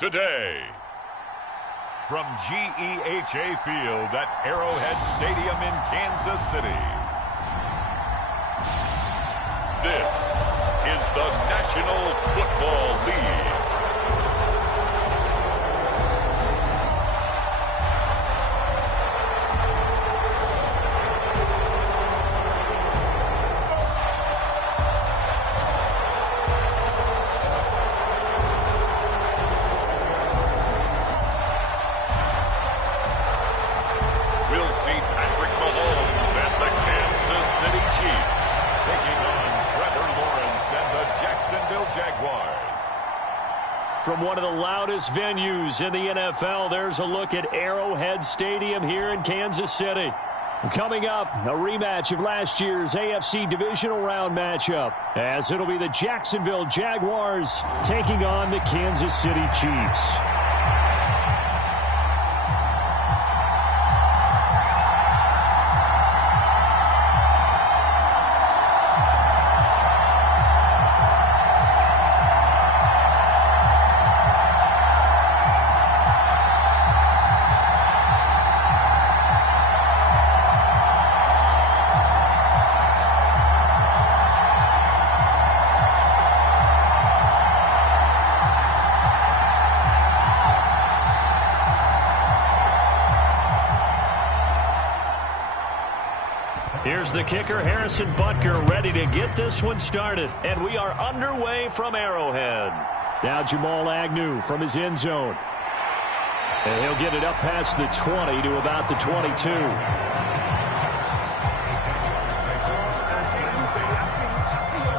today. From GEHA Field at Arrowhead Stadium in Kansas City, this is the National Football League. We'll see Patrick Mahomes and the Kansas City Chiefs taking on Trevor Lawrence and the Jacksonville Jaguars. From one of the loudest venues in the NFL, there's a look at Arrowhead Stadium here in Kansas City. Coming up, a rematch of last year's AFC Divisional Round matchup, as it'll be the Jacksonville Jaguars taking on the Kansas City Chiefs. Here's the kicker, Harrison Butker, ready to get this one started. And we are underway from Arrowhead. Now Jamal Agnew from his end zone. And he'll get it up past the 20 to about the 22.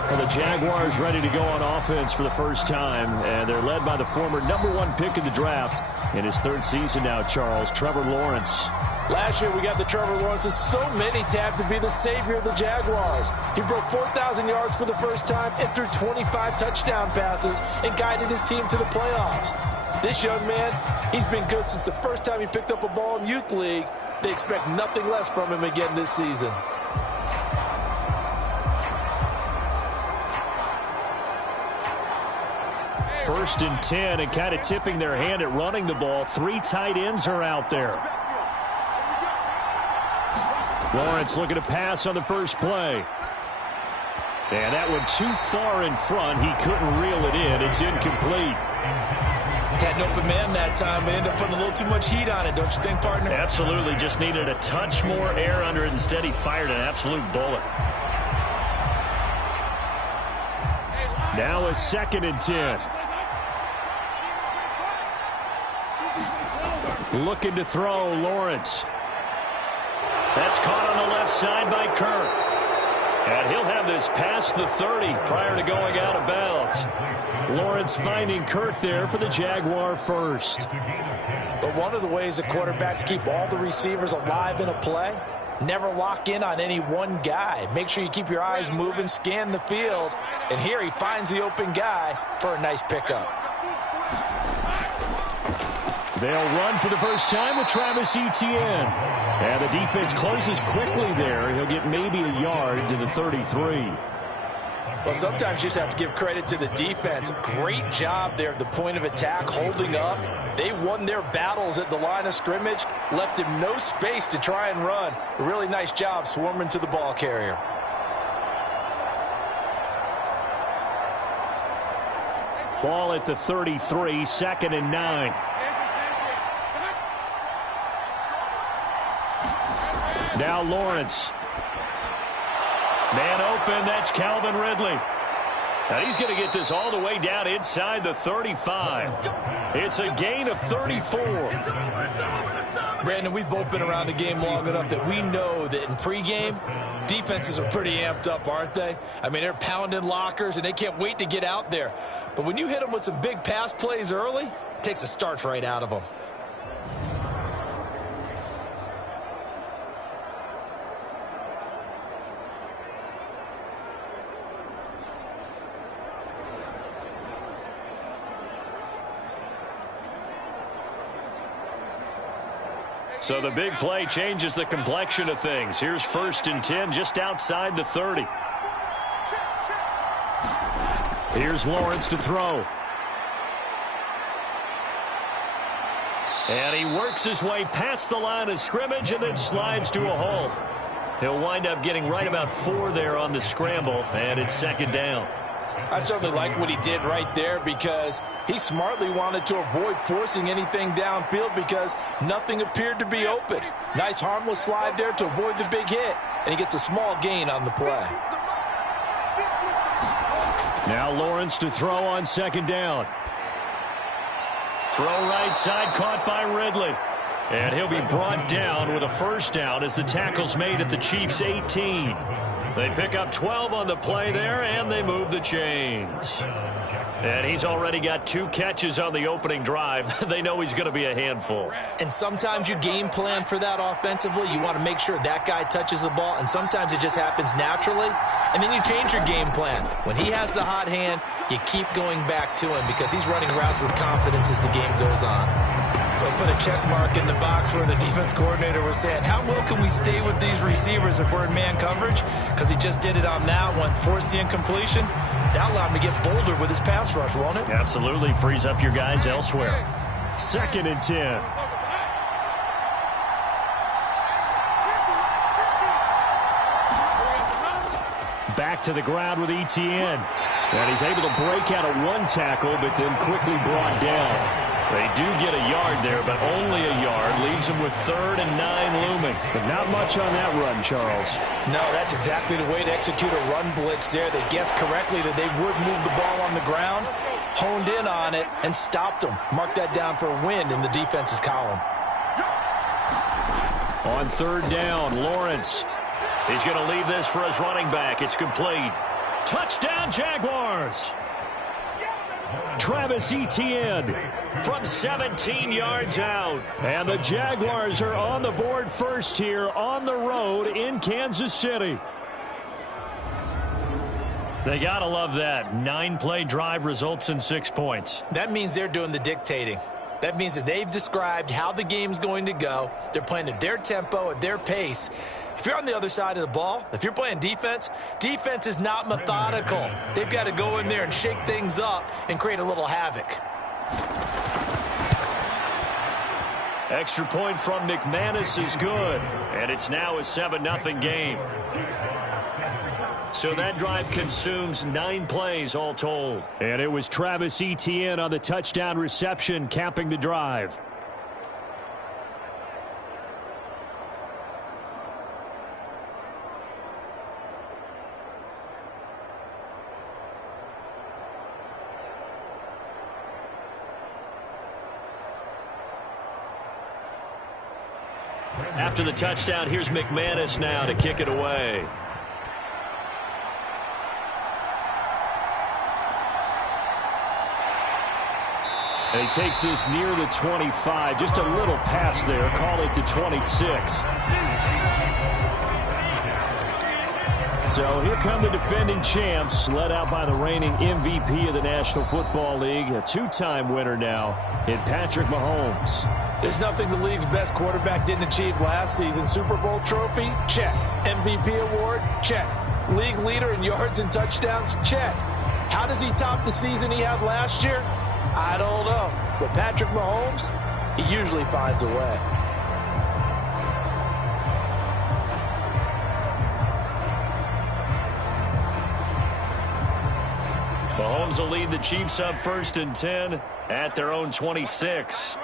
Well, the Jaguars ready to go on offense for the first time. And they're led by the former #1 pick in the draft. In his third season now, Charles, Trevor Lawrence. Last year, we got the Trevor Lawrences. So many tapped to be the savior of the Jaguars. He broke 4,000 yards for the first time and threw 25 touchdown passes and guided his team to the playoffs. This young man, he's been good since the first time he picked up a ball in Youth League. They expect nothing less from him again this season. First and 10, and kind of tipping their hand at running the ball. 3 tight ends are out there. Lawrence looking to pass on the first play. And that one too far in front. He couldn't reel it in. It's incomplete. Had an open man that time, but ended up putting a little too much heat on it, don't you think, partner? Absolutely. Just needed a touch more air under it. Instead, he fired an absolute bullet. Now a 2nd and 10. Looking to throw, Lawrence. That's caught on the left side by Kirk. And he'll have this past the 30 prior to going out of bounds. Lawrence finding Kirk there for the Jaguar first. But one of the ways that quarterbacks keep all the receivers alive in a play, never lock in on any one guy. Make sure you keep your eyes moving, scan the field. And here he finds the open guy for a nice pickup. They'll run for the first time with Travis Etienne. And the defense closes quickly there. He'll get maybe a yard to the 33. Well, sometimes you just have to give credit to the defense. Great job there at the point of attack, holding up. They won their battles at the line of scrimmage, left him no space to try and run. A really nice job swarming to the ball carrier. Ball at the 33, 2nd and 9. Now Lawrence. Man open, that's Calvin Ridley. Now he's going to get this all the way down inside the 35. It's a gain of 34. Brandon, we've both been around the game long enough that we know that in pregame, defenses are pretty amped up, aren't they? I mean, they're pounding lockers, and they can't wait to get out there. But when you hit them with some big pass plays early, it takes the starch right out of them. So the big play changes the complexion of things. Here's 1st and 10 just outside the 30. Here's Lawrence to throw. And he works his way past the line of scrimmage and then slides to a halt. He'll wind up getting right about 4 there on the scramble, and it's second down. I certainly like what he did right there because he smartly wanted to avoid forcing anything downfield because nothing appeared to be open. Nice harmless slide there to avoid the big hit, and he gets a small gain on the play. Now Lawrence to throw on second down. Throw right side, caught by Ridley. And he'll be brought down with a first down as the tackle's made at the Chiefs' 18. They pick up 12 on the play there, and they move the chains. And he's already got 2 catches on the opening drive. They know he's going to be a handful. And sometimes you game plan for that offensively. You want to make sure that guy touches the ball, and sometimes it just happens naturally. And then you change your game plan. When he has the hot hand, you keep going back to him because he's running routes with confidence as the game goes on. We'll put a check mark in the box where the defense coordinator was saying, how well can we stay with these receivers if we're in man coverage? Because he just did it on that one, forced the incompletion. That allowed him to get bolder with his pass rush, won't it? Absolutely. Frees up your guys elsewhere. 2nd and 10. Back to the ground with ETN. And he's able to break out of 1 tackle, but then quickly brought down. They do get a yard there, but only a yard. Leaves them with 3rd and 9 looming. But not much on that run, Charles. No, that's exactly the way to execute a run blitz there. They guessed correctly that they would move the ball on the ground, honed in on it, and stopped them. Mark that down for a win in the defense's column. On 3rd down, Lawrence. He's going to leave this for his running back. It's complete. Touchdown, Jaguars! Travis Etienne from 17 yards out. And the Jaguars are on the board first here on the road in Kansas City. They got to love that. 9-play drive results in 6 points. That means they're doing the dictating. That means that they've described how the game's going to go. They're playing at their tempo, at their pace. If you're on the other side of the ball, if you're playing defense, defense is not methodical. They've got to go in there and shake things up and create a little havoc. Extra point from McManus is good. And it's now a 7-0 game. So that drive consumes 9 plays all told. And it was Travis Etienne on the touchdown reception capping the drive. After the touchdown, here's McManus now to kick it away. And he takes this near the 25. Just a little pass there. Call it the 26. So here come the defending champs, led out by the reigning MVP of the National Football League, a 2-time winner now in Patrick Mahomes. There's nothing the league's best quarterback didn't achieve last season. Super Bowl trophy? Check. MVP award? Check. League leader in yards and touchdowns? Check. How does he top the season he had last year? I don't know. But Patrick Mahomes, he usually finds a way. Mahomes will lead the Chiefs up 1st and 10 at their own 26.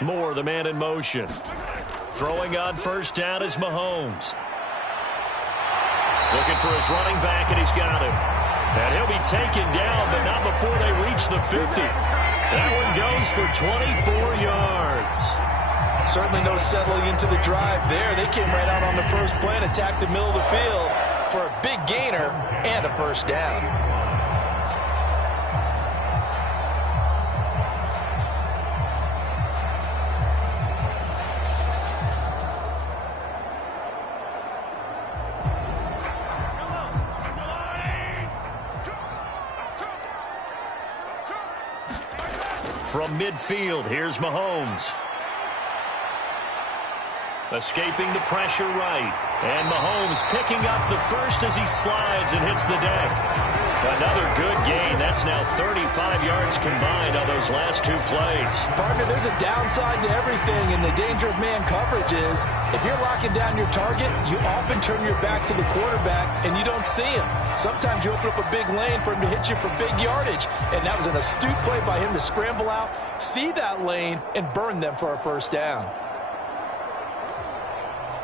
Moore, the man in motion. Throwing on 1st down is Mahomes. Looking for his running back, and he's got him. And he'll be taken down, but not before they reach the 50. That one goes for 24 yards. Certainly no settling into the drive there. They came right out on the first play and attacked the middle of the field for a big gainer and a 1st down. From midfield, here's Mahomes. Escaping the pressure right. And Mahomes picking up the first as he slides and hits the deck. Another good gain. That's now 35 yards combined on those last 2 plays. Partner, there's a downside to everything, and the danger of man coverage is if you're locking down your target, you often turn your back to the quarterback and you don't see him. Sometimes you open up a big lane for him to hit you for big yardage, and that was an astute play by him to scramble out, see that lane, and burn them for a first down.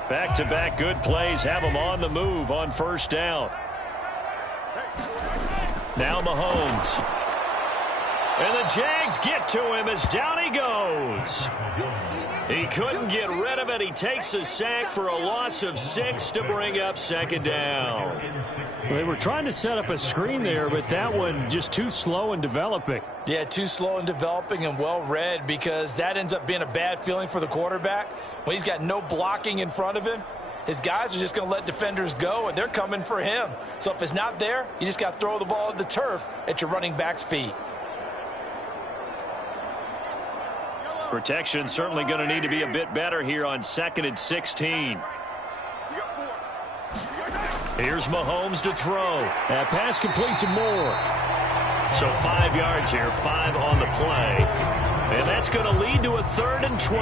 Back-to-back good plays have him on the move on first down. Now Mahomes. And the Jags get to him as down he goes. He couldn't get rid of it. He takes a sack for a loss of 6 to bring up second down. Well, they were trying to set up a screen there, but that one just too slow in developing. Yeah, too slow in developing and well read, because that ends up being a bad feeling for the quarterback. When he's got no blocking in front of him, his guys are just going to let defenders go, and they're coming for him. So if it's not there, you just got to throw the ball at the turf at your running back's feet. Protection certainly going to need to be a bit better here on 2nd and 16. Here's Mahomes to throw. That pass complete to Moore. So 5 yards here, 5 on the play. And that's going to lead to a 3rd and 12.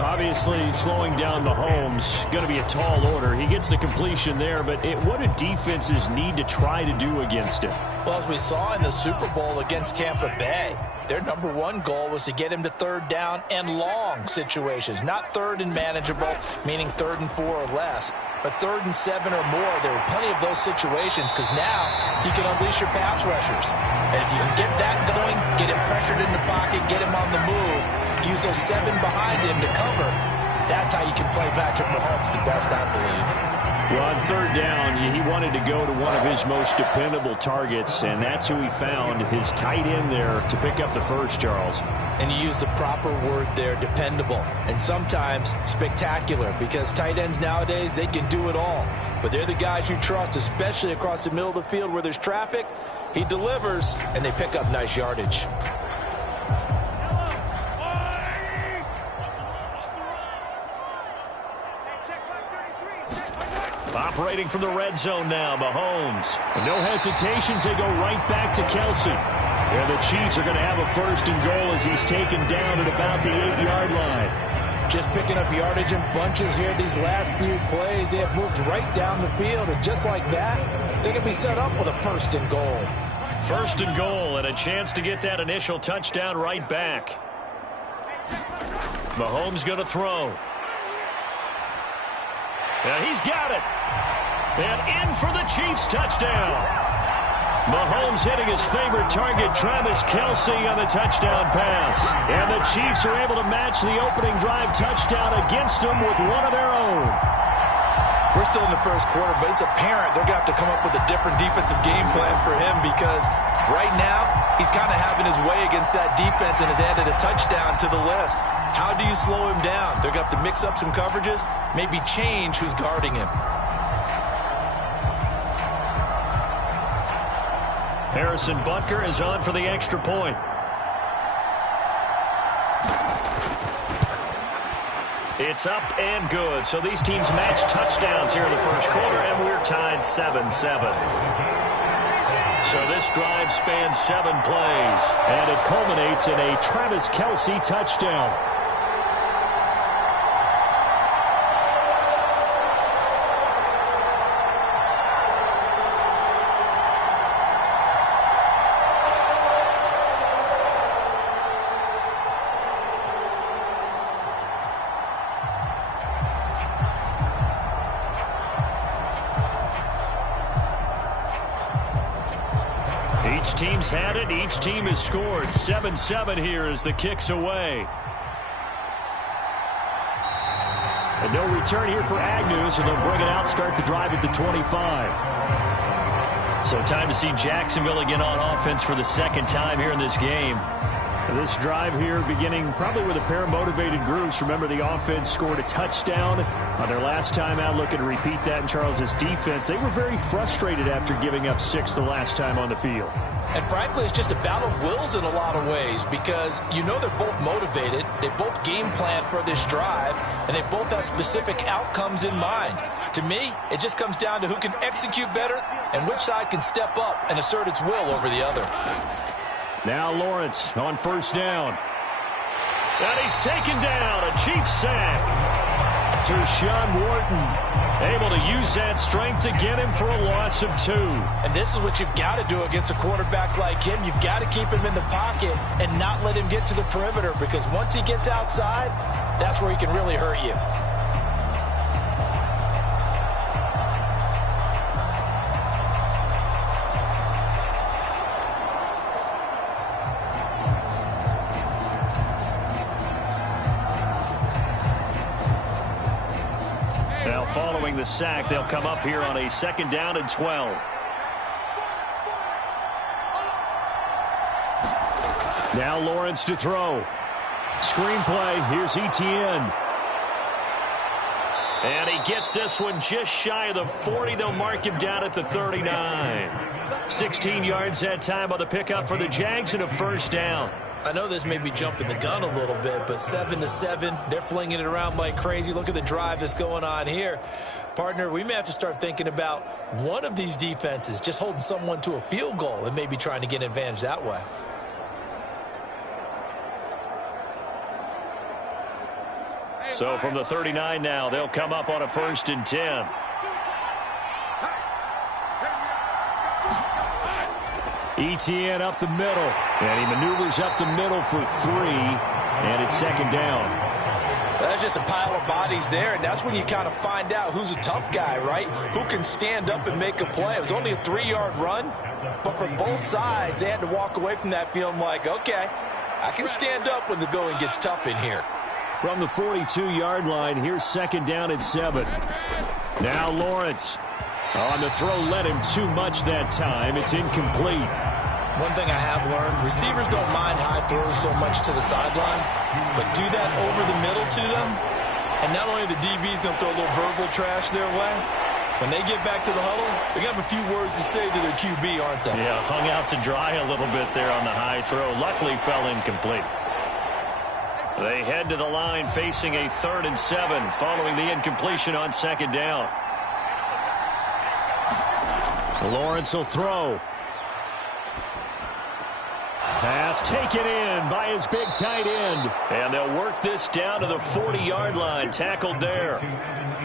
Obviously, slowing down Mahomes, going to be a tall order. He gets the completion there, but what do defenses need to try to do against him? Well, as we saw in the Super Bowl against Tampa Bay, their #1 goal was to get him to 3rd down and long situations, not 3rd and manageable, meaning 3rd and 4 or less, but 3rd and 7 or more. There were plenty of those situations, because now you can unleash your pass rushers. And if you can get that going, get him pressured in the pocket, get him on the move, use those 7 behind him to cover, that's how you can play Patrick Mahomes the best, I believe. Well, on 3rd down, he wanted to go to one of his most dependable targets, and that's who he found, his tight end there, to pick up the first, Charles. And you use the proper word there, dependable, and sometimes spectacular, because tight ends nowadays, they can do it all. But they're the guys you trust, especially across the middle of the field where there's traffic. He delivers, and they pick up nice yardage. Operating from the red zone now, Mahomes. No hesitations, they go right back to Kelsey. And the Chiefs are going to have a 1st and goal as he's taken down at about the 8-yard line. Just picking up yardage in bunches here these last few plays. They have moved right down the field, and just like that, they're going to be set up with a 1st and goal. 1st and goal, and a chance to get that initial touchdown right back. Mahomes going to throw. And he's got it. And in for the Chiefs touchdown. Mahomes hitting his favorite target, Travis Kelce, on the touchdown pass. And the Chiefs are able to match the opening drive touchdown against them with one of their own. We're still in the first quarter, but it's apparent they're going to have to come up with a different defensive game plan for him, because right now he's kind of having his way against that defense and has added a touchdown to the list. How do you slow him down? They're going to have to mix up some coverages, maybe change who's guarding him. Harrison Butker is on for the extra point. It's up and good. So these teams match touchdowns here in the first quarter, and we're tied 7-7. So this drive spans 7 plays. And it culminates in a Travis Kelce touchdown. Each team's had it. Each team has scored. 7-7 here as the kick's away. And no return here for Agnew, so they'll bring it out, start the drive at the 25. So time to see Jacksonville again on offense for the 2nd time here in this game. This drive here beginning probably with a pair of motivated groups. Remember, the offense scored a touchdown on their last time out. Looking to repeat that in Charles's defense. They were very frustrated after giving up 6 the last time on the field. And frankly, it's just a battle of wills in a lot of ways because you know they're both motivated. They both game plan for this drive, and they both have specific outcomes in mind. To me, it just comes down to who can execute better and which side can step up and assert its will over the other. Now Lawrence on first down. And he's taken down. A Chiefs sack. Tershawn Wharton able to use that strength to get him for a loss of 2. And this is what you've got to do against a quarterback like him. You've got to keep him in the pocket and not let him get to the perimeter, because once he gets outside, that's where he can really hurt you. Following the sack, they'll come up here on a 2nd down and 12. Now Lawrence to throw. Screenplay. Here's Etienne. And he gets this one just shy of the 40. They'll mark him down at the 39. 16 yards that time on the pickup for the Jags and a first down. I know this may be jumping the gun a little bit, but 7-7, they're flinging it around like crazy. Look at the drive that's going on here. Partner, we may have to start thinking about one of these defenses just holding someone to a field goal and maybe trying to get an advantage that way. So from the 39 now, they'll come up on a 1st and 10. Etienne up the middle, and he maneuvers up the middle for 3, and it's 2nd down. That's just a pile of bodies there, and that's when you kind of find out who's a tough guy, right? Who can stand up and make a play. It was only a 3-yard run, but for both sides, they had to walk away from that feeling like, okay, I can stand up when the going gets tough in here. From the 42-yard line, here's 2nd down and 7. Now Lawrence. On the throw, led him too much that time. It's incomplete. One thing I have learned, receivers don't mind high throws so much to the sideline, but do that over the middle to them, and not only the DB's going to throw a little verbal trash their way, when they get back to the huddle, they're going to have a few words to say to their QB, aren't they? Yeah, hung out to dry a little bit there on the high throw. Luckily, fell incomplete. They head to the line facing a 3rd and 7 following the incompletion on 2nd down. Lawrence will throw. Pass taken in by his big tight end. And they'll work this down to the 40-yard line. Tackled there.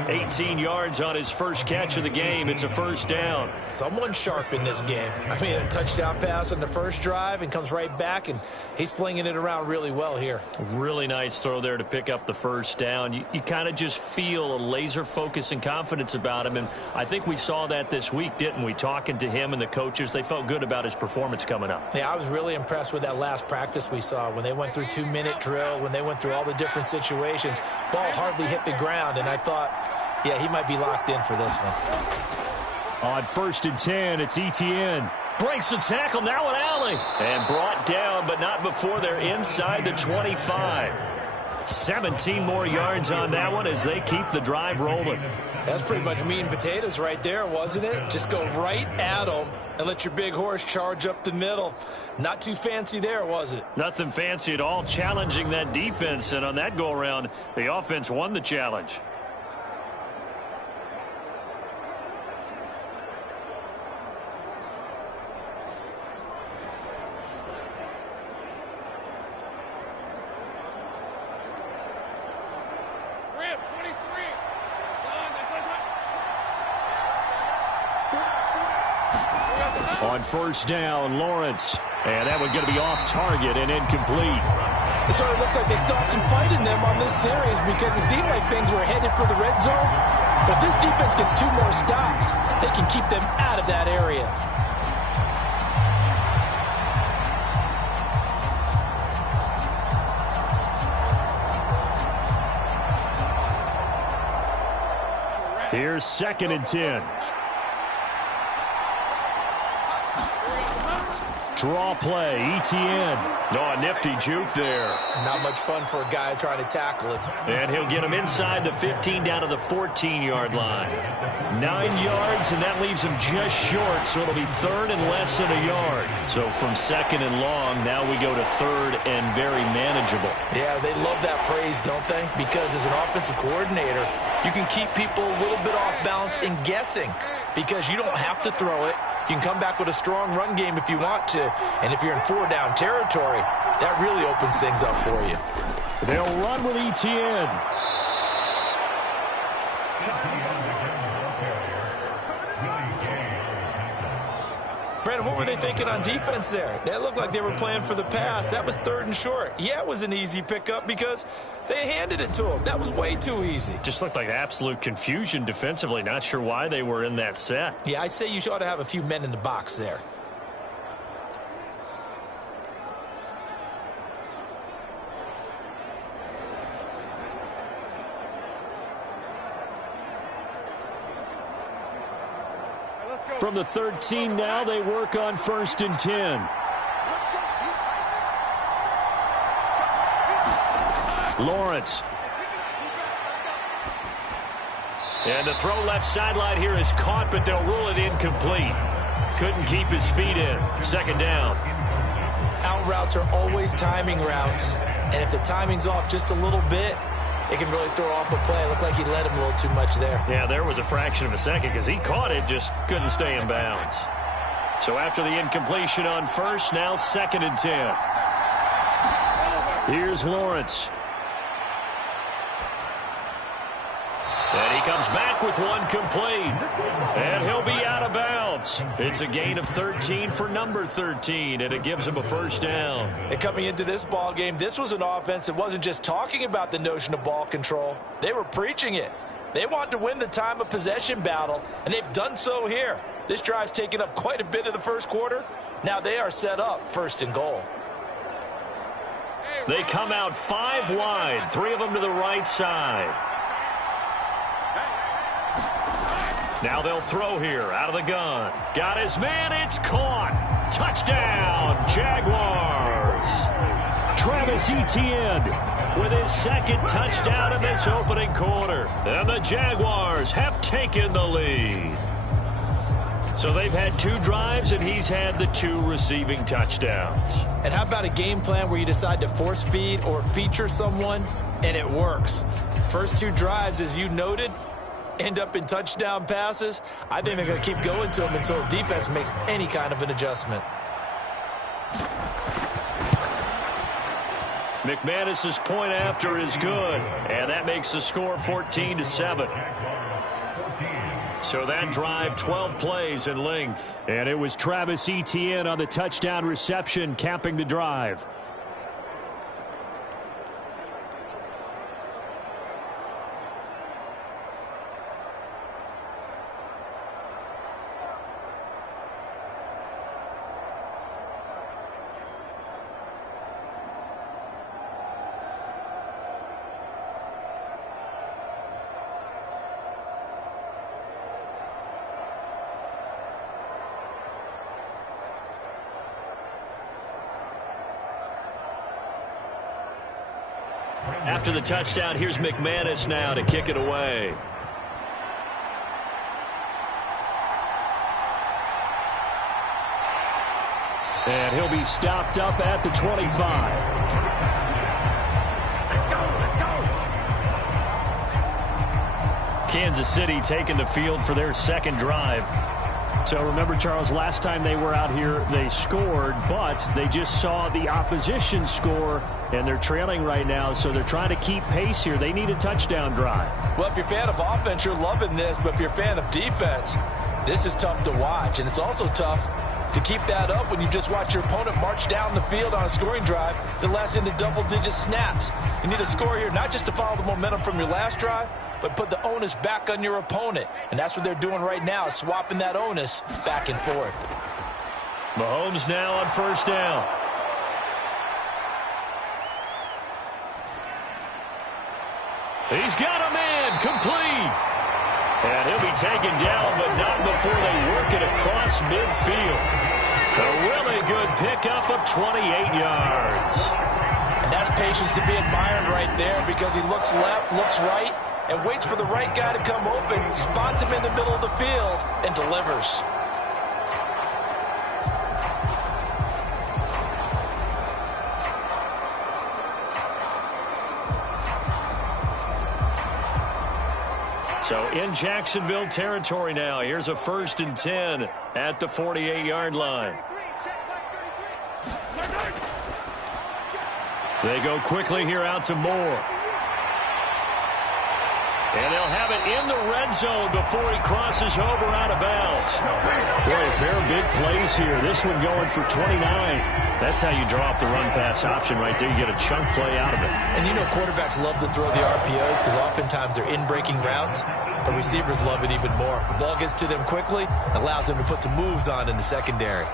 18 yards on his first catch of the game. It's a first down. Someone's sharp in this game. I mean, a touchdown pass on the first drive and comes right back, and he's flinging it around really well here. Really nice throw there to pick up the first down. You kind of just feel a laser focus and confidence about him, and I think we saw that this week, didn't we? Talking to him and the coaches, they felt good about his performance coming up. Yeah, I was really impressed with that last practice we saw when they went through 2-minute drill, when they went through all the different situations. Ball hardly hit the ground, and I thought, yeah, he might be locked in for this one. On 1st and 10, it's Etienne. Breaks the tackle, now an alley. And brought down, but not before they're inside the 25. 17 more yards on that one as they keep the drive rolling. That's pretty much meat and potatoes right there, wasn't it? Just go right at them and let your big horse charge up the middle. Not too fancy there, was it? Nothing fancy at all, challenging that defense. And on that go-around, the offense won the challenge. On 1st down, Lawrence. And that one going to be off target and incomplete. It sort of looks like they still have some fight in them on this series because it seemed like things were headed for the red zone. But this defense gets 2 more stops. They can keep them out of that area. Here's 2nd and 10. Draw play, ETN. Oh, a nifty juke there. Not much fun for a guy trying to tackle him. And he'll get him inside the 15 down to the 14-yard line. 9 yards, and that leaves him just short, so it'll be third and less than a yard. So from second and long, now we go to third and very manageable. Yeah, they love that phrase, don't they? Because as an offensive coordinator, you can keep people a little bit off balance and guessing because you don't have to throw it. You can come back with a strong run game if you want to. And if you're in 4-down territory, that really opens things up for you. They'll run with ETN. Brandon, what were they thinking on defense there? That looked like they were playing for the pass. That was third and short. Yeah, it was an easy pickup because they handed it to him. That was way too easy. Just looked like absolute confusion defensively. Not sure why they were in that set. Yeah, I'd say you ought to have a few men in the box there. From the 13 now, they work on 1st and 10. Lawrence. And the throw left sideline here is caught, but they'll rule it incomplete. Couldn't keep his feet in. 2nd down. Out routes are always timing routes. And if the timing's off just a little bit, it can really throw off a play. Looked like he let him a little too much there. Yeah, there was a fraction of a second because he caught it, just couldn't stay in bounds. So after the incompletion on 1st, now 2nd and 10. Here's Lawrence. And he comes back with one complete. And he'll be out of bounds. It's a gain of 13 for number 13, and it gives him a 1st down. And coming into this ball game, this was an offense that wasn't just talking about the notion of ball control. They were preaching it. They want to win the time of possession battle, and they've done so here. This drive's taken up quite a bit of the first quarter. Now they are set up 1st and goal. They come out 5 wide, 3 of them to the right side. Now they'll throw here out of the gun. Got his man. It's caught. Touchdown, Jaguars. Travis Etienne with his 2nd touchdown in this opening quarter. And the Jaguars have taken the lead. So they've had 2 drives, and he's had the 2 receiving touchdowns. And how about a game plan where you decide to force feed or feature someone, and it works? First 2 drives, as you noted, end up in touchdown passes. I think they're going to keep going to him until the defense makes any kind of an adjustment. McManus's point after is good, and that makes the score 14-7. So that drive, 12 plays in length. And it was Travis Etienne on the touchdown reception, capping the drive. After the touchdown, here's McManus now to kick it away. And he'll be stopped up at the 25. Let's go. Kansas City taking the field for their 2nd drive. So remember, Charles, last time they were out here, they scored, but they just saw the opposition score, and they're trailing right now, so they're trying to keep pace here. They need a touchdown drive. Well, if you're a fan of offense, you're loving this, but if you're a fan of defense, this is tough to watch, and it's also tough to keep that up when you just watch your opponent march down the field on a scoring drive that lasts into double-digit snaps. You need a score here, not just to follow the momentum from your last drive, but put the onus back on your opponent. And that's what they're doing right now, swapping that onus back and forth. Mahomes now on 1st down. He's got a man, complete. And he'll be taken down, but not before they work it across midfield. A really good pickup of 28 yards. And that's patience to be admired right there, because he looks left, looks right, and waits for the right guy to come open, spots him in the middle of the field, and delivers. So in Jacksonville territory now. Here's a 1st and 10 at the 48-yard line. They go quickly here out to Moore. And they'll have it in the red zone before he crosses over out of bounds. Boy, a pair of big plays here. This one going for 29. That's how you draw up the run-pass option right there. You get a chunk play out of it. And you know quarterbacks love to throw the RPOs because oftentimes they're in-breaking routes. The receivers love it even more. The ball gets to them quickly, allows them to put some moves on in the secondary.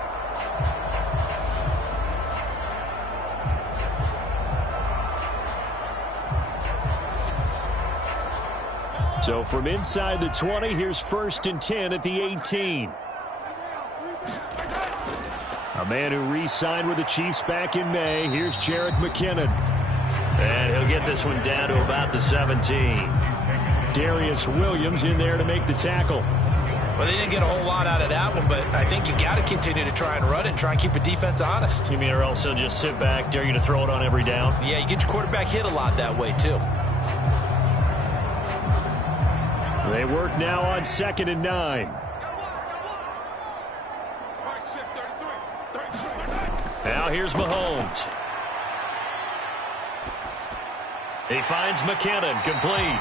So from inside the 20, here's 1st and 10 at the 18. A man who re-signed with the Chiefs back in May. Here's Jerick McKinnon. And he'll get this one down to about the 17. Darius Williams in there to make the tackle. Well, they didn't get a whole lot out of that one, but I think you got to continue to try and run it and try and keep the defense honest. You mean or else he'll just sit back, dare you to throw it on every down? Yeah, you get your quarterback hit a lot that way, too. They work now on 2nd and 9. Now here's Mahomes. He finds McKinnon, complete.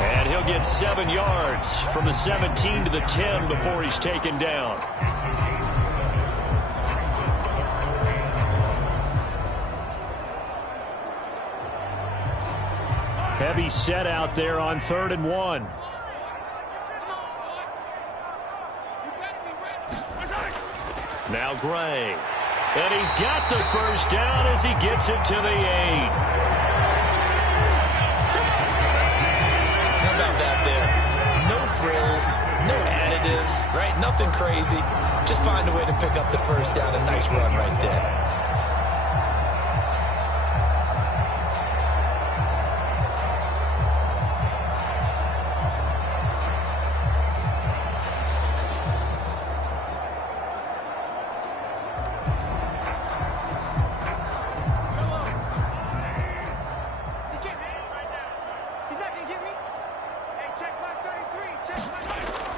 And he'll get 7 yards from the 17 to the 10 before he's taken down. Heavy set out there on 3rd and 1. Now Gray. And he's got the first down as he gets it to the 8. How about that there? No frills, no additives, right? Nothing crazy. Just find a way to pick up the first down. A nice run right there.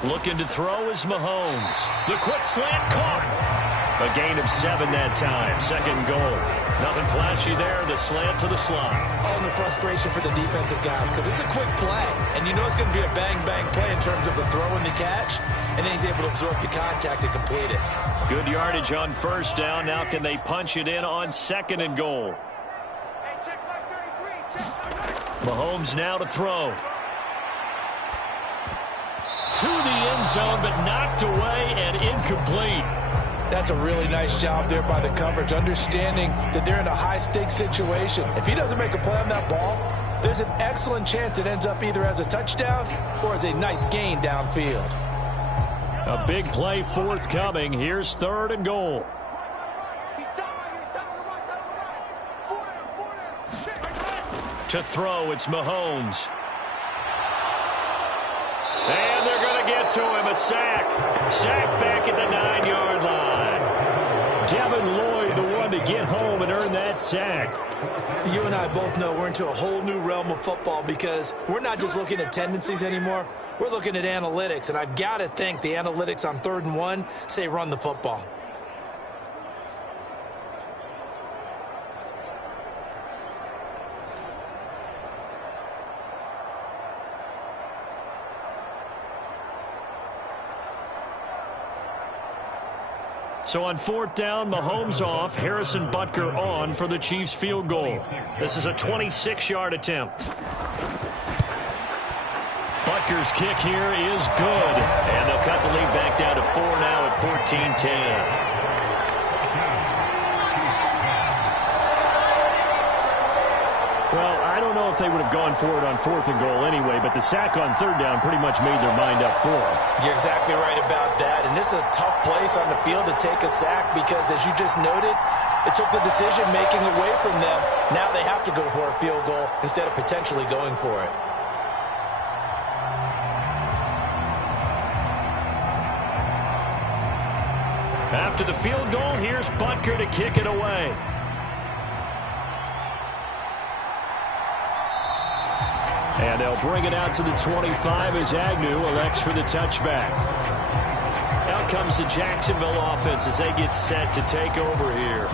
Looking to throw is Mahomes. The quick slant caught. A gain of 7 that time. 2nd goal. Nothing flashy there. The slant to the slot. All in the frustration for the defensive guys because it's a quick play. And you know it's going to be a bang-bang play in terms of the throw and the catch. And then he's able to absorb the contact and complete it. Good yardage on 1st down. Now can they punch it in on 2nd and goal? Mahomes now to throw. To the end zone, but knocked away and incomplete. That's a really nice job there by the coverage, understanding that they're in a high-stakes situation. If he doesn't make a play on that ball, there's an excellent chance it ends up either as a touchdown or as a nice gain downfield. A big play forthcoming. Here's 3rd and goal. To throw, it's Mahomes. And they're going to get to him. A sack. Sacked back at the 9-yard line. Devin Lloyd, the one to get home and earn that sack. You and I both know we're into a whole new realm of football because we're not just looking at tendencies anymore. We're looking at analytics, and I've got to think the analytics on 3rd and 1 say run the football. So on 4th down, Mahomes off, Harrison Butker on for the Chiefs field goal. This is a 26-yard attempt. Butker's kick here is good. And they'll cut the lead back down to 4 now at 14-10. Well, I don't know if they would have gone for it on 4th and goal anyway, but the sack on 3rd down pretty much made their mind up for them. You're exactly right about that, and this is a tough place on the field to take a sack because, as you just noted, it took the decision-making away from them. Now they have to go for a field goal instead of potentially going for it. After the field goal, here's Butker to kick it away. And they'll bring it out to the 25 as Agnew elects for the touchback. Out comes the Jacksonville offense as they get set to take over here.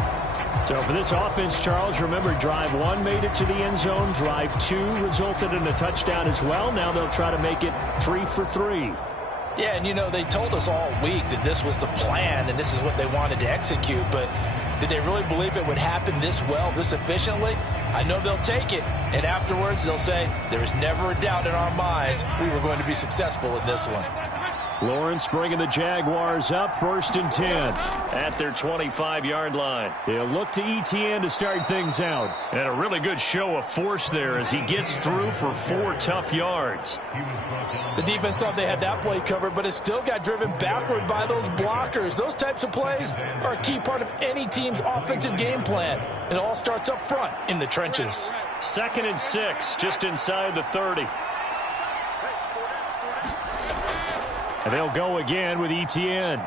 So for this offense, Charles, remember, drive 1 made it to the end zone. Drive 2 resulted in a touchdown as well. Now they'll try to make it 3 for 3. Yeah, and you know, they told us all week that this was the plan and this is what they wanted to execute, but did they really believe it would happen this well, this efficiently? I know they'll take it, and afterwards they'll say, there was never a doubt in our minds we were going to be successful in this one. Lawrence bringing the Jaguars up 1st and 10 at their 25-yard line. They'll look to ETN to start things out. And a really good show of force there as he gets through for 4 tough yards. The defense thought they had that play covered, but it still got driven backward by those blockers. Those types of plays are a key part of any team's offensive game plan. It all starts up front in the trenches. 2nd and 6, just inside the 30. And they'll go again with ETN.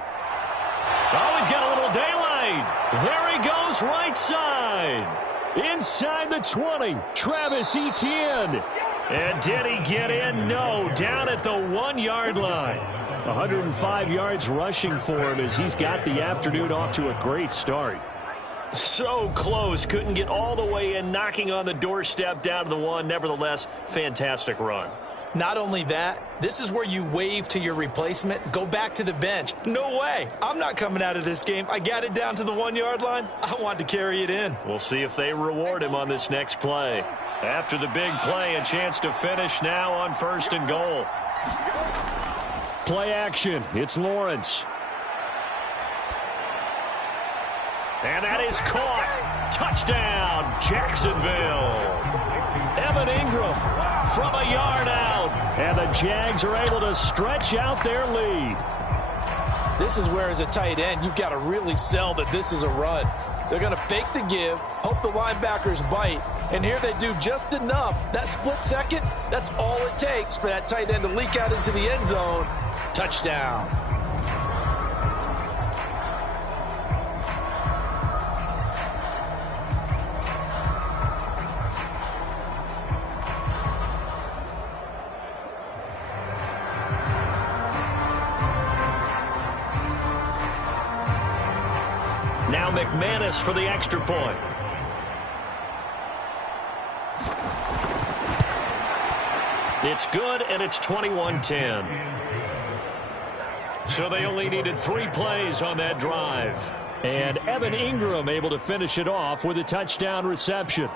Oh, he's got a little daylight. There he goes, right side. Inside the 20, Travis Etienne. And did he get in? No, down at the 1-yard line. 105 yards rushing for him as he's got the afternoon off to a great start. So close, couldn't get all the way in, knocking on the doorstep down to the 1. Nevertheless, fantastic run. Not only that, this is where you wave to your replacement, go back to the bench. No way. I'm not coming out of this game. I got it down to the 1-yard line. I want to carry it in. We'll see if they reward him on this next play. After the big play, a chance to finish now on 1st and goal. Play action. It's Lawrence. And that is caught. Touchdown, Jacksonville. Evan Ingram from a yard out. And the Jags are able to stretch out their lead. This is where, as a tight end, you've got to really sell that this is a run. They're going to fake the give, hope the linebackers bite, and here they do just enough. That split second, that's all it takes for that tight end to leak out into the end zone. Touchdown. Now McManus for the extra point. It's good, and it's 21-10. So they only needed 3 plays on that drive. And Evan Ingram able to finish it off with a touchdown reception.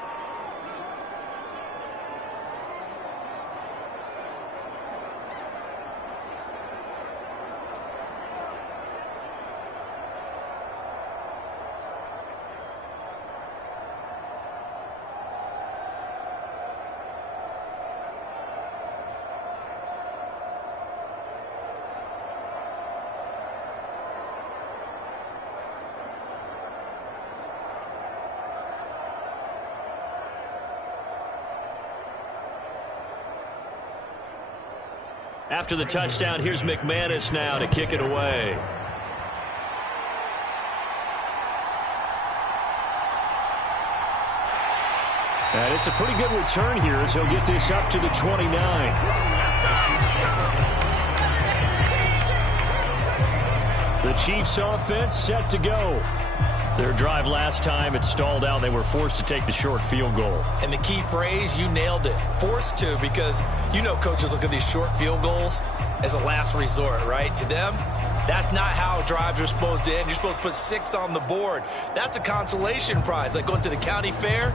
After the touchdown, here's McManus now to kick it away. And it's a pretty good return here as he'll get this up to the 29. The Chiefs offense set to go. Their drive last time, it stalled out. They were forced to take the short field goal. And the key phrase, you nailed it, forced to, because you know coaches look at these short field goals as a last resort, right? To them, that's not how drives are supposed to end. You're supposed to put 6 on the board. That's a consolation prize, like going to the county fair.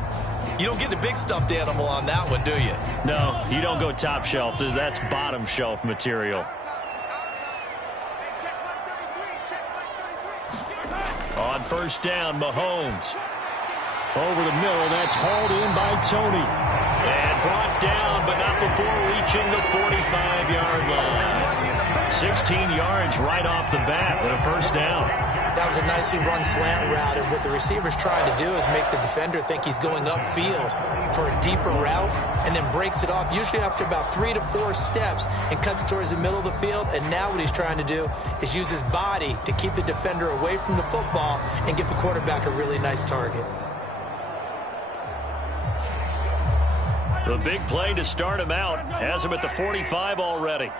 You don't get the big stuffed animal on that one, do you? No, you don't go top shelf. That's bottom shelf material. On first down, Mahomes. Over the middle, that's hauled in by Tony. And brought down, but not before reaching the 45-yard line. 16 yards right off the bat with a first down. That was a nicely run slant route, and what the receiver's trying to do is make the defender think he's going upfield for a deeper route, and then breaks it off, usually after about 3 to 4 steps, and cuts towards the middle of the field. And now what he's trying to do is use his body to keep the defender away from the football and give the quarterback a really nice target. The big play to start him out has him at the 45 already.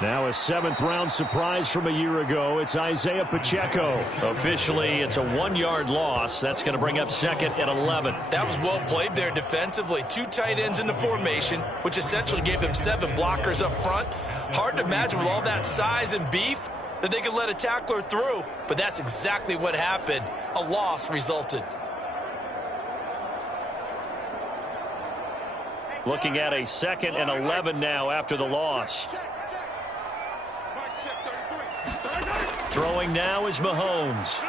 Now a 7th-round surprise from a year ago. It's Isaiah Pacheco. Officially, it's a 1-yard loss. That's going to bring up 2nd and 11. That was well played there defensively. 2 tight ends in the formation, which essentially gave them 7 blockers up front. Hard to imagine with all that size and beef that they could let a tackler through, but that's exactly what happened. A loss resulted. Looking at a 2nd and 11 now after the loss. Throwing now is Mahomes.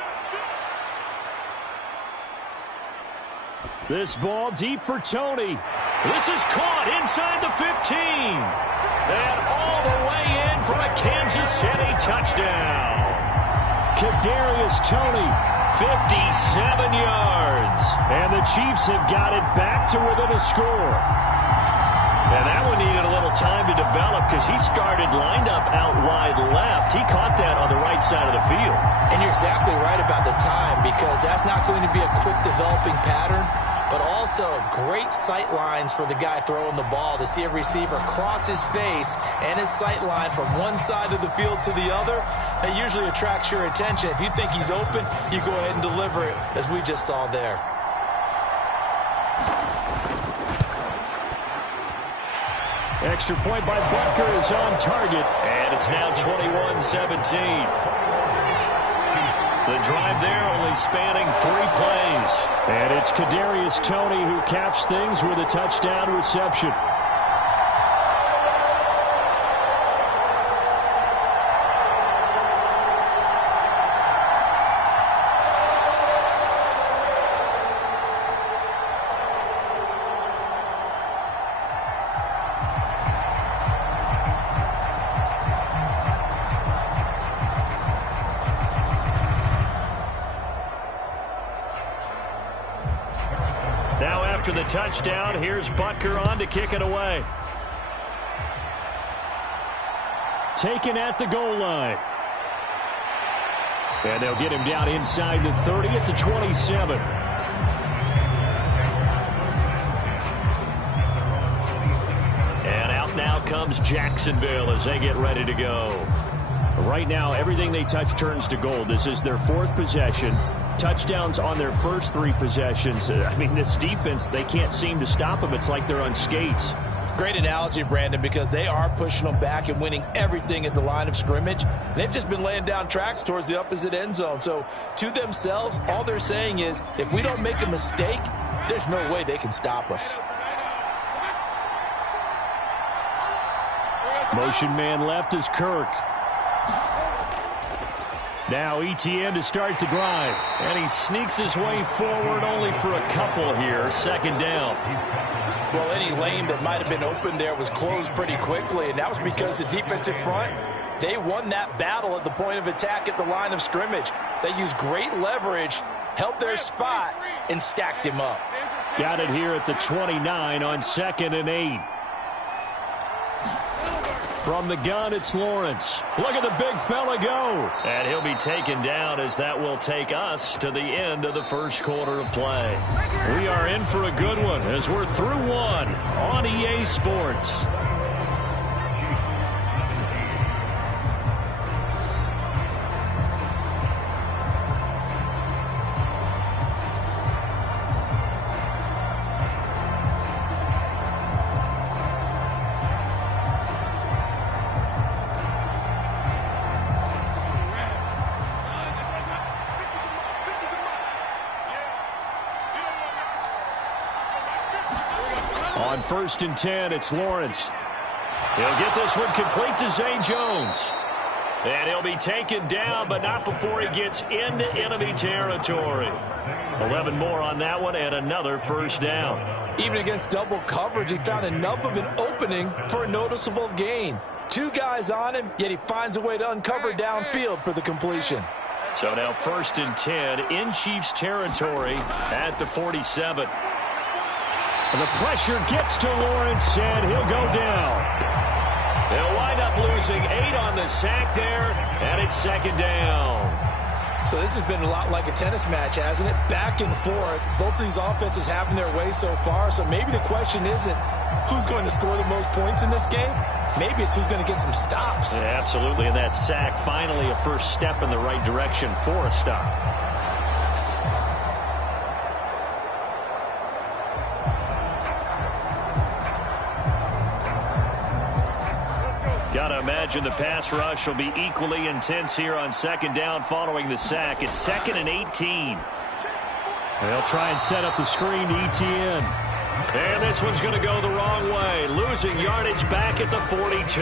This ball deep for Tony. This is caught inside the 15. And all the way in for a Kansas City touchdown. Kadarius Toney, 57 yards. And the Chiefs have got it back to within a score. And that one needed a little time to develop because he started lined up out wide left. He caught that on the right side of the field. And you're exactly right about the time, because that's not going to be a quick developing pattern, but also great sight lines for the guy throwing the ball to see a receiver cross his face and his sight line from one side of the field to the other. That usually attracts your attention. If you think he's open, you go ahead and deliver it, as we just saw there. Extra point by Butker is on target, and it's now 21-17. The drive there only spanning 3 plays. And it's Kadarius Toney who caps things with a touchdown reception. After the touchdown, here's Butker on to kick it away. Taken at the goal line. And they'll get him down inside the 30 at the 27. And out now comes Jacksonville as they get ready to go. Right now, everything they touch turns to gold. This is their 4th possession. Touchdowns on their first 3 possessions. I mean, this defense, they can't seem to stop them. It's like they're on skates. Great analogy, Brandon, because they are pushing them back and winning everything at the line of scrimmage. They've just been laying down tracks towards the opposite end zone. So to themselves, all they're saying is, if we don't make a mistake, there's no way they can stop us. Motion man left is Kirk. Now ETN to start the drive. And he sneaks his way forward only for a couple here. 2nd down. Well, any lane that might have been open there was closed pretty quickly, and that was because the defensive front, they won that battle at the point of attack at the line of scrimmage. They used great leverage, held their spot, and stacked him up. Got it here at the 29 on 2nd and 8. From the gun, it's Lawrence. Look at the big fella go. And he'll be taken down as that will take us to the end of the first quarter of play. We are in for a good one as we're through 1 on EA Sports. On 1st and 10, it's Lawrence. He'll get this one complete to Zay Jones. And he'll be taken down, but not before he gets into enemy territory. 11 more on that one and another first down. Even against double coverage, he found enough of an opening for a noticeable gain. 2 guys on him, yet he finds a way to uncover downfield for the completion. So now 1st and 10 in Chiefs territory at the 47. The pressure gets to Lawrence, and he'll go down. They'll wind up losing 8 on the sack there, and it's 2nd down. So this has been a lot like a tennis match, hasn't it? Back and forth. Both of these offenses having their way so far, so maybe the question isn't who's going to score the most points in this game. Maybe it's who's going to get some stops. Yeah, absolutely, and that sack finally a first step in the right direction for a stop. Got to imagine the pass rush will be equally intense here on 2nd down following the sack. It's 2nd and 18. They'll try and set up the screen to ETN. And this one's going to go the wrong way, losing yardage back at the 42.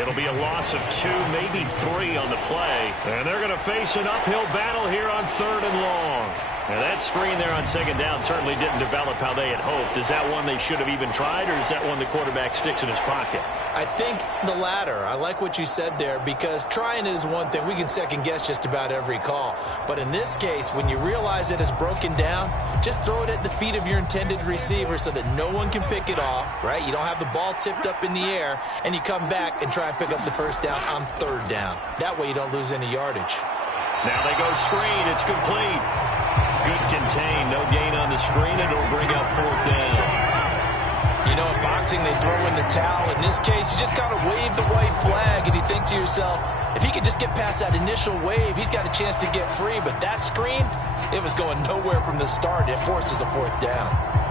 It'll be a loss of 2, maybe 3 on the play. And they're going to face an uphill battle here on 3rd and long. And that screen there on 2nd down certainly didn't develop how they had hoped. Is that one they should have even tried, or is that one the quarterback sticks in his pocket? I think the latter. I like what you said there, because trying it is one thing. We can second-guess just about every call. But in this case, when you realize it is broken down, just throw it at the feet of your intended receiver so that no one can pick it off, right? You don't have the ball tipped up in the air, and you come back and try and pick up the 1st down on 3rd down. That way you don't lose any yardage. Now they go screen. It's complete. Good contain. No gain on the screen. It'll bring up 4th down. You know, in boxing, they throw in the towel. In this case, you just kind of wave the white flag, and you think to yourself, if he could just get past that initial wave, he's got a chance to get free. But that screen, it was going nowhere from the start. It forces a 4th down.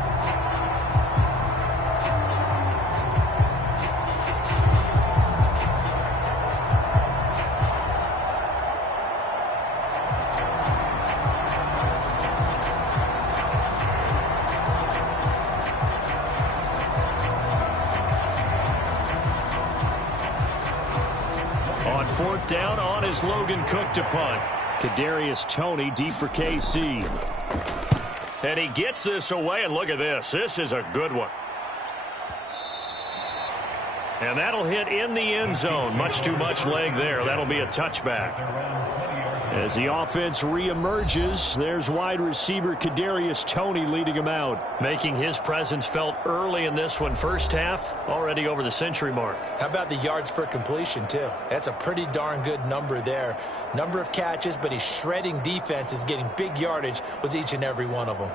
On 4th down, on is Logan Cook to punt. Kadarius Toney deep for KC. And he gets this away, and look at this. This is a good one. And that'll hit in the end zone. Much too much leg there. That'll be a touchback. As the offense reemerges, there's wide receiver Kadarius Toney leading him out. Making his presence felt early in this one. 1st half, already over the century mark. How about the yards per completion, too? That's a pretty darn good number there. Number of catches, but he's shredding defenses, getting big yardage with each and every one of them.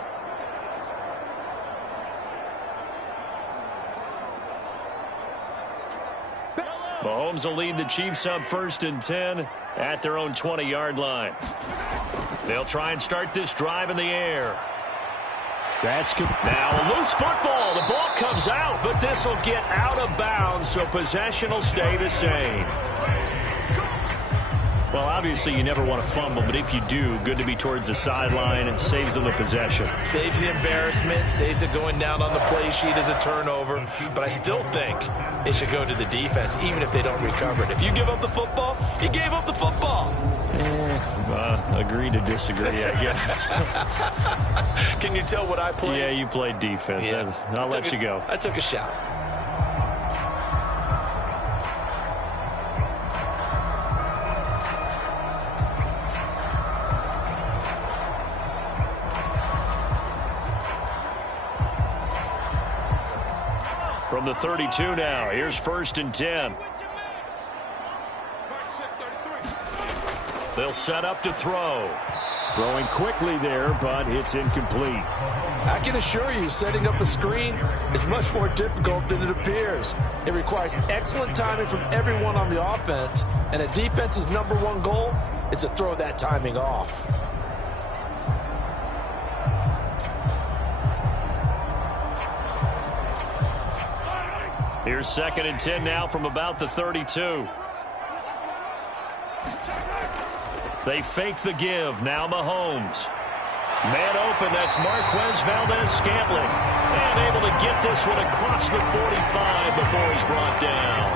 Mahomes will lead the Chiefs up 1st and 10 at their own 20-yard line. They'll try and start this drive in the air. That's good. Now a loose football. The ball comes out, but this will get out of bounds, so possession will stay the same. Well, obviously you never want to fumble, but if you do, good to be towards the sideline. It saves them the possession. Saves the embarrassment, saves it going down on the play sheet as a turnover. But I still think it should go to the defense, even if they don't recover it. If you give up the football, you gave up the football. Agree to disagree, I guess. Can you tell what I played? Yeah, you played defense. Yeah. I'll let you go. I took a shot. From the 32 now, here's 1st and 10. They'll set up to throw. Throwing quickly there, but it's incomplete. I can assure you, setting up a screen is much more difficult than it appears. It requires excellent timing from everyone on the offense, and a defense's #1 goal is to throw that timing off. Here's 2nd and 10 now from about the 32. They fake the give. Now Mahomes. Man open. That's Marquez Valdez-Scantling. And able to get this one across the 45 before he's brought down.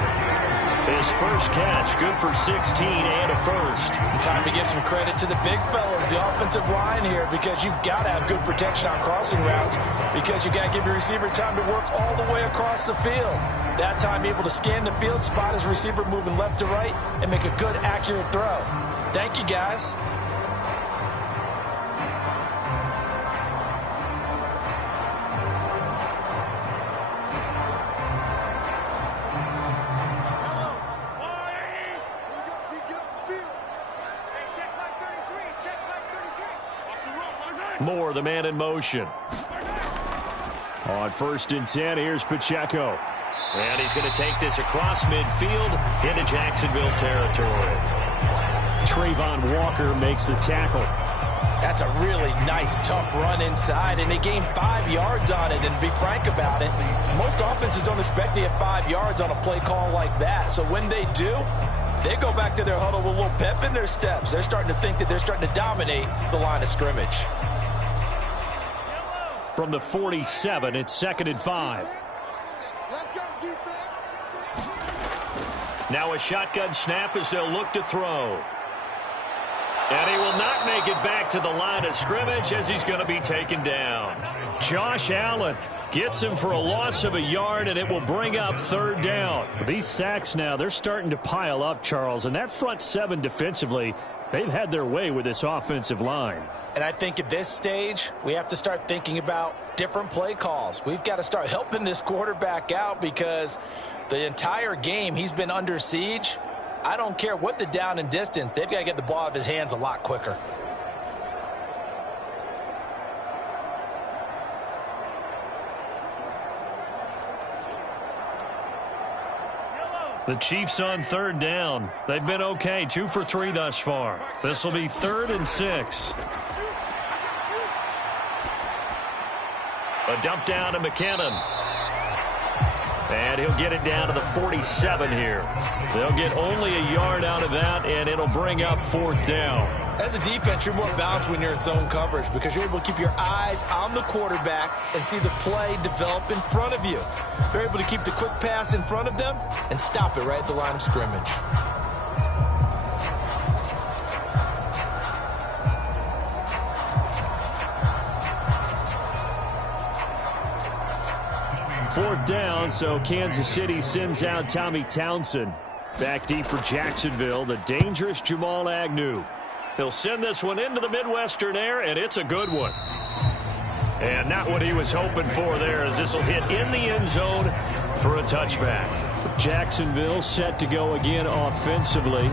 His first catch, good for 16 and a first. Time to give some credit to the big fellas, the offensive line here, because you've got to have good protection on crossing routes, because you got to give your receiver time to work all the way across the field. That time able to scan the field, spot his receiver moving left to right, and make a good, accurate throw. Thank you, guys. Moore, the man in motion. On 1st and 10, here's Pacheco. And he's going to take this across midfield into Jacksonville territory. Trayvon Walker makes the tackle. That's a really nice, tough run inside, and they gained 5 yards on it. And to be frank about it, most offenses don't expect to get 5 yards on a play call like that. So when they do, they go back to their huddle with a little pep in their steps. They're starting to think that they're starting to dominate the line of scrimmage. From the 47, it's 2nd and 5. Now a shotgun snap as they'll look to throw. And he will not make it back to the line of scrimmage as he's going to be taken down. Josh Allen gets him for a loss of a yard, and it will bring up 3rd down. These sacks now, they're starting to pile up, Charles, and that front 7 defensively, they've had their way with this offensive line. And I think at this stage, we have to start thinking about different play calls. We've got to start helping this quarterback out, because the entire game he's been under siege. I don't care what the down and distance. They've got to get the ball out of his hands a lot quicker. The Chiefs on 3rd down. They've been okay, 2 for 3 thus far. This will be 3rd and 6. A dump down to McKinnon. And he'll get it down to the 47 here. They'll get only a yard out of that, and it'll bring up 4th down. As a defense, you're more balanced when you're in zone coverage, because you're able to keep your eyes on the quarterback and see the play develop in front of you. You're able to keep the quick pass in front of them and stop it right at the line of scrimmage. Fourth down, so Kansas City sends out Tommy Townsend. Back deep for Jacksonville, the dangerous Jamal Agnew. He'll send this one into the Midwestern air, and it's a good one. And not what he was hoping for there, as this will hit in the end zone for a touchback. Jacksonville set to go again offensively.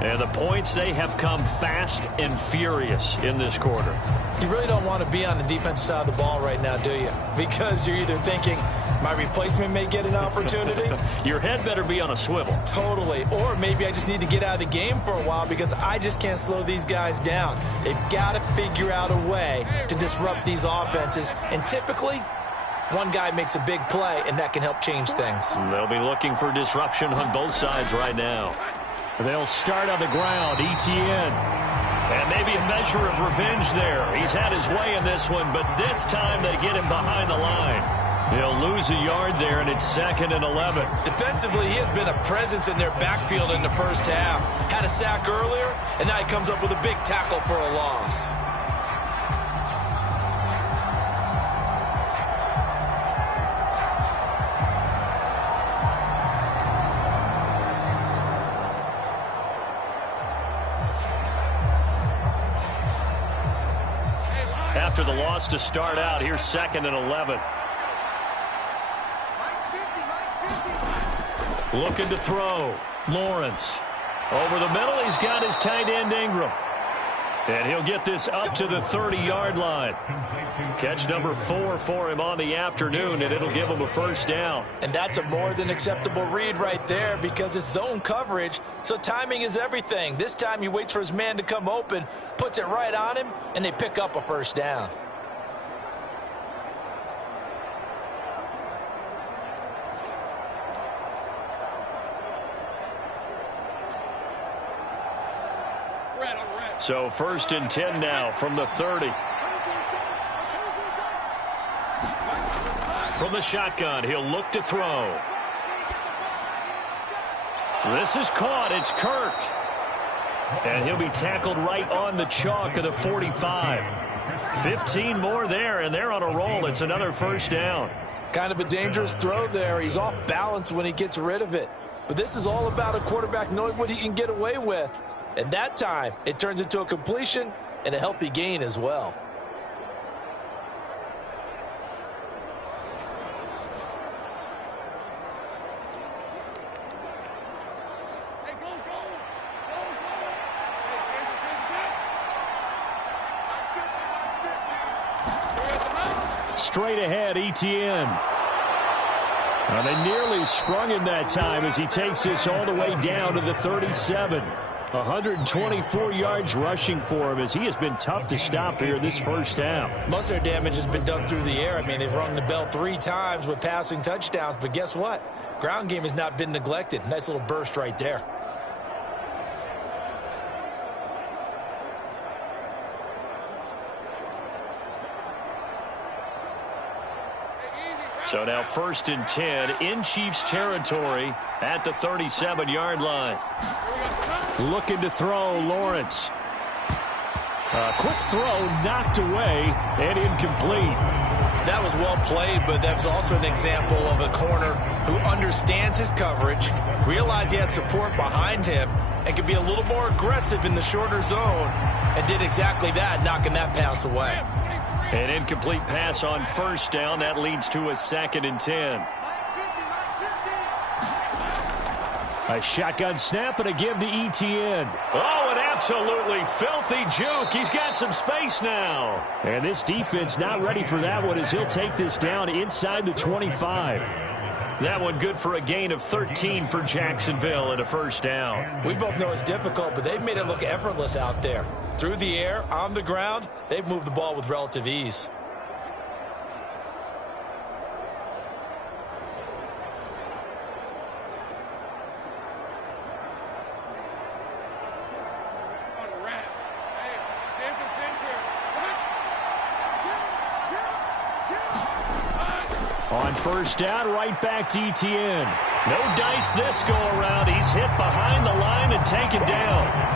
And the points, they have come fast and furious in this quarter. You really don't want to be on the defensive side of the ball right now, do you? Because you're either thinking, my replacement may get an opportunity. Your head better be on a swivel. Totally. Or maybe I just need to get out of the game for a while, because I just can't slow these guys down. They've got to figure out a way to disrupt these offenses. And typically, one guy makes a big play, and that can help change things. They'll be looking for disruption on both sides right now. They'll start on the ground. Etienne. And maybe a measure of revenge there. He's had his way in this one, but this time they get him behind the line. He'll lose a yard there, and it's 2nd and 11. Defensively, he has been a presence in their backfield in the first half. Had a sack earlier, and now he comes up with a big tackle for a loss. After the loss to start out, here's 2nd and 11. Looking to throw. Lawrence. Over the middle, he's got his tight end Ingram. And he'll get this up to the 30-yard line. Catch number 4 for him on the afternoon, and it'll give him a first down. And that's a more than acceptable read right there, because it's zone coverage, so timing is everything. This time he waits for his man to come open, puts it right on him, and they pick up a first down. So 1st and 10 now from the 30. From the shotgun, he'll look to throw. This is caught. It's Kirk. And he'll be tackled right on the chalk of the 45. 15 more there, and they're on a roll. It's another first down. Kind of a dangerous throw there. He's off balance when he gets rid of it. But this is all about a quarterback knowing what he can get away with. And that time, it turns into a completion and a healthy gain as well. Straight ahead, ETN. Well, they nearly sprung him that time as he takes this all the way down to the 37. 124 yards rushing for him as he has been tough to stop here this first half. Most of their damage has been done through the air. I mean, they've rung the bell 3 times with passing touchdowns, but guess what? Ground game has not been neglected. Nice little burst right there. So now 1st and 10 in Chiefs territory at the 37-yard line. Looking to throw, Lawrence. A quick throw knocked away and incomplete. That was well played, but that was also an example of a corner who understands his coverage, realized he had support behind him, and could be a little more aggressive in the shorter zone, and did exactly that, knocking that pass away. An incomplete pass on 1st down. That leads to a 2nd and 10. A shotgun snap and a give to ETN. Oh, an absolutely filthy juke. He's got some space now. And this defense not ready for that one as he'll take this down inside the 25. That one good for a gain of 13 for Jacksonville and a 1st down. We both know it's difficult, but they've made it look effortless out there. Through the air, on the ground, they've moved the ball with relative ease. On 1st down, right back to ETN. No dice this go around. He's hit behind the line and taken down.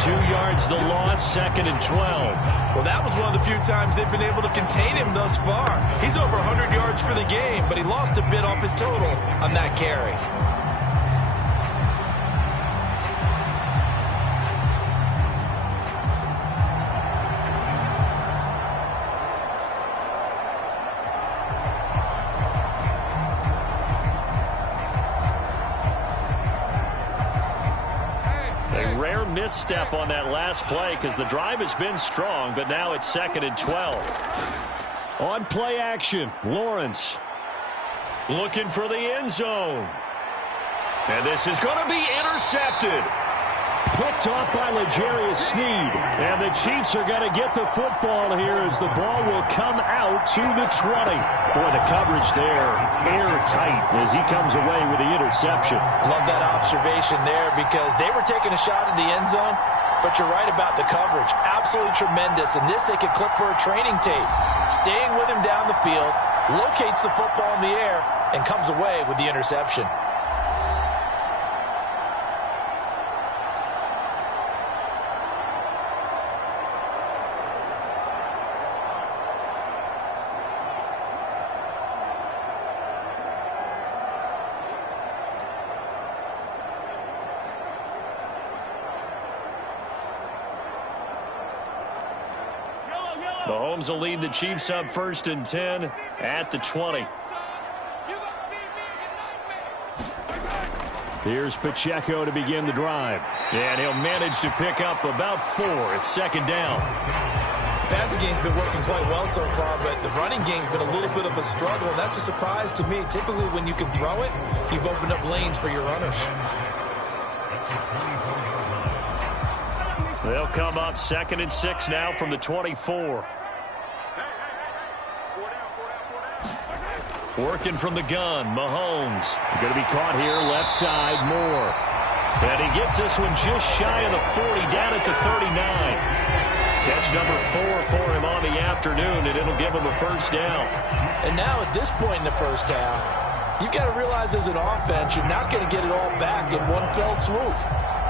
2 yards the loss, 2nd and 12. Well, that was one of the few times they've been able to contain him thus far. He's over 100 yards for the game, but he lost a bit off his total on that carry. Misstep on that last play because the drive has been strong, but now it's 2nd and 12. On play action, Lawrence looking for the end zone. And this is going to be intercepted. Picked off by L'Jarius Sneed. And the Chiefs are going to get the football here as the ball will come out to the 20. Boy, the coverage there airtight as he comes away with the interception. Love that observation there because they were taking a shot at the end zone, but you're right about the coverage. Absolutely tremendous. And this they could clip for a training tape. Staying with him down the field, locates the football in the air, and comes away with the interception. Mahomes will lead the Chiefs up 1st and 10 at the 20. Here's Pacheco to begin the drive. And he'll manage to pick up about 4. It's 2nd down. The passing game's been working quite well so far, but the running game's been a little bit of a struggle. That's a surprise to me. Typically, when you can throw it, you've opened up lanes for your runners. They'll come up 2nd and 6 now from the 24. Working from the gun, Mahomes. Going to be caught here, left side, Moore. And he gets this one just shy of the 40, down at the 39. Catch number 4 for him on the afternoon, and it'll give him a 1st down. And now at this point in the first half, You've got to realize as an offense, you're not going to get it all back in one fell swoop.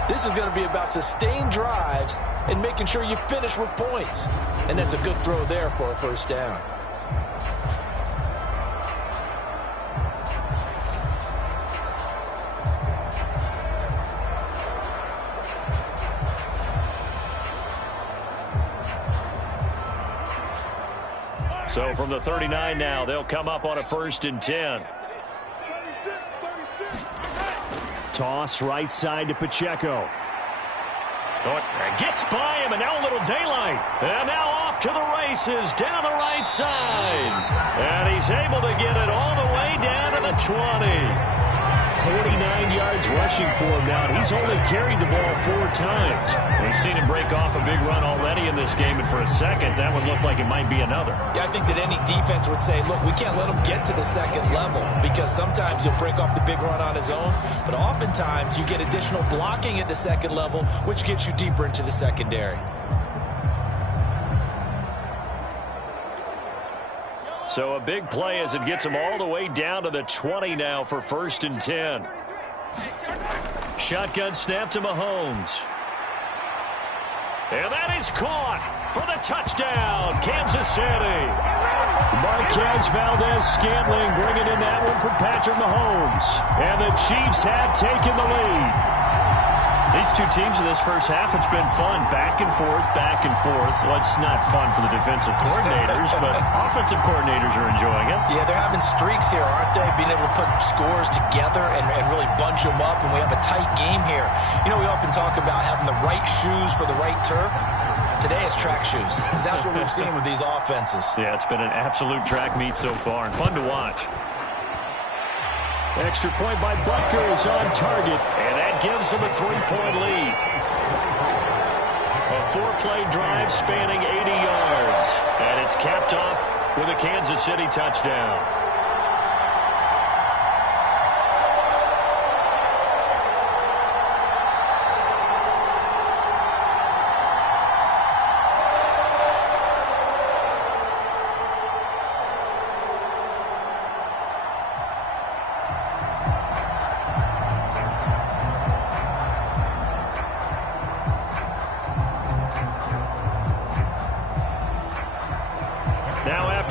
This is going to be about sustained drives and making sure you finish with points. And that's a good throw there for a first down. So from the 39 now, they'll come up on a 1st and 10. Toss right side to Pacheco. Gets by him, and now a little daylight. And now off to the races down the right side. And he's able to get it all the way down to the 20. 49 yards rushing for him now. He's only carried the ball 4 times. We've seen him break off a big run already in this game, and for a second, that would look like it might be another. Yeah, I think that any defense would say, look, we can't let him get to the second level because sometimes he'll break off the big run on his own, but oftentimes you get additional blocking at the second level, which gets you deeper into the secondary. So a big play as it gets him all the way down to the 20 now for 1st and 10. Shotgun snap to Mahomes. And that is caught for the touchdown, Kansas City. Marquez Valdez-Scantling bringing in that one from Patrick Mahomes. And the Chiefs have taken the lead. These two teams in this first half, it's been fun. Back and forth, back and forth. Well, it's not fun for the defensive coordinators, but offensive coordinators are enjoying it. Yeah, they're having streaks here, aren't they? Being able to put scores together and really bunch them up, and we have a tight game here. You know, we often talk about having the right shoes for the right turf. Today it's track shoes. That's what we've seen with these offenses. Yeah, it's been an absolute track meet so far, and fun to watch. Extra point by Butker is on target, and that gives him a 3-point lead. A 4-play drive spanning 80 yards, and it's capped off with a Kansas City touchdown.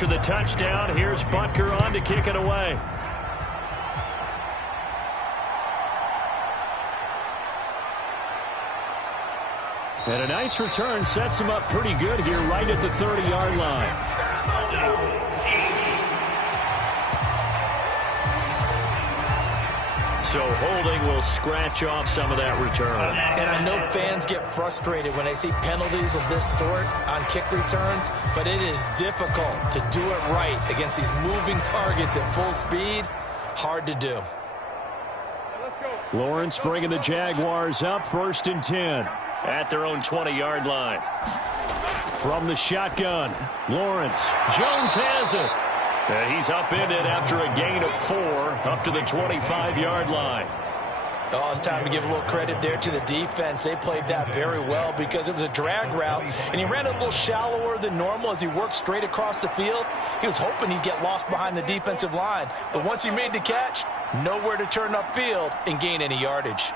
After the touchdown, here's Butker on to kick it away. And a nice return sets him up pretty good here right at the 30-yard line. So holding will scratch off some of that return. And I know fans get frustrated when they see penalties of this sort on kick returns, but it is difficult to do it right against these moving targets at full speed. Hard to do. Let's go. Lawrence bringing the Jaguars up 1st and 10 at their own 20-yard line. From the shotgun, Lawrence. Jones has it. And he's up in it after a gain of 4 up to the 25-yard line. Oh, it's time to give a little credit there to the defense. They played that very well because it was a drag route, and he ran it a little shallower than normal as he worked straight across the field. He was hoping he'd get lost behind the defensive line, but once he made the catch, nowhere to turn upfield and gain any yardage.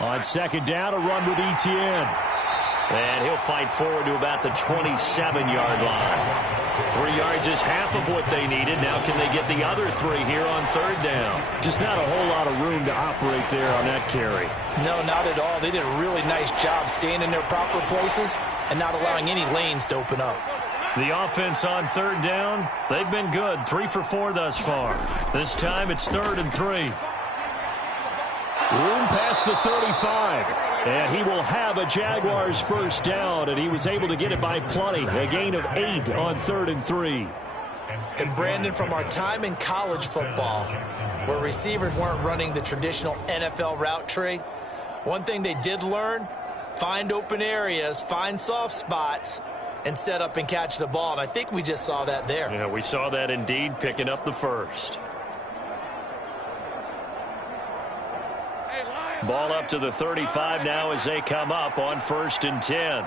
On 2nd down, a run with Etienne. And he'll fight forward to about the 27-yard line. 3 yards is half of what they needed. Now can they get the other 3 here on 3rd down? Just not a whole lot of room to operate there on that carry. No, not at all. They did a really nice job staying in their proper places and not allowing any lanes to open up. The offense on 3rd down, they've been good. 3 for 4 thus far. This time it's 3rd and 3. Room past the 35. And he will have a Jaguars first down, and he was able to get it by plenty. A gain of 8 on 3rd and 3. And Brandon, from our time in college football, where receivers weren't running the traditional NFL route tree, one thing they did learn, find open areas, find soft spots, and set up and catch the ball. And I think we just saw that there. Yeah, we saw that indeed, picking up the first. Ball up to the 35 now as they come up on 1st and 10.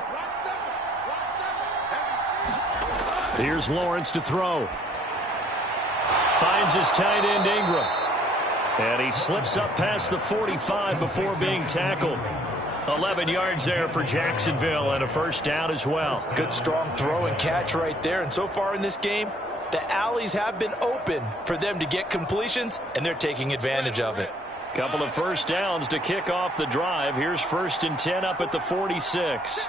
Here's Lawrence to throw. Finds his tight end, Ingram. And he slips up past the 45 before being tackled. 11 yards there for Jacksonville and a first down as well. Good strong throw and catch right there. And so far in this game, the alleys have been open for them to get completions, and they're taking advantage of it. Couple of first downs to kick off the drive. Here's 1st and 10 up at the 46.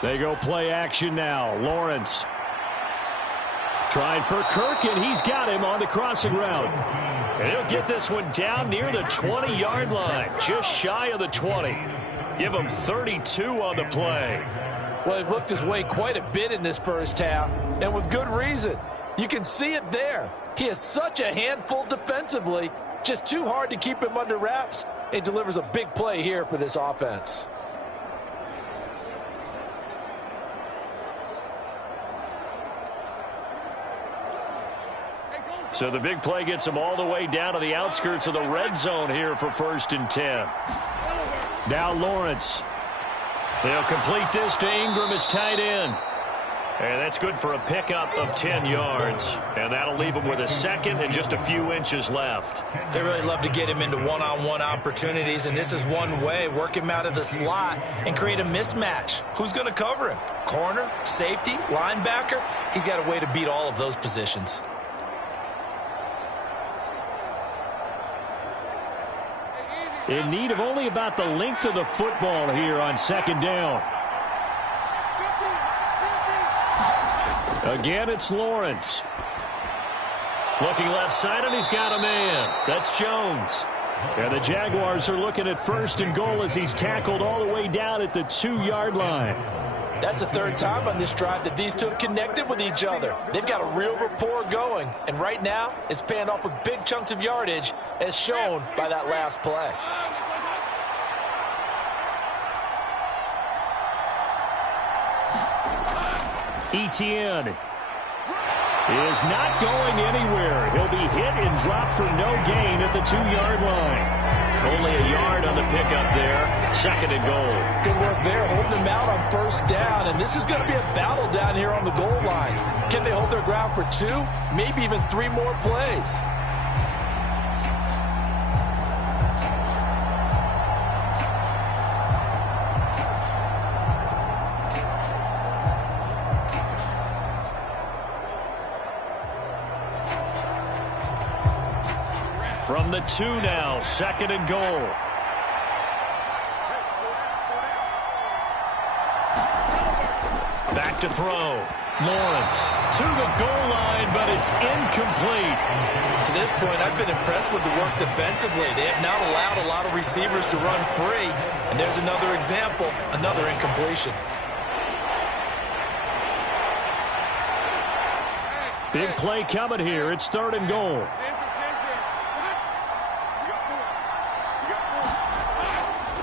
They go play action now. Lawrence trying for Kirk, and he's got him on the crossing route. And he'll get this one down near the 20-yard line, just shy of the 20. Give him 32 on the play. Well, he looked his way quite a bit in this first half, and with good reason. You can see it there. He is such a handful defensively, just too hard to keep him under wraps. It delivers a big play here for this offense. So the big play gets him all the way down to the outskirts of the red zone here for 1st and 10. Now Lawrence. They'll complete this to Ingram as tight end. And that's good for a pickup of 10 yards. And that'll leave him with a second and just a few inches left. They really love to get him into one-on-one opportunities, and this is one way. Work him out of the slot and create a mismatch. Who's going to cover him? Corner, safety, linebacker? He's got a way to beat all of those positions. In need of only about the length of the football here on 2nd down. Again, it's Lawrence. Looking left side, and he's got a man. That's Jones. And the Jaguars are looking at 1st and goal as he's tackled all the way down at the 2-yard line. That's the 3rd time on this drive that these two have connected with each other. They've got a real rapport going. And right now, it's paying off with big chunks of yardage, as shown by that last play. Etienne is not going anywhere. He'll be hit and dropped for no gain at the 2-yard line. Only a yard on the pickup there. 2nd and goal. Good work there, holding them out on 1st down. And this is going to be a battle down here on the goal line. Can they hold their ground for 2, maybe even 3 more plays? From the 2 now, 2nd and goal. Back to throw. Lawrence to the goal line, but it's incomplete. To this point, I've been impressed with the work defensively. They have not allowed a lot of receivers to run free. And there's another example, another incompletion. Big play coming here. It's 3rd and goal.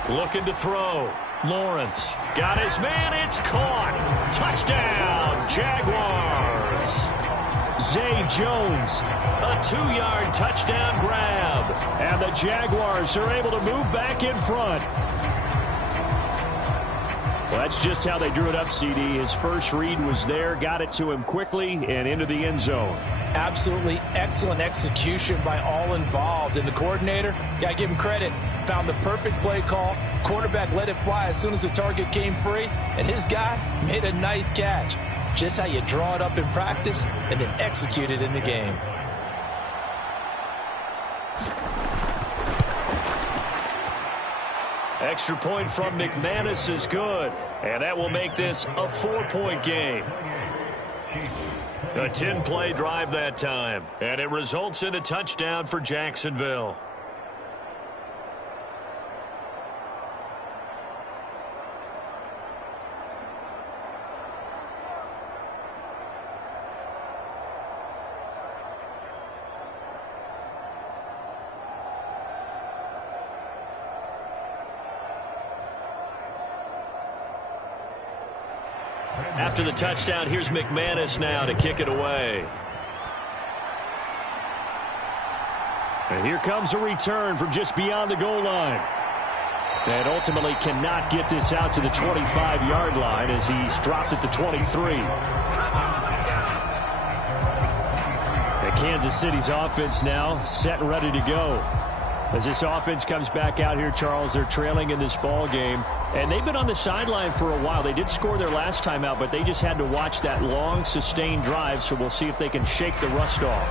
Looking to throw. Lawrence got his man. It's caught. Touchdown, Jaguars. Zay Jones, a 2-yard touchdown grab. And the Jaguars are able to move back in front. Well, that's just how they drew it up, CD. His first read was there, got it to him quickly, and into the end zone. Absolutely excellent execution by all involved. And the coordinator, got to give him credit, found the perfect play call. Quarterback let it fly as soon as the target came free, and his guy made a nice catch. Just how you draw it up in practice and then execute it in the game. Extra point from McManus is good, and that will make this a 4-point game. A 10-play drive that time, and it results in a touchdown for Jacksonville. After the touchdown, here's McManus now to kick it away. And here comes a return from just beyond the goal line. And ultimately cannot get this out to the 25-yard line as he's dropped at the 23. Kansas City's offense now set and ready to go. As this offense comes back out here, Charles, they're trailing in this ball game. And they've been on the sideline for a while. They did score their last time out, but they just had to watch that long, sustained drive. So we'll see if they can shake the rust off.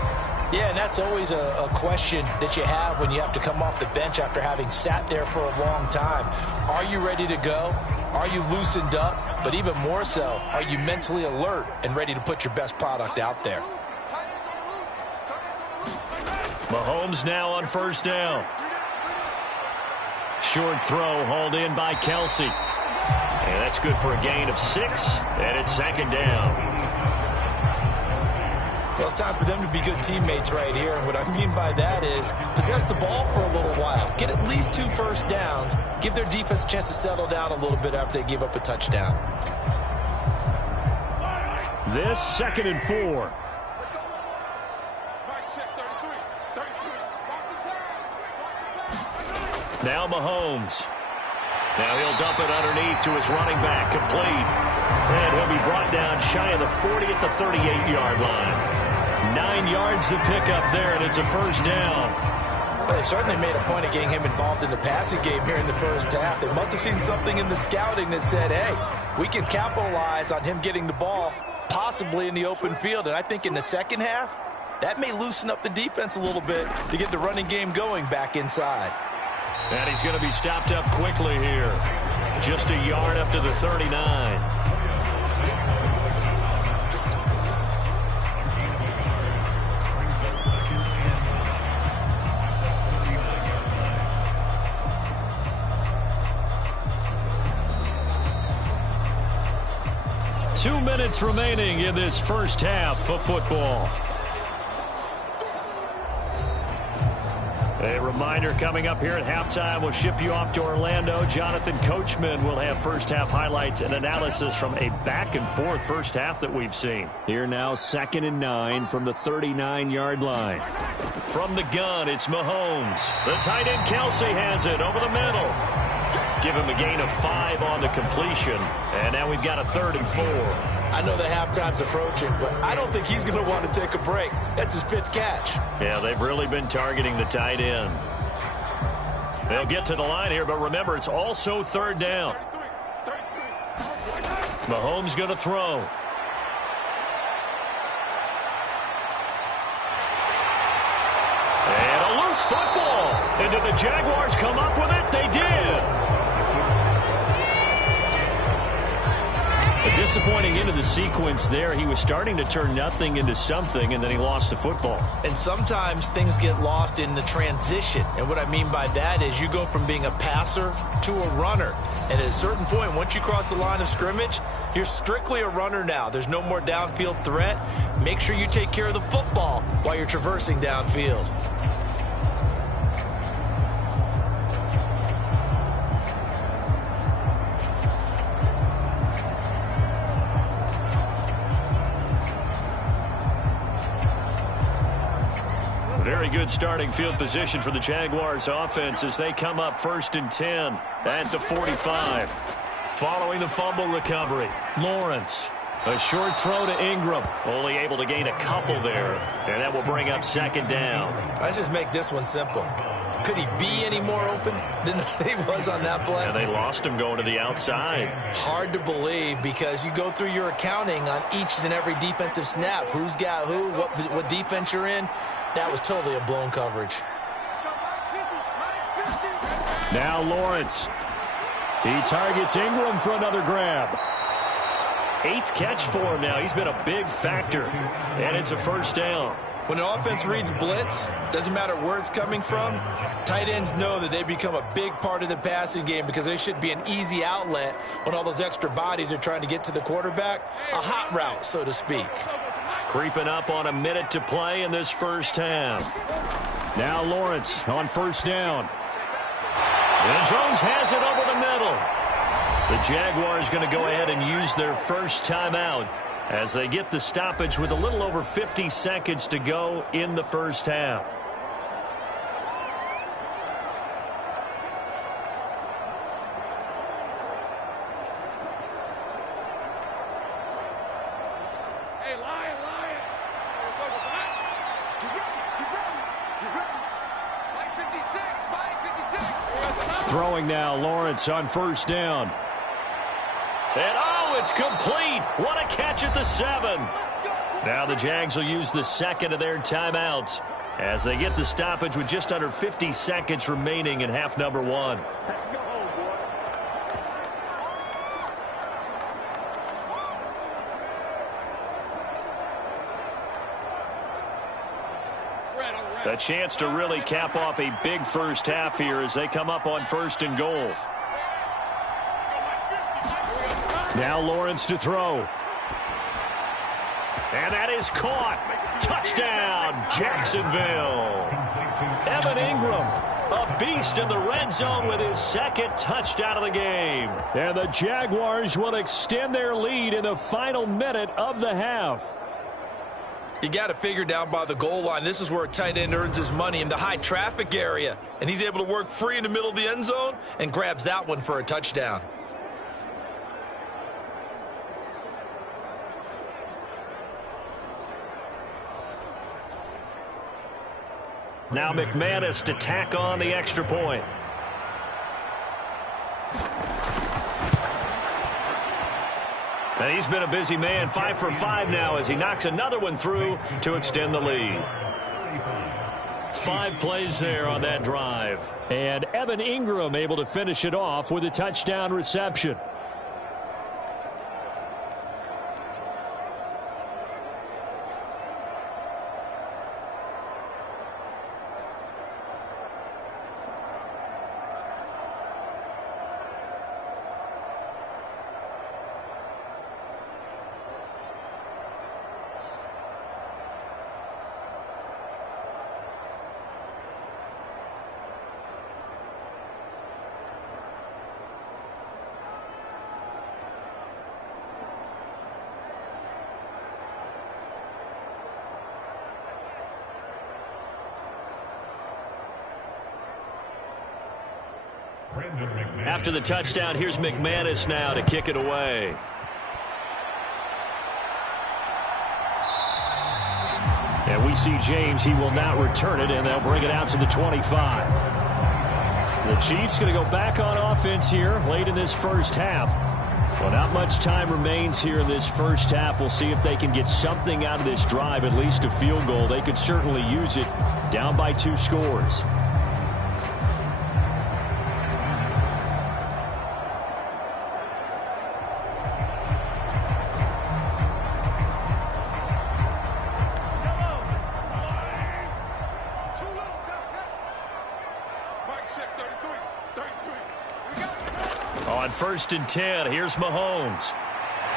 Yeah, and that's always a question that you have when you have to come off the bench after having sat there for a long time. Are you ready to go? Are you loosened up? But even more so, are you mentally alert and ready to put your best product out there? Mahomes now on first down. Short throw hauled in by Kelsey. And that's good for a gain of 6, and it's second down. Well, it's time for them to be good teammates right here. And what I mean by that is possess the ball for a little while. Get at least 2 first downs. Give their defense a chance to settle down a little bit after they give up a touchdown. This 2nd and 4. Now Mahomes. Now he'll dump it underneath to his running back, complete. And he'll be brought down shy of the 40 at the 38-yard line. 9 yards to pick up there, and it's a first down. Well, they certainly made a point of getting him involved in the passing game here in the first half. They must have seen something in the scouting that said, hey, we can capitalize on him getting the ball, possibly in the open field. And I think in the second half, that may loosen up the defense a little bit to get the running game going back inside. And he's going to be stopped up quickly here. Just a yard up to the 39. Two minutes remaining in this first half of football. A reminder coming up here at halftime, we'll ship you off to Orlando. Jonathan Coachman will have first half highlights and analysis from a back and forth first half that we've seen. Here now 2nd and 9 from the 39-yard line. From the gun, it's Mahomes. The tight end Kelsey has it over the middle. Give him a gain of 5 on the completion. And now we've got a 3rd and 4. I know the halftime's approaching, but I don't think he's going to want to take a break. That's his 5th catch. Yeah, they've really been targeting the tight end. They'll get to the line here, but remember, it's also 3rd down. Mahomes going to throw. And a loose football. And did the Jaguars come up with it? They did. A disappointing end of the sequence there. He was starting to turn nothing into something, and then he lost the football. And sometimes things get lost in the transition. And what I mean by that is you go from being a passer to a runner. And at a certain point, once you cross the line of scrimmage, you're strictly a runner now. There's no more downfield threat. Make sure you take care of the football while you're traversing downfield. Very good starting field position for the Jaguars offense as they come up 1st and 10 at the 45. Following the fumble recovery, Lawrence. A short throw to Ingram. Only able to gain a couple there. And that will bring up 2nd down. Let's just make this one simple. Could he be any more open than he was on that play? And they lost him going to the outside. Hard to believe because you go through your accounting on each and every defensive snap. Who's got who, what defense you're in. That was totally a blown coverage. Now Lawrence. He targets Ingram for another grab. 8th catch for him now. He's been a big factor. And it's a 1st down. When an offense reads blitz, doesn't matter where it's coming from, tight ends know that they become a big part of the passing game because they should be an easy outlet when all those extra bodies are trying to get to the quarterback. A hot route, so to speak. Creeping up on a minute to play in this first half. Now Lawrence on 1st down. And Jones has it over the middle. The Jaguars going to go ahead and use their first timeout as they get the stoppage with a little over 50 seconds to go in the first half. Hey, Lion. Throwing now, Lawrence on first down. And it's complete. What a catch at the 7. Now the Jags will use the second of their timeouts as they get the stoppage with just under 50 seconds remaining in half number 1. A chance to really cap off a big first half here as they come up on first and goal. Now Lawrence to throw. And that is caught. Touchdown, Jacksonville. Evan Ingram, a beast in the red zone with his second touchdown of the game. And the Jaguars will extend their lead in the final minute of the half. You got to figure down by the goal line. This is where a tight end earns his money, in the high traffic area. And he's able to work free in the middle of the end zone and grabs that one for a touchdown. Now McManus to tack on the extra point. And he's been a busy man, 5 for 5 now as he knocks another one through to extend the lead. 5 plays there on that drive. And Evan Ingram able to finish it off with a touchdown reception. After the touchdown, here's McManus now to kick it away. And we see James. He will not return it, and they'll bring it out to the 25. The Chiefs going to go back on offense here late in this first half. Well, not much time remains here in this first half. We'll see if they can get something out of this drive, at least a field goal. They could certainly use it down by 2 scores. On 1st and 10, here's Mahomes.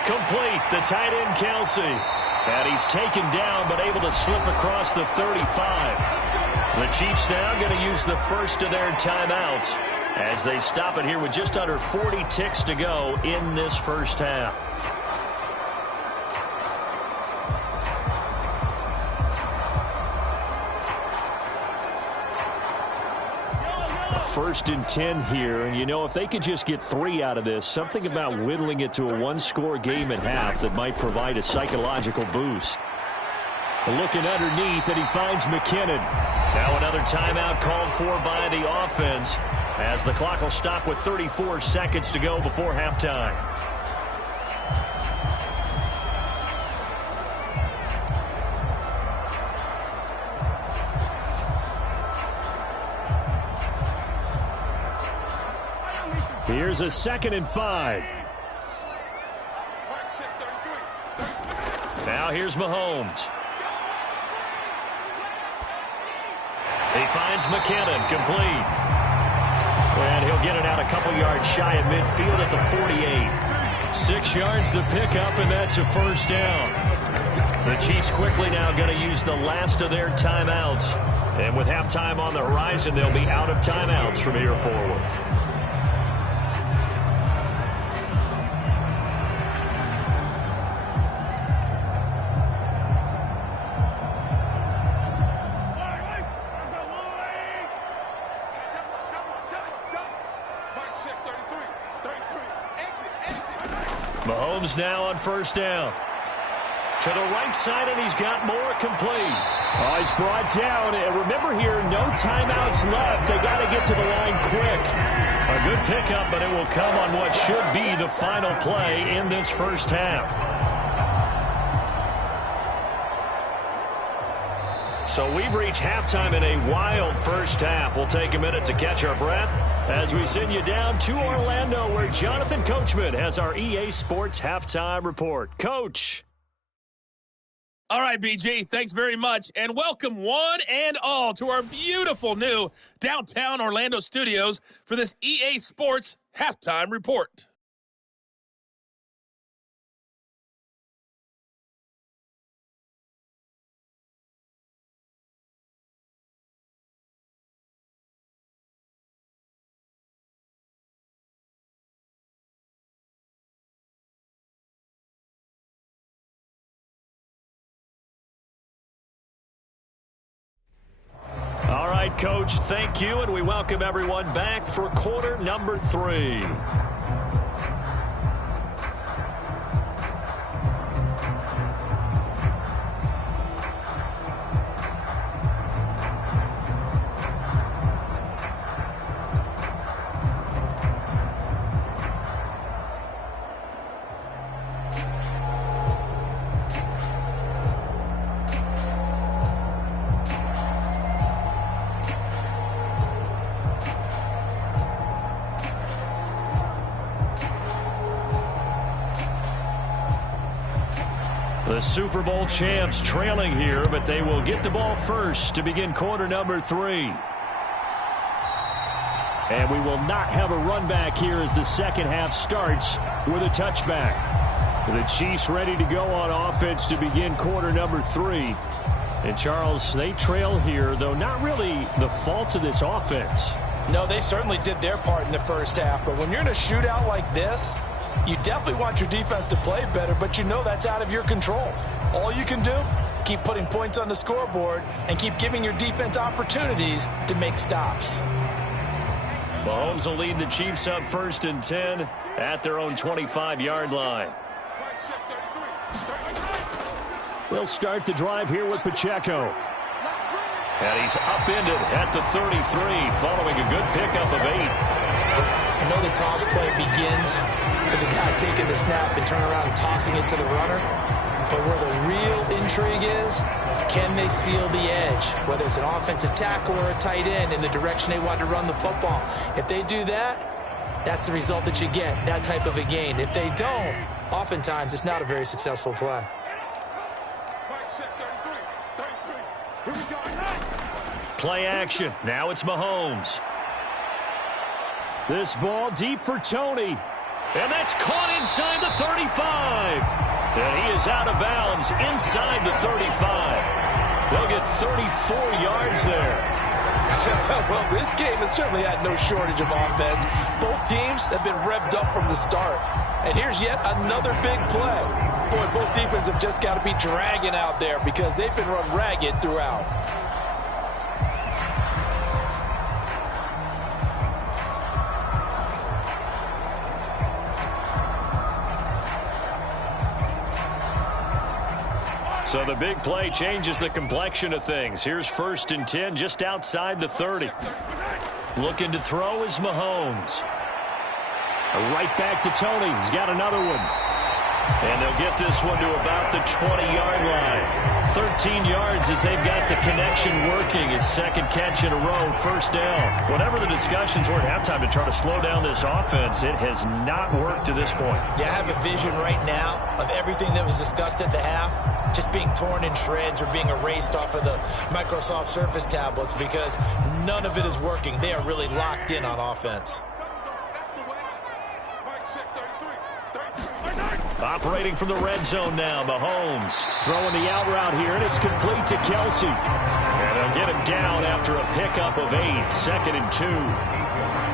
Complete, the tight end Kelsey. And he's taken down but able to slip across the 35. The Chiefs now going to use the first of their timeouts as they stop it here with just under 40 ticks to go in this first half. First and 10 here, and you know, if they could just get 3 out of this, something about whittling it to a 1-score game at half that might provide a psychological boost. Looking underneath, and he finds McKinnon. Now another timeout called for by the offense as the clock will stop with 34 seconds to go before halftime. Here's a 2nd and 5. Now here's Mahomes. He finds McKinnon, complete. And he'll get it out a couple yards shy of midfield at the 48. 6 yards the pickup, and that's a first down. The Chiefs quickly now going to use the last of their timeouts. And with halftime on the horizon, they'll be out of timeouts from here forward. Mahomes now on first down. To the right side, and he's got more, complete. Oh, he's brought down. And remember here, no timeouts left. They got to get to the line quick. A good pickup, but it will come on what should be the final play in this first half. So we've reached halftime in a wild first half. We'll take a minute to catch our breath as we send you down to Orlando, where Jonathan Coachman has our EA Sports Halftime Report. Coach. All right, BG, thanks very much, and welcome one and all to our beautiful new downtown Orlando studios for this EA Sports Halftime Report. All right, Coach, thank you, and we welcome everyone back for quarter number 3. The Super Bowl champs trailing here, but they will get the ball first to begin quarter number 3. And we will not have a run back here as the second half starts with a touchback. The Chiefs ready to go on offense to begin quarter number 3. And, Charles, they trail here, though not really the fault of this offense. No, they certainly did their part in the first half, but when you're in a shootout like this, you definitely want your defense to play better, but you know that's out of your control. All you can do, keep putting points on the scoreboard and keep giving your defense opportunities to make stops. Mahomes will lead the Chiefs up 1st and 10 at their own 25-yard line. They'll start the drive here with Pacheco. And he's upended at the 33 following a good pickup of 8. I know the toss play begins with the guy taking the snap and turning around and tossing it to the runner. But where the real intrigue is, can they seal the edge? Whether it's an offensive tackle or a tight end in the direction they want to run the football. If they do that, that's the result that you get, that type of a gain. If they don't, oftentimes it's not a very successful play. Play action. Now it's Mahomes. This ball deep for Tony. And that's caught inside the 35. And he is out of bounds inside the 35. They'll get 34 yards there. Well, this game has certainly had no shortage of offense. Both teams have been revved up from the start. And here's yet another big play. Boy, both defenses have just got to be dragging out there because they've been run ragged throughout. So the big play changes the complexion of things. Here's 1st and 10 just outside the 30. Looking to throw is Mahomes. Right back to Tony. He's got another one. And they'll get this one to about the 20-yard line. 13 yards as they've got the connection working. His second catch in a row, 1st down. Whatever the discussions were at halftime to try to slow down this offense, it has not worked to this point. Yeah, I have a vision right now of everything that was discussed at the half just being torn in shreds or being erased off of the Microsoft Surface tablets because none of it is working. They are really locked in on offense. Operating from the red zone now, Mahomes throwing the out route here, and it's complete to Kelsey. And they'll get him down after a pickup of 8, 2nd and 2.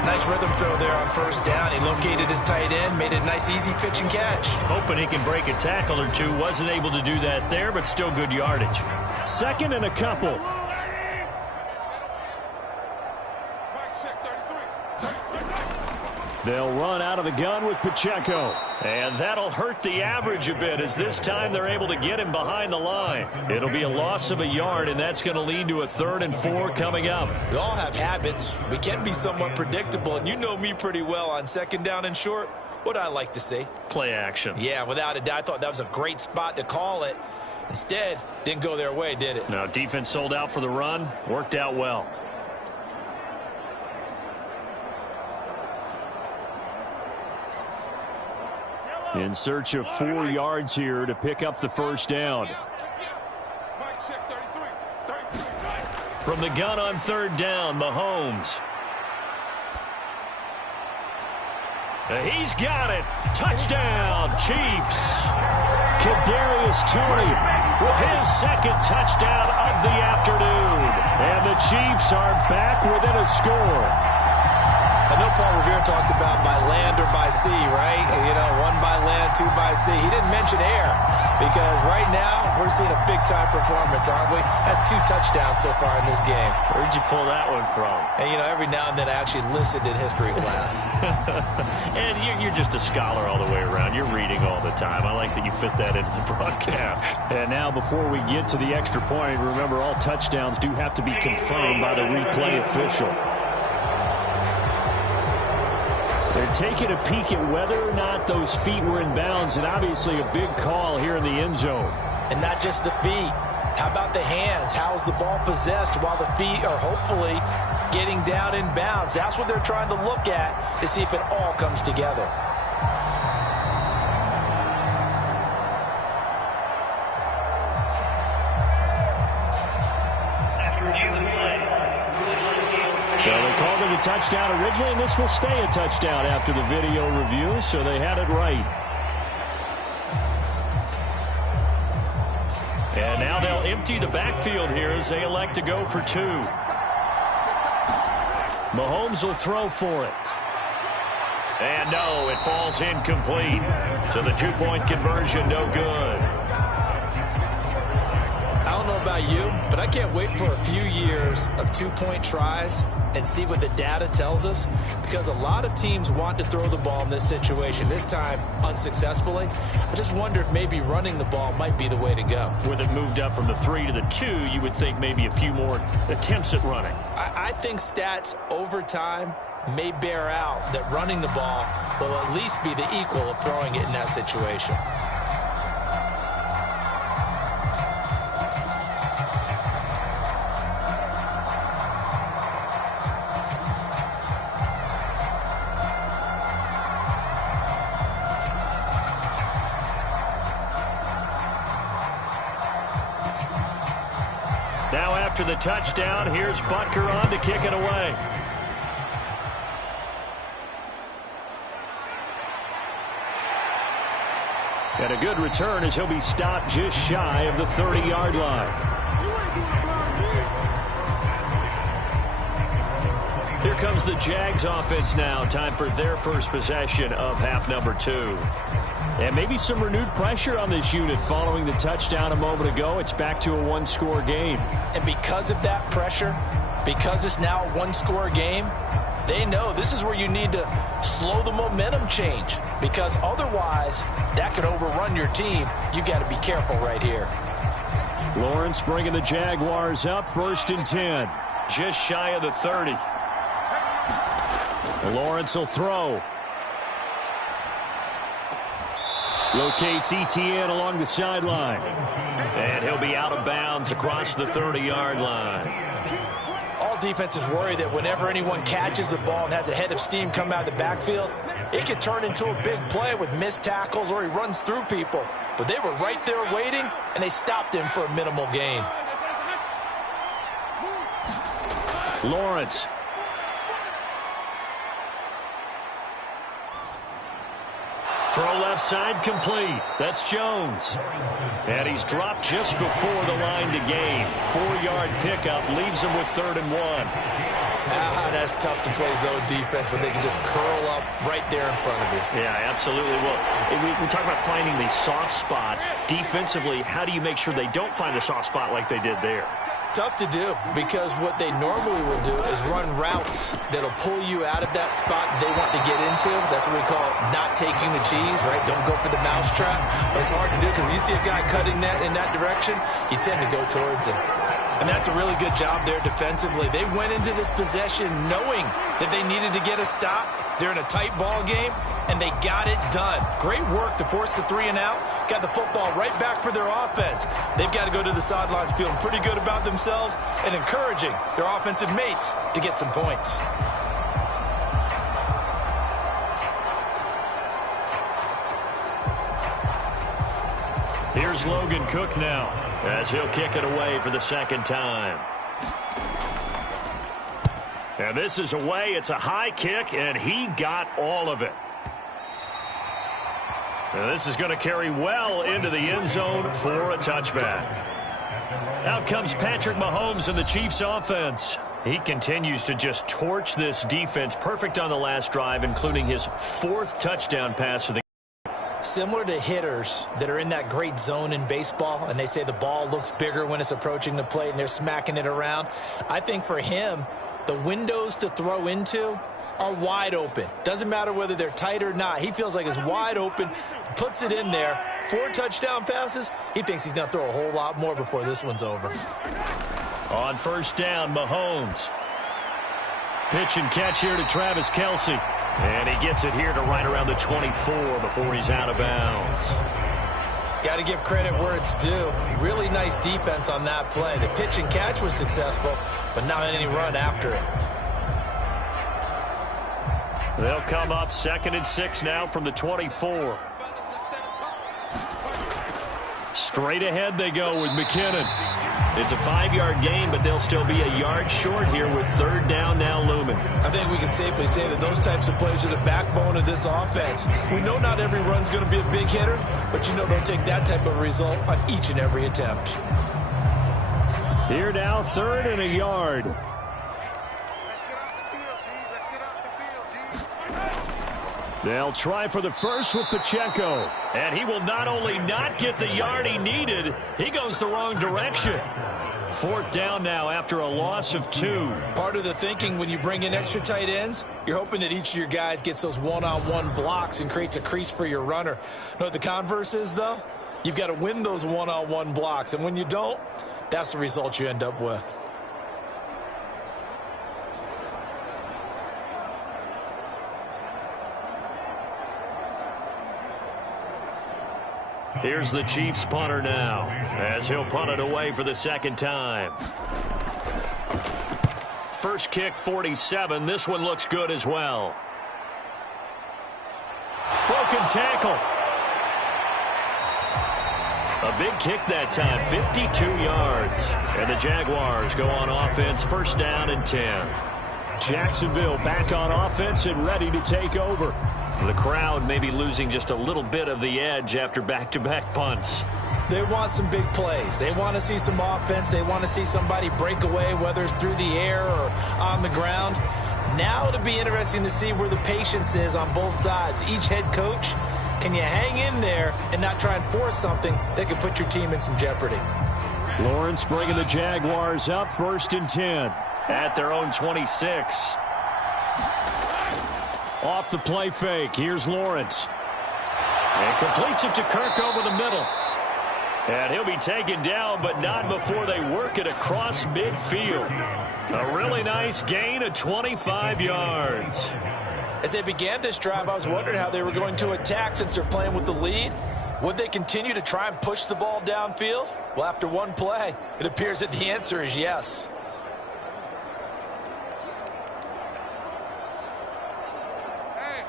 Nice rhythm throw there on 1st down. He located his tight end, made it a nice, easy pitch and catch. Hoping he can break a tackle or two. Wasn't able to do that there, but still good yardage. 2nd and a couple. They'll run out of the gun with Pacheco. And that'll hurt the average a bit as this time they're able to get him behind the line. It'll be a loss of a yard, and that's going to lead to a 3rd and 4 coming up. We all have habits. We can be somewhat predictable, and you know me pretty well on 2nd down and short. What do I like to see? Play action. Yeah, without a doubt. I thought that was a great spot to call it. Instead, didn't go their way, did it? No, defense sold out for the run. Worked out well. In search of 4 yards here to pick up the 1st down. From the gun on 3rd down, Mahomes. He's got it. Touchdown, Chiefs. Kadarius Toney with his 2nd touchdown of the afternoon. And the Chiefs are back within a score. I know Paul Revere talked about by land or by sea, right? You know, 1 by land, 2 by sea. He didn't mention air because right now we're seeing a big-time performance, aren't we? That's 2 touchdowns so far in this game. Where'd you pull that one from? And, you know, every now and then I actually listened in history class. And you're just a scholar all the way around. You're reading all the time. I like that you fit that into the broadcast. And now before we get to the extra point, remember all touchdowns do have to be confirmed by the replay official. They're taking a peek at whether or not those feet were in bounds, and obviously a big call here in the end zone. And not just the feet. How about the hands? How's the ball possessed while the feet are hopefully getting down in bounds? That's what they're trying to look at to see if it all comes together. So they called it a touchdown originally, and this will stay a touchdown after the video review, so they had it right. And now they'll empty the backfield here as they elect to go for 2. Mahomes will throw for it. And no, it falls incomplete. So the 2-point conversion, no good. I don't know about you, but I can't wait for a few years of 2-point tries and see what the data tells us, because a lot of teams want to throw the ball in this situation, this time unsuccessfully. I just wonder if maybe running the ball might be the way to go. With it moved up from the 3 to the 2, you would think maybe a few more attempts at running. I think stats over time may bear out that running the ball will at least be the equal of throwing it in that situation. Now after the touchdown, here's Butker on to kick it away. And a good return as he'll be stopped just shy of the 30-yard line. Here comes the Jags offense now. Time for their first possession of half number 2. And maybe some renewed pressure on this unit following the touchdown a moment ago. It's back to a 1-score game. And because of that pressure, because it's now a 1-score game, they know this is where you need to slow the momentum change, because otherwise that could overrun your team. You got to be careful right here. Lawrence bringing the Jaguars up, 1st and 10. Just shy of the 30. Lawrence will throw. Locates ETN along the sideline. And he'll be out of bounds across the 30-yard line. All defenses worry that whenever anyone catches the ball and has a head of steam come out of the backfield, it could turn into a big play with missed tackles or he runs through people. But they were right there waiting, and they stopped him for a minimal gain. Lawrence. Throw left side complete. That's Jones. And he's dropped just before the line to gain. 4-yard pickup leaves him with 3rd and 1. That's tough to play zone defense when they can just curl up right there in front of you. Yeah, absolutely. Well, we talk about finding the soft spot. Defensively, how do you make sure they don't find a soft spot like they did there? tough to do because what they normally will do is run routes that'll pull you out of that spot they want to get into. That's what we call not taking the cheese, right? Don't go for the mousetrap. But it's hard to do because when you see a guy cutting that in that direction, you tend to go towards it. And that's a really good job there defensively. They went into this possession knowing that they needed to get a stop. They're in a tight ball game, and they got it done. Great work to force the 3 and out. Got the football right back for their offense. They've got to go to the sidelines feeling pretty good about themselves and encouraging their offensive mates to get some points. Here's Logan Cook now as he'll kick it away for the second time. And this is away. It's a high kick, and he got all of it. And this is going to carry well into the end zone for a touchback. Out comes Patrick Mahomes and the Chiefs offense. He continues to just torch this defense. Perfect on the last drive, including his 4th touchdown pass of the game. Similar to hitters that are in that great zone in baseball, and they say the ball looks bigger when it's approaching the plate and they're smacking it around. I think for him, the windows to throw into are wide open. Doesn't matter whether they're tight or not. He feels like it's wide open, puts it in there. 4 touchdown passes. He thinks he's going to throw a whole lot more before this one's over. On first down, Mahomes. Pitch and catch here to Travis Kelce. And he gets it here to right around the 24 before he's out of bounds. Got to give credit where it's due. Really nice defense on that play. The pitch and catch was successful, but not any run after it. They'll come up 2nd and 6 now from the 24. Straight ahead they go with McKinnon. It's a 5-yard gain, but they'll still be a yard short here with 3rd down now looming. I think we can safely say that those types of plays are the backbone of this offense. We know not every run's going to be a big hitter, but you know they'll take that type of result on each and every attempt. Here now, 3rd and a yard. They'll try for the first with Pacheco. And he will not only not get the yard he needed, he goes the wrong direction. 4th down now after a loss of 2. Part of the thinking when you bring in extra tight ends, you're hoping that each of your guys gets those one-on-one blocks and creates a crease for your runner. You know what the converse is, though? You've got to win those one-on-one blocks. And when you don't, that's the result you end up with. Here's the Chiefs punter now as he'll punt it away for the 2nd time. First kick 47. This one looks good as well. Broken tackle. A big kick that time, 52 yards. And the Jaguars go on offense, 1st down and 10. Jacksonville back on offense and ready to take over. The crowd may be losing just a little bit of the edge after back-to-back punts. They want some big plays. They want to see some offense. They want to see somebody break away, whether it's through the air or on the ground. Now it'll be interesting to see where the patience is on both sides. Each head coach, can you hang in there and not try and force something that could put your team in some jeopardy? Lawrence bringing the Jaguars up 1st and 10 at their own 26. Off the play fake, here's Lawrence. And completes it to Kirk over the middle. And he'll be taken down, but not before they work it across midfield. A really nice gain of 25 yards. As they began this drive, I was wondering how they were going to attack since they're playing with the lead. Would they continue to try and push the ball downfield? Well, after one play, it appears that the answer is yes.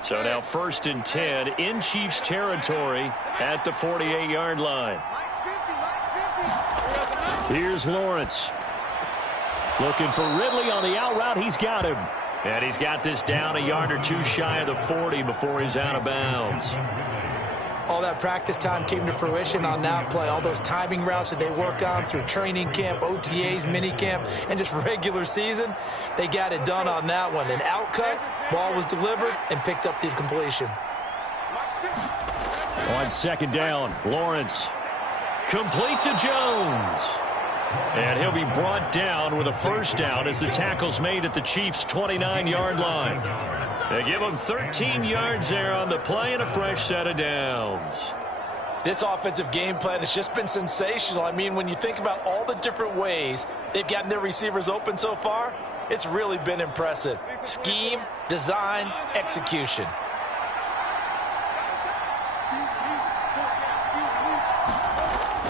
So now 1st and 10 in Chiefs territory at the 48-yard line. Here's Lawrence. Looking for Ridley on the out route. He's got him. And he's got this down a yard or 2 shy of the 40 before he's out of bounds. All that practice time came to fruition on that play. All those timing routes that they work on through training camp, OTAs, mini camp, and just regular season, they got it done on that one. An outcut, ball was delivered, and picked up the completion. On 2nd down, Lawrence. Complete to Jones. And he'll be brought down with a first down as the tackle's made at the Chiefs' 29-yard line. They give him 13 yards there on the play and a fresh set of downs. This offensive game plan has just been sensational. I mean, when you think about all the different ways they've gotten their receivers open so far, it's really been impressive. Scheme, design, execution.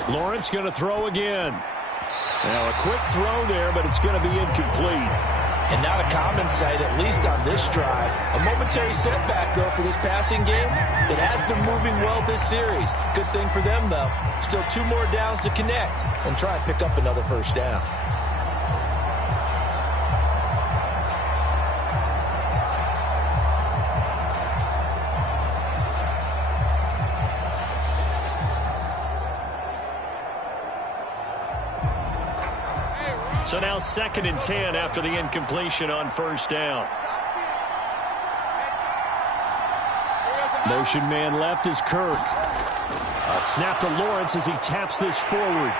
Lawrence going to throw again. Now a quick throw there, but it's going to be incomplete. And not a common sight, at least on this drive. A momentary setback, though, for this passing game. It has been moving well this series. Good thing for them, though. Still 2 more downs to connect and try and pick up another first down. So now 2nd and 10 after the incompletion on first down. Motion man left is Kirk. A snap to Lawrence as he taps this forward.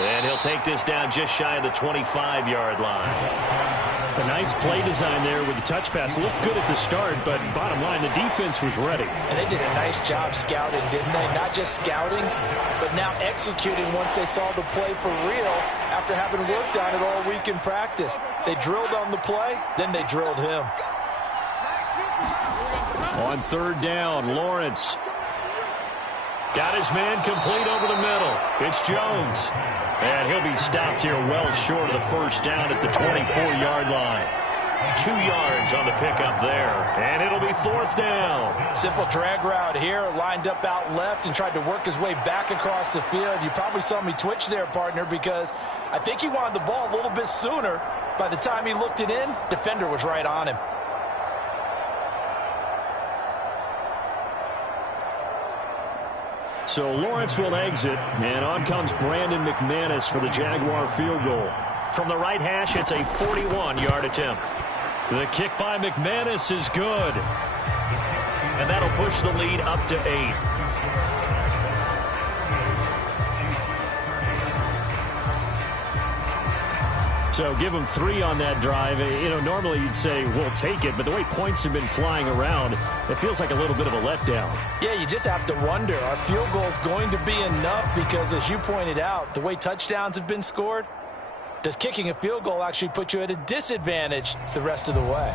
And he'll take this down just shy of the 25-yard line. A nice play design there with the touch pass. Looked good at the start, but bottom line, the defense was ready. And they did a nice job scouting, didn't they? Not just scouting, but now executing once they saw the play for real after having worked on it all week in practice. They drilled on the play, then they drilled him. On 3rd down, Lawrence got his man complete over the middle. It's Jones. And he'll be stopped here well short of the first down at the 24-yard line. 2 yards on the pickup there. And it'll be 4th down. Simple drag route here, lined up out left and tried to work his way back across the field. You probably saw me twitch there, partner, because I think he wanted the ball a little bit sooner. By the time he looked it in, defender was right on him. So Lawrence will exit, and on comes Brandon McManus for the Jaguar field goal. From the right hash, it's a 41-yard attempt. The kick by McManus is good. And that'll push the lead up to 8. So give them 3 on that drive. You know, normally you'd say, we'll take it, but the way points have been flying around, it feels like a little bit of a letdown. Yeah, you just have to wonder, are field goals going to be enough? Because as you pointed out, the way touchdowns have been scored, does kicking a field goal actually put you at a disadvantage the rest of the way?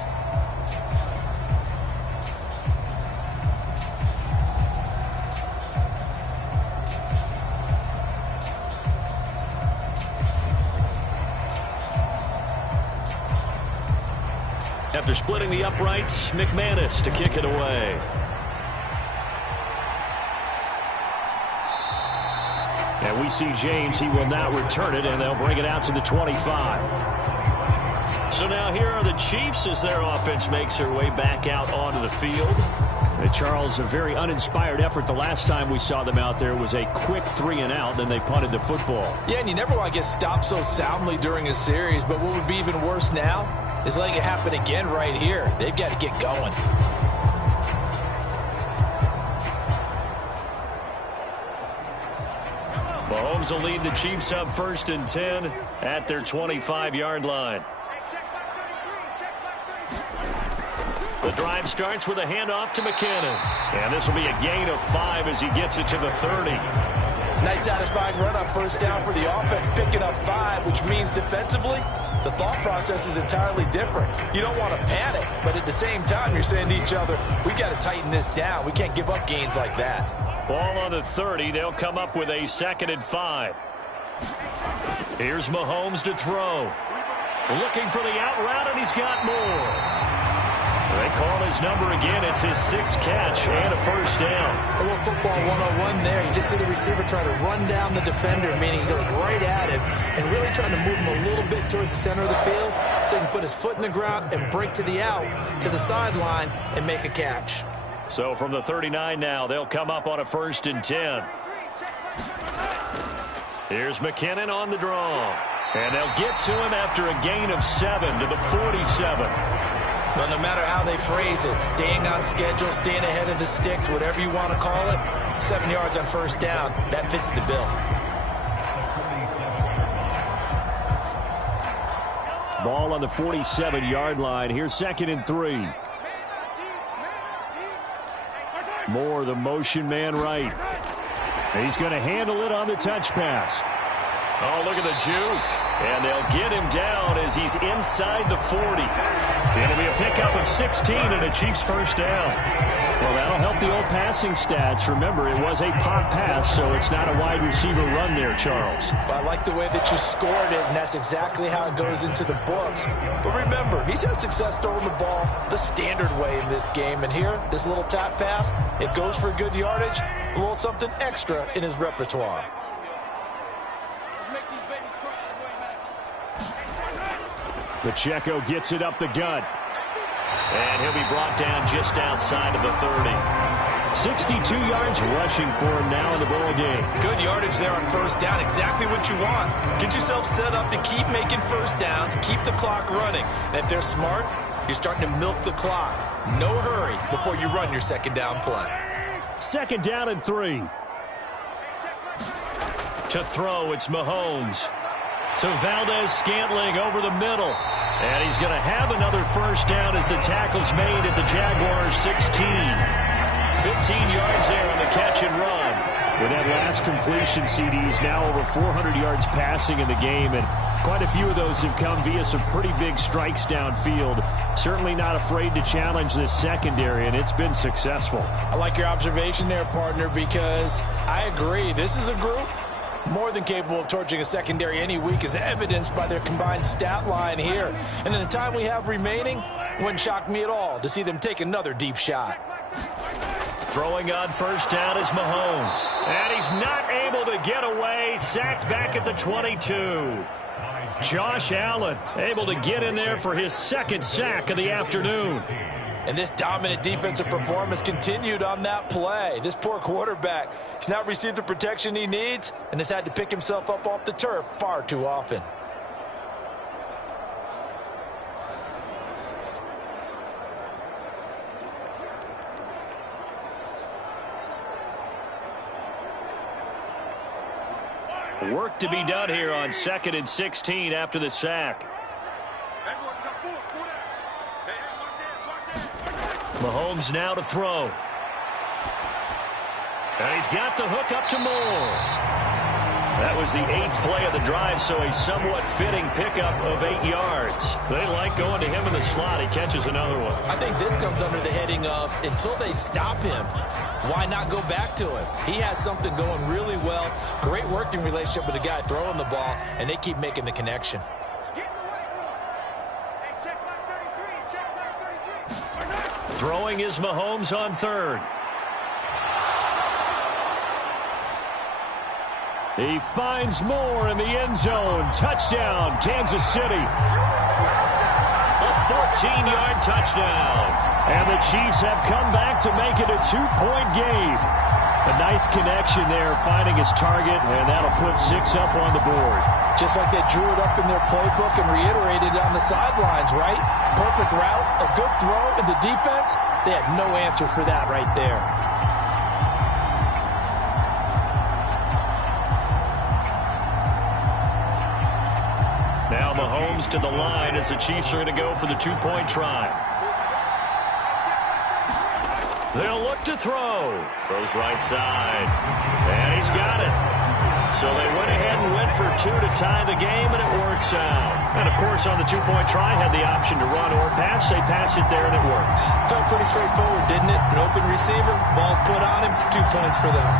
After splitting the uprights, McManus to kick it away. And we see James. He will not return it, and they'll bring it out to the 25. So now here are the Chiefs as their offense makes their way back out onto the field. And Charles, a very uninspired effort. The last time we saw them out there was a quick 3-and-out, then they punted the football. Yeah, and you never want to get stopped so soundly during a series, but what would be even worse now is letting it happen again right here. They've got to get going. Mahomes will lead the Chiefs up 1st and 10 at their 25-yard line. The drive starts with a handoff to McKinnon. And this will be a gain of 5 as he gets it to the 30. Nice satisfying run on first down for the offense, picking up 5, which means defensively, the thought process is entirely different. You don't want to panic, but at the same time, you're saying to each other, we got to tighten this down. We can't give up gains like that. Ball on the 30. They'll come up with a 2nd and 5. Here's Mahomes to throw. Looking for the out route, and he's got more. They call his number again. It's his 6th catch and a first down. A little football 101 there. You just see the receiver try to run down the defender, meaning he goes right at him and really trying to move him a little bit towards the center of the field so he can put his foot in the ground and break to the out, to the sideline, and make a catch. So from the 39 now, they'll come up on a 1st and 10. Here's McKinnon on the draw. And they'll get to him after a gain of 7 to the 47. Well, no matter how they phrase it, staying on schedule, staying ahead of the sticks, whatever you want to call it, 7 yards on first down, that fits the bill. Ball on the 47-yard line. Here's 2nd and 3. Moore, the motion man right. He's going to handle it on the touch pass. Oh, look at the juke. And they'll get him down as he's inside the 40. It'll be a pickup of 16 and a Chiefs first down. Well, that'll help the old passing stats. Remember, it was a pop pass, so it's not a wide receiver run there, Charles. Well, I like the way that you scored it, and that's exactly how it goes into the books. But remember, he's had success throwing the ball the standard way in this game. And here, this little tap pass, it goes for good yardage, a little something extra in his repertoire. Pacheco gets it up the gut. And he'll be brought down just outside of the 30. 62 yards rushing for him now in the ball game. Good yardage there on first down. Exactly what you want. Get yourself set up to keep making first downs. Keep the clock running. And if they're smart, you're starting to milk the clock. No hurry before you run your second down play. 2nd down and 3. To throw, it's Mahomes. To Valdez-Scantling over the middle. And he's going to have another first down as the tackle's made at the Jaguars' 16. 15 yards there on the catch and run. With that last completion, CD, he's now over 400 yards passing in the game, and quite a few of those have come via some pretty big strikes downfield. Certainly not afraid to challenge this secondary, and it's been successful. I like your observation there, partner, because I agree. This is a group more than capable of torching a secondary any week, as evidenced by their combined stat line here. And in the time we have remaining, it wouldn't shock me at all to see them take another deep shot. Throwing on first down is Mahomes. And he's not able to get away. Sacked back at the 22. Josh Allen able to get in there for his 2nd sack of the afternoon. And this dominant defensive performance continued on that play. This poor quarterback, he's not received the protection he needs and has had to pick himself up off the turf far too often. Work to be done here on 2nd and 16 after the sack. Mahomes now to throw. And he's got the hook up to Moore. That was the 8th play of the drive, so a somewhat fitting pickup of 8 yards. They like going to him in the slot. He catches another one. I think this comes under the heading of, until they stop him, why not go back to him? He has something going really well. Great working relationship with the guy throwing the ball, and they keep making the connection. Throwing is Mahomes on 3rd. He finds Moore in the end zone. Touchdown, Kansas City. A 14-yard touchdown. And the Chiefs have come back to make it a 2-point game. A nice connection there, finding his target, and that'll put 6 up on the board. Just like they drew it up in their playbook and reiterated it on the sidelines, right? Perfect route, a good throw, and the defense, they had no answer for that right there. Now Mahomes to the line as the Chiefs are going to go for the 2-point try. They'll look to throw. Throws right side. And he's got it. So they went ahead and went for 2 to tie the game, and it works out. And, of course, on the 2-point try, had the option to run or pass. They pass it there, and it works. Felt pretty straightforward, didn't it? An open receiver, ball's put on him, 2 points for them.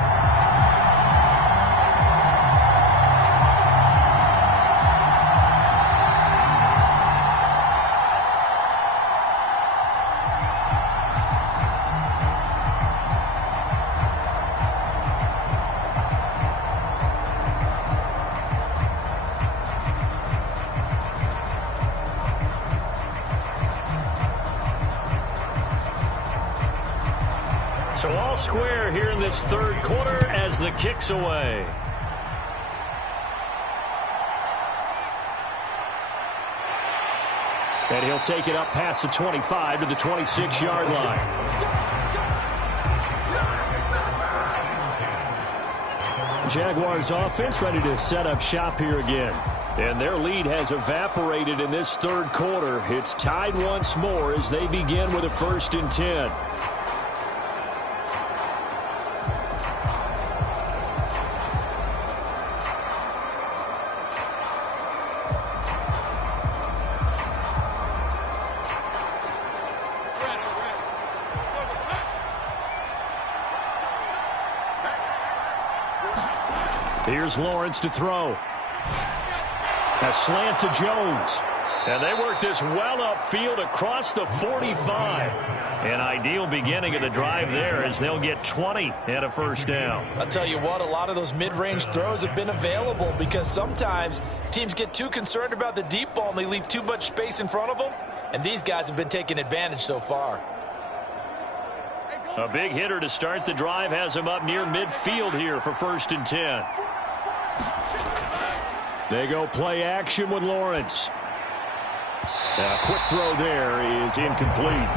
So all square here in this 3rd quarter as the kick's away. And he'll take it up past the 25 to the 26-yard line. Jaguars offense ready to set up shop here again. And their lead has evaporated in this third quarter. It's tied once more as they begin with a 1st and 10. Here's Lawrence to throw. A slant to Jones. And they work this well upfield across the 45. An ideal beginning of the drive there as they'll get 20 and a 1st down. I'll tell you what, a lot of those mid-range throws have been available because sometimes teams get too concerned about the deep ball and they leave too much space in front of them. And these guys have been taking advantage so far. A big hitter to start the drive has him up near midfield here for 1st and 10. They go play action with Lawrence. A quick throw there is incomplete.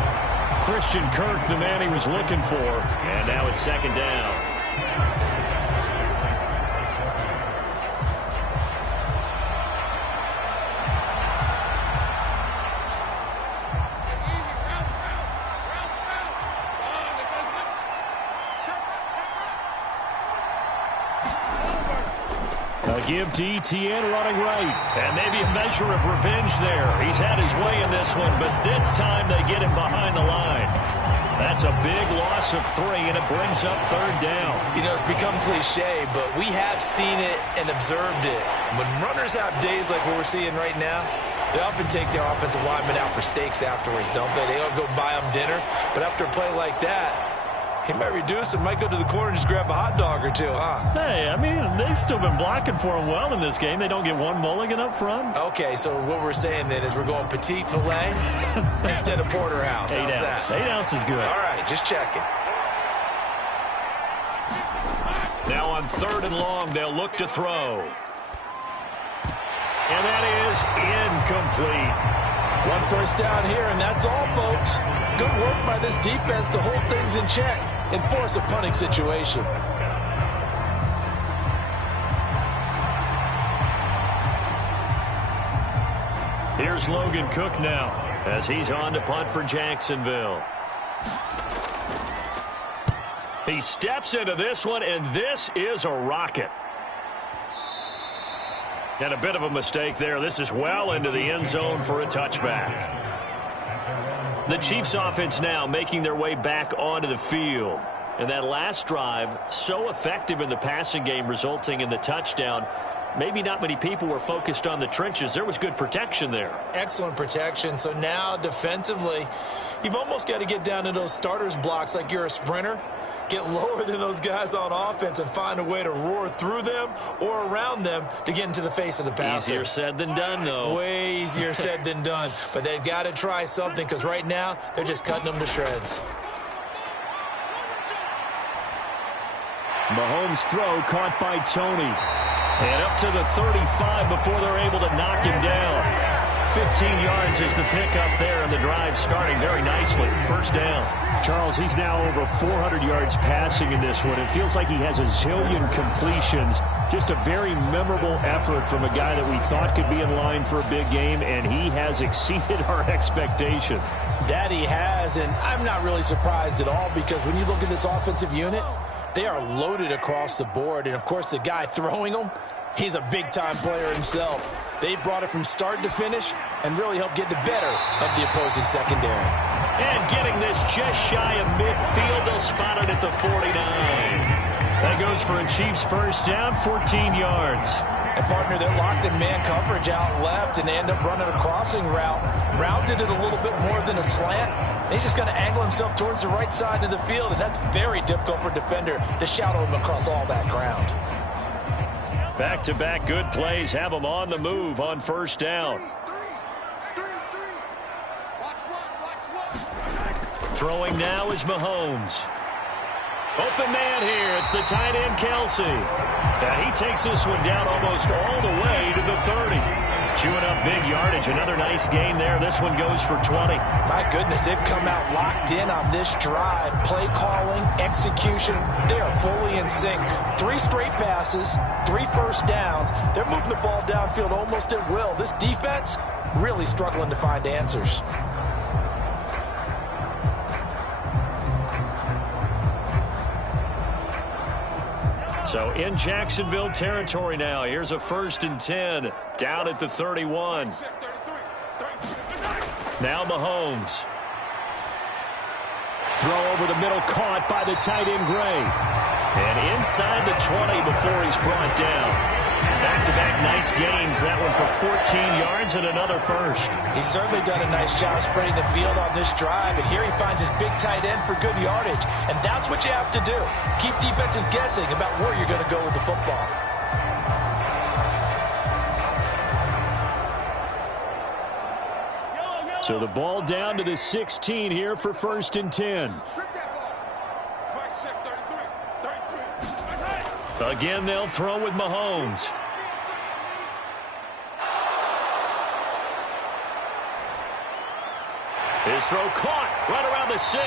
Christian Kirk, the man he was looking for. And now it's 2nd down. A give to Etienne running right. And maybe a measure of revenge there. He's had his way in this one, but this time they get him behind the line. That's a big loss of 3, and it brings up 3rd down. You know, it's become cliche, but we have seen it and observed it. When runners have days like what we're seeing right now, they often take their offensive linemen out for steaks afterwards, don't they? They don't go buy them dinner. But after a play like that, he might reduce and might go to the corner and just grab a hot dog or two, huh? Hey, I mean, they've still been blocking for him well in this game. They don't get one mulligan up front. Okay, so what we're saying then is we're going petite filet instead of porterhouse. 8 ounce. That? 8 ounce is good. All right, just checking. Now on 3rd and long, they'll look to throw. And that is incomplete. 1 1st down here, and that's all, folks. Good work by this defense to hold things in check and force a punting situation. Here's Logan Cook now as he's on to punt for Jacksonville. He steps into this one, and this is a rocket. And a bit of a mistake there. This is well into the end zone for a touchback. The Chiefs offense now making their way back onto the field. And that last drive, so effective in the passing game, resulting in the touchdown. Maybe not many people were focused on the trenches. There was good protection there. Excellent protection. So now defensively, you've almost got to get down to those starters blocks like you're a sprinter. Get lower than those guys on offense and find a way to roar through them or around them to get into the face of the passer. Easier said than done, though. Way easier said than done. But they've got to try something because right now they're just cutting them to shreds. Mahomes' throw caught by Tony. And up to the 35 before they're able to knock him down. 15 yards is the pickup there, and the drive starting very nicely. 1st down. Charles, he's now over 400 yards passing in this one. It feels like he has a zillion completions. Just a very memorable effort from a guy that we thought could be in line for a big game, and he has exceeded our expectation. That he has, and I'm not really surprised at all because when you look at this offensive unit, they are loaded across the board. And, of course, the guy throwing them, he's a big-time player himself. They brought it from start to finish and really helped get the better of the opposing secondary. And getting this just shy of midfield, they'll spot it at the 49. That goes for a Chiefs 1st down, 14 yards. And, partner, they're locked in man coverage out left, and they end up running a crossing route. Rounded it a little bit more than a slant. And he's just going to angle himself towards the right side of the field, and that's very difficult for a defender to shadow him across all that ground. Back-to-back good plays have them on the move on 1st down. Throwing now is Mahomes. Open man here. It's the tight end, Kelsey. And he takes this one down almost all the way to the 30. Chewing up big yardage. Another nice gain there. This one goes for 20. My goodness, they've come out locked in on this drive. Play calling, execution, they are fully in sync. 3 straight passes, 3 first downs. They're moving the ball downfield almost at will. This defense really struggling to find answers. So in Jacksonville territory now. Here's a 1st and 10 down at the 31. Now Mahomes. Throw over the middle, caught by the tight end Gray. And inside the 20 before he's brought down. Back-to-back nice gains. That one for 14 yards and another first. He's certainly done a nice job spreading the field on this drive. And here he finds his big tight end for good yardage. And that's what you have to do. Keep defenses guessing about where you're going to go with the football. So the ball down to the 16 here for 1st and 10. Again, they'll throw with Mahomes. His throw caught right around the 6.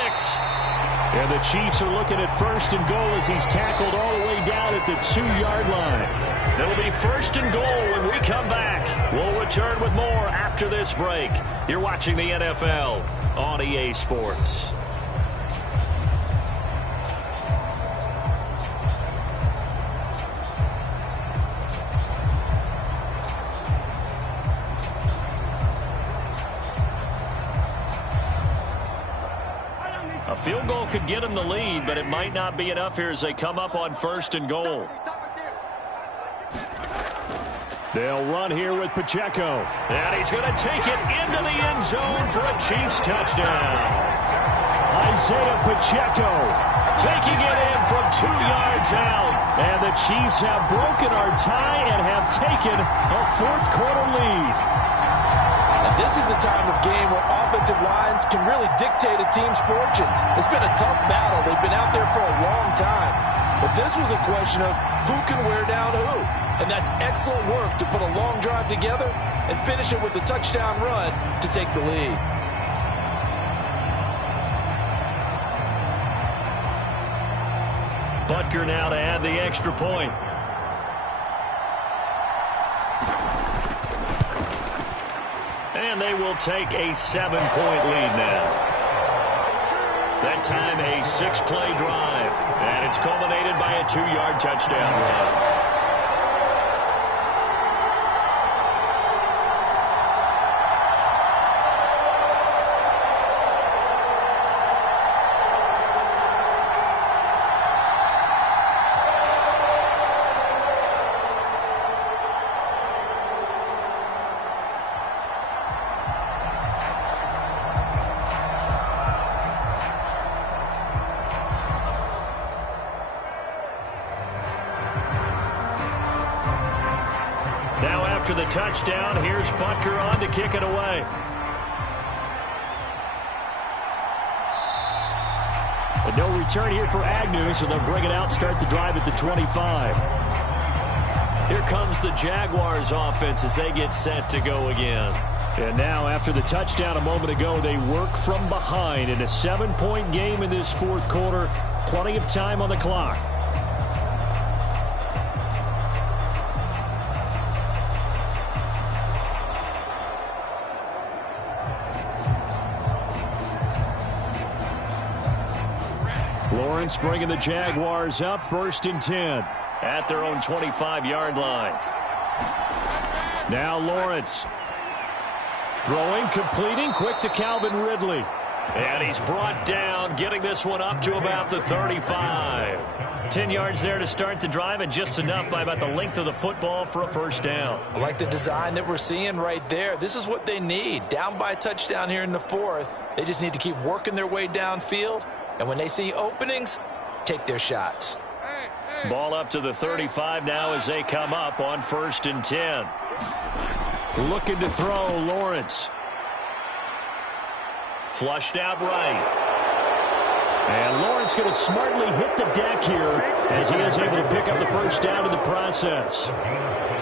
And the Chiefs are looking at 1st and goal as he's tackled all the way down at the 2-yard line. It'll be 1st and goal when we come back. We'll return with more after this break. You're watching the NFL on EA Sports. A field goal could get them the lead, but it might not be enough here as they come up on 1st and goal. They'll run here with Pacheco. And he's going to take it into the end zone for a Chiefs touchdown. Isaiah Pacheco taking it in from 2 yards out. And the Chiefs have broken our tie and have taken a 4th quarter lead. And this is a time of game where offensive lines can really dictate a team's fortunes. It's been a tough battle. They've been out there for a long time. But this was a question of who can wear down who. And that's excellent work to put a long drive together and finish it with a touchdown run to take the lead. Butker now to add the extra point. And they will take a 7-point lead now. That time a 6-play drive. And it's culminated by a 2-yard touchdown run. After the touchdown, here's Butker on to kick it away. And no return here for Agnew, so they'll bring it out, start the drive at the 25. Here comes the Jaguars offense as they get set to go again. And now, after the touchdown a moment ago, they work from behind in a 7-point game in this 4th quarter. Plenty of time on the clock. Lawrence bringing the Jaguars up, 1st and 10 at their own 25-yard line. Now Lawrence throwing, completing, quick to Calvin Ridley. And he's brought down, getting this one up to about the 35. 10 yards there to start the drive, and just enough by about the length of the football for a 1st down. I like the design that we're seeing right there. This is what they need. Down by a touchdown here in the 4th. They just need to keep working their way downfield. And when they see openings, take their shots. Ball up to the 35 now as they come up on 1st and 10. Looking to throw, Lawrence. Flushed out right. And Lawrence going to smartly hit the deck here as he is able to pick up the first down in the process.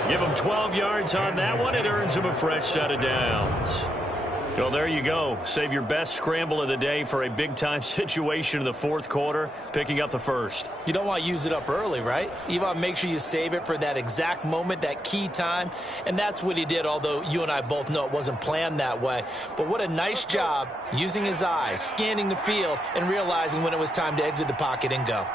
Give him 12 yards on that one. It earns him a fresh set of downs. Well, there you go. Save your best scramble of the day for a big-time situation in the fourth quarter, picking up the first. You don't want to use it up early, right? You want to make sure you save it for that exact moment, that key time, and that's what he did, although you and I both know it wasn't planned that way. But what a nice job using his eyes, scanning the field, and realizing when it was time to exit the pocket and go.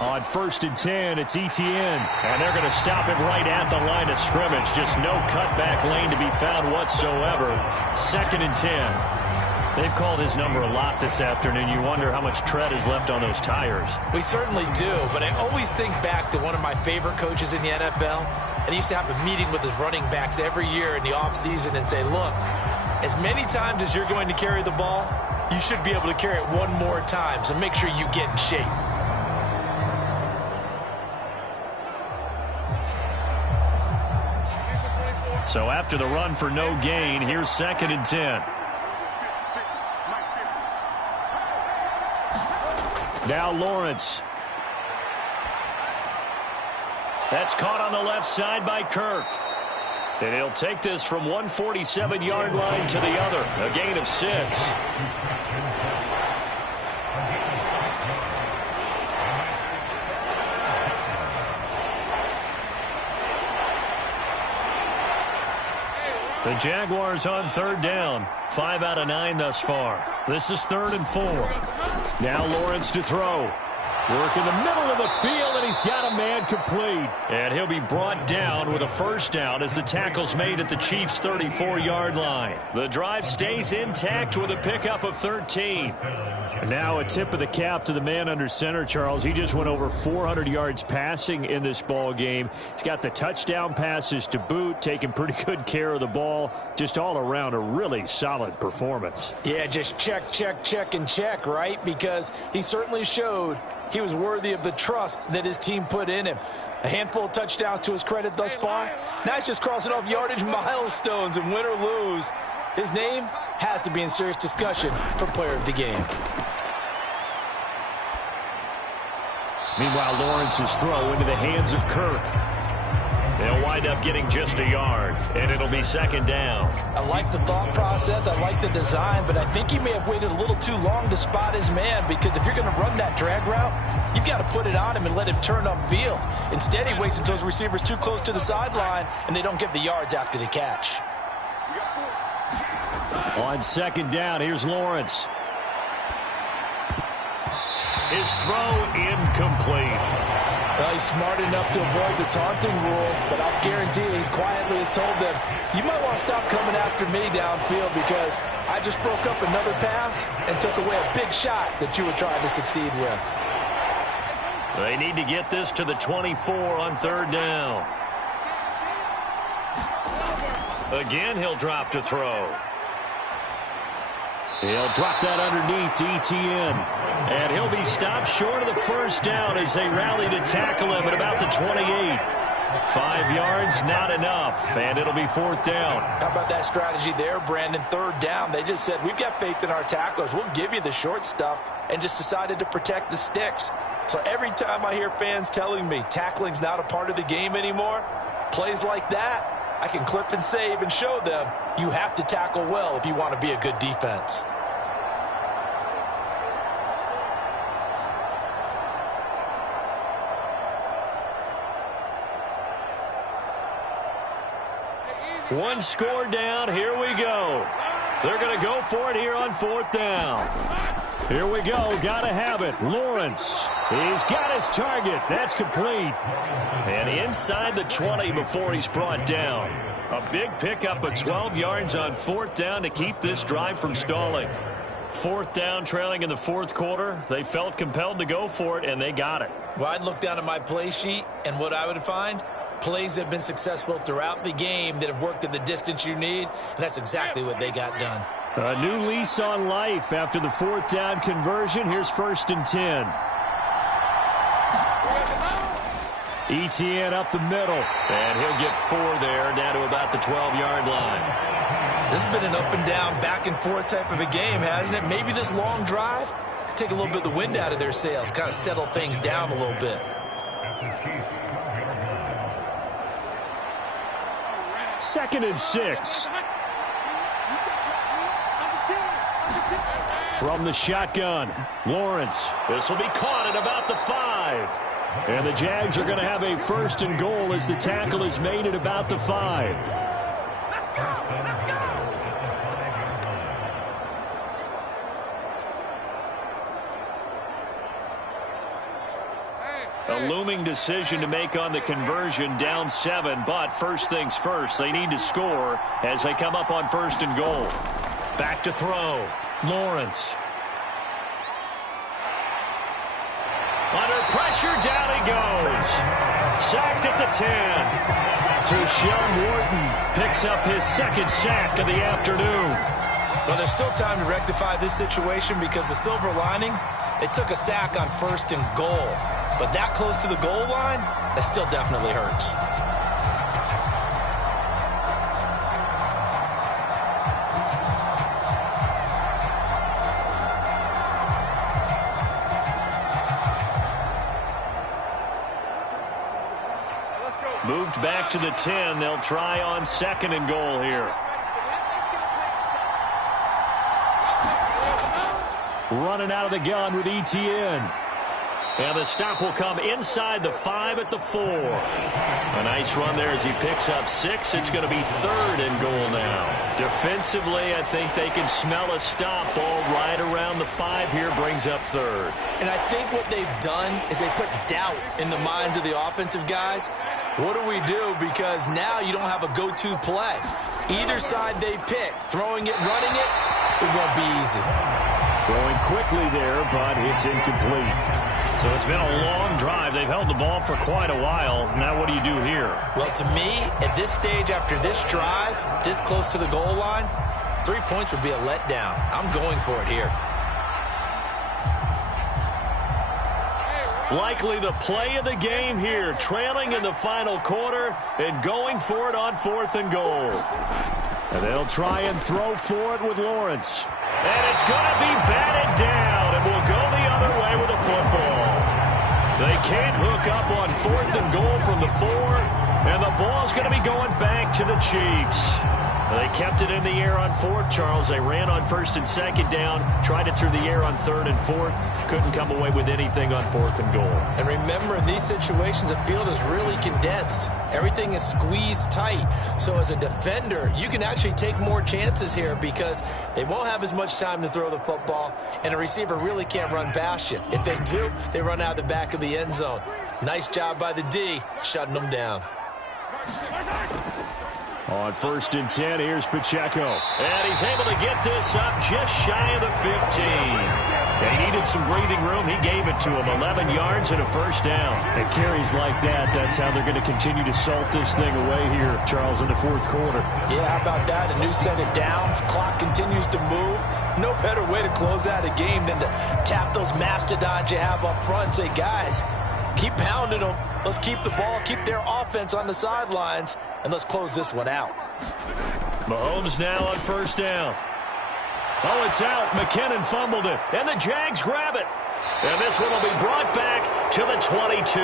On 1st and 10, it's Etienne. And they're going to stop him right at the line of scrimmage. Just no cutback lane to be found whatsoever. 2nd and 10. They've called his number a lot this afternoon. You wonder how much tread is left on those tires. We certainly do, but I always think back to one of my favorite coaches in the NFL. And he used to have a meeting with his running backs every year in the offseason and say, look, as many times as you're going to carry the ball, you should be able to carry it one more time, so make sure you get in shape. So after the run for no gain, here's 2nd and 10. Now Lawrence. That's caught on the left side by Kirk. And he'll take this from 147-yard line to the other. A gain of 6. The Jaguars on 3rd down. 5 out of 9 thus far. This is 3rd and 4. Now Lawrence to throw. Work in the middle of the field, and he's got a man complete. And he'll be brought down with a first down as the tackle's made at the Chiefs' 34-yard line. The drive stays intact with a pickup of 13. Now a tip of the cap to the man under center, Charles. He just went over 400 yards passing in this ball game. He's got the touchdown passes to boot, taking pretty good care of the ball. Just all around a really solid performance. Yeah, just check, check, check, and check, right? Because he certainly showed he was worthy of the trust that his team put in him. A handful of touchdowns to his credit thus far. Now he's just crossing off yardage milestones, and win or lose, his name has to be in serious discussion for player of the game. Meanwhile, Lawrence's throw into the hands of Kirk. They'll wind up getting just a yard, and it'll be 2nd down. I like the thought process. I like the design, but I think he may have waited a little too long to spot his man, because if you're going to run that drag route, you've got to put it on him and let him turn upfield. Instead, he waits until his receiver's too close to the sideline, and they don't get the yards after the catch. On 2nd down, here's Lawrence. His throw incomplete. Well, he's smart enough to avoid the taunting rule, but I'll guarantee he quietly has told them, you might want to stop coming after me downfield, because I just broke up another pass and took away a big shot that you were trying to succeed with. They need to get this to the 24 on 3rd down. Again, he'll drop to throw. He'll drop that underneath to Etienne. And he'll be stopped short of the first down as they rally to tackle him at about the 28. 5 yards, not enough, and it'll be 4th down. How about that strategy there, Brandon? 3rd down. They just said, we've got faith in our tacklers. We'll give you the short stuff, and just decided to protect the sticks. So every time I hear fans telling me tackling's not a part of the game anymore, plays like that, I can clip and save and show them you have to tackle well if you want to be a good defense. One score down. Here we go. They're going to go for it here on 4th down. Here we go. Got to have it. Lawrence. He's got his target. That's complete. And inside the 20 before he's brought down. A big pickup of 12 yards on 4th down to keep this drive from stalling. 4th down, trailing in the 4th quarter. They felt compelled to go for it, and they got it. Well, I'd look down at my play sheet, and what I would find, plays have been successful throughout the game that have worked at the distance you need, and that's exactly what they got done. A new lease on life after the 4th down conversion. Here's 1st and 10. Etienne up the middle. And he'll get 4 there, down to about the 12-yard line. This has been an up-and-down, back-and-forth type of a game, hasn't it? Maybe this long drive could take a little bit of the wind out of their sails, kind of settle things down a little bit. Second and 6. From the shotgun, Lawrence. This will be caught at about the 5. And the Jags are going to have a first and goal as the tackle is made at about the 5. A looming decision to make on the conversion, down 7, but first things first, they need to score as they come up on first and goal. Back to throw, Lawrence. Under pressure, down he goes. Sacked at the 10. Deshaun Wharton picks up his second sack of the afternoon. Well, there's still time to rectify this situation because the silver lining, they took a sack on first and goal. But that close to the goal line, that still definitely hurts. Moved back to the 10. They'll try on second and goal here. Running out of the gun with ETN. And the stop will come inside the 5 at the 4. A nice run there as he picks up 6. It's going to be third and goal now. Defensively, I think they can smell a stop. Ball right around the 5 here brings up third. And I think what they've done is they put doubt in the minds of the offensive guys. What do we do? Because now you don't have a go-to play. Either side they pick, throwing it, running it, it won't be easy. Throwing quickly there, but it's incomplete. So it's been a long drive. They've held the ball for quite a while. Now what do you do here? Well, to me, at this stage after this drive, this close to the goal line, 3 points would be a letdown. I'm going for it here. Likely the play of the game here, trailing in the final quarter and going for it on fourth and goal. And they'll try and throw for it with Lawrence. And it's going to be batted down, and we'll go the other way with the football. They can't hook up on fourth and goal from the 4, and the ball's going to be going back to the Chiefs. They kept it in the air on fourth, Charles. They ran on first and second down, tried it through the air on third and fourth, couldn't come away with anything on fourth and goal. And remember, in these situations, the field is really condensed. Everything is squeezed tight. So as a defender, you can actually take more chances here because they won't have as much time to throw the football, and a receiver really can't run past you. If they do, they run out the back of the end zone. Nice job by the D, shutting them down. On first and 10, here's Pacheco. And he's able to get this up just shy of the 15. They needed some breathing room. He gave it to him. 11 yards and a first down. And carries like that, that's how they're going to continue to salt this thing away here, Charles, in the fourth quarter. Yeah, how about that? A new set of downs. Clock continues to move. No better way to close out a game than to tap those mastodons you have up front and say, guys, keep pounding them. Let's keep the ball, keep their offense on the sidelines, and let's close this one out. Mahomes now on first down. Oh, it's out. McKinnon fumbled it, and the Jags grab it. And this one will be brought back to the 22.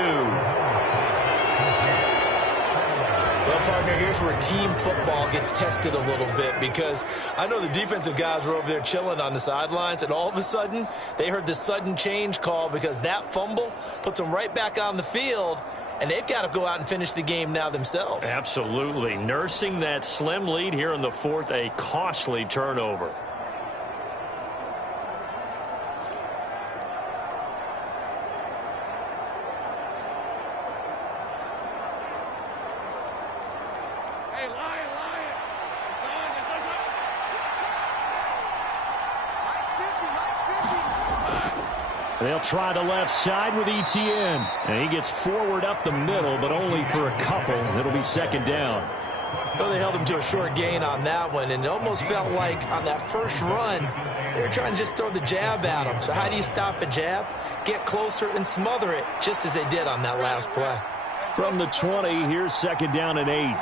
Well, partner, here's where team football gets tested a little bit because I know the defensive guys were over there chilling on the sidelines, and all of a sudden, they heard the sudden change call because that fumble puts them right back on the field, and they've got to go out and finish the game now themselves. Absolutely. Nursing that slim lead here in the fourth, a costly turnover. They'll try the left side with ETN. And he gets forward up the middle, but only for a couple. It'll be second down. Well, they held him to a short gain on that one, and it almost felt like on that first run, they were trying to just throw the jab at him. So how do you stop a jab? Get closer and smother it, just as they did on that last play. From the 20, here's second down and 8.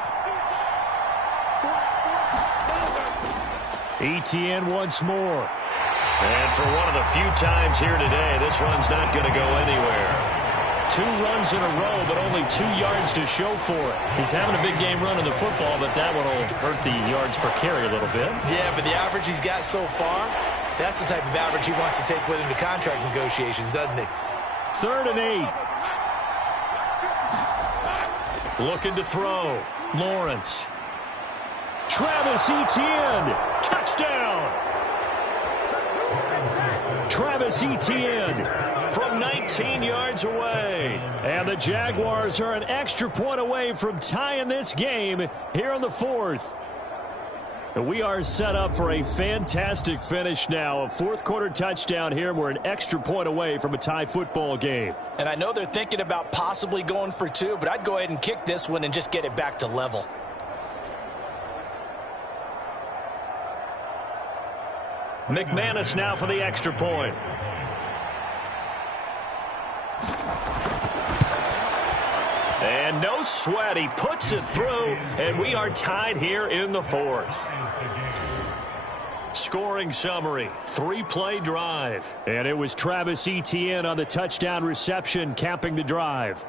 ETN once more. And for one of the few times here today, this run's not going to go anywhere. 2 runs in a row, but only 2 yards to show for it. He's having a big game running the football, but that one will hurt the yards per carry a little bit. Yeah, but the average he's got so far, that's the type of average he wants to take with him to contract negotiations, doesn't he? 3rd and 8. Looking to throw. Lawrence. Travis Etienne. Touchdown. Travis Etienne from 19 yards away. And the Jaguars are an extra point away from tying this game here in the 4th. We are set up for a fantastic finish now. A 4th quarter touchdown here. We're an extra point away from a tie football game. And I know they're thinking about possibly going for 2, but I'd go ahead and kick this one and just get it back to level. McManus now for the extra point. And no sweat. He puts it through, and we are tied here in the 4th. Scoring summary, 3-play drive. And it was Travis Etienne on the touchdown reception, capping the drive.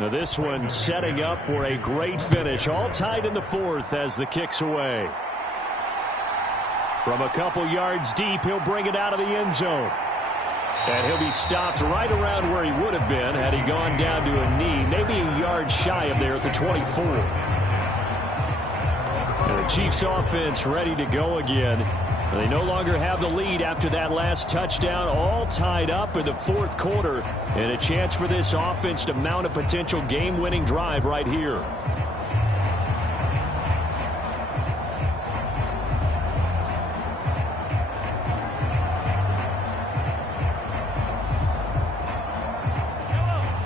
Now this one setting up for a great finish. All tied in the 4th as the kick's away. From a couple yards deep, he'll bring it out of the end zone. And he'll be stopped right around where he would have been had he gone down to a knee. Maybe a yard shy of there at the 24. And the Chiefs offense ready to go again. They no longer have the lead after that last touchdown, all tied up in the 4th quarter, and a chance for this offense to mount a potential game-winning drive right here.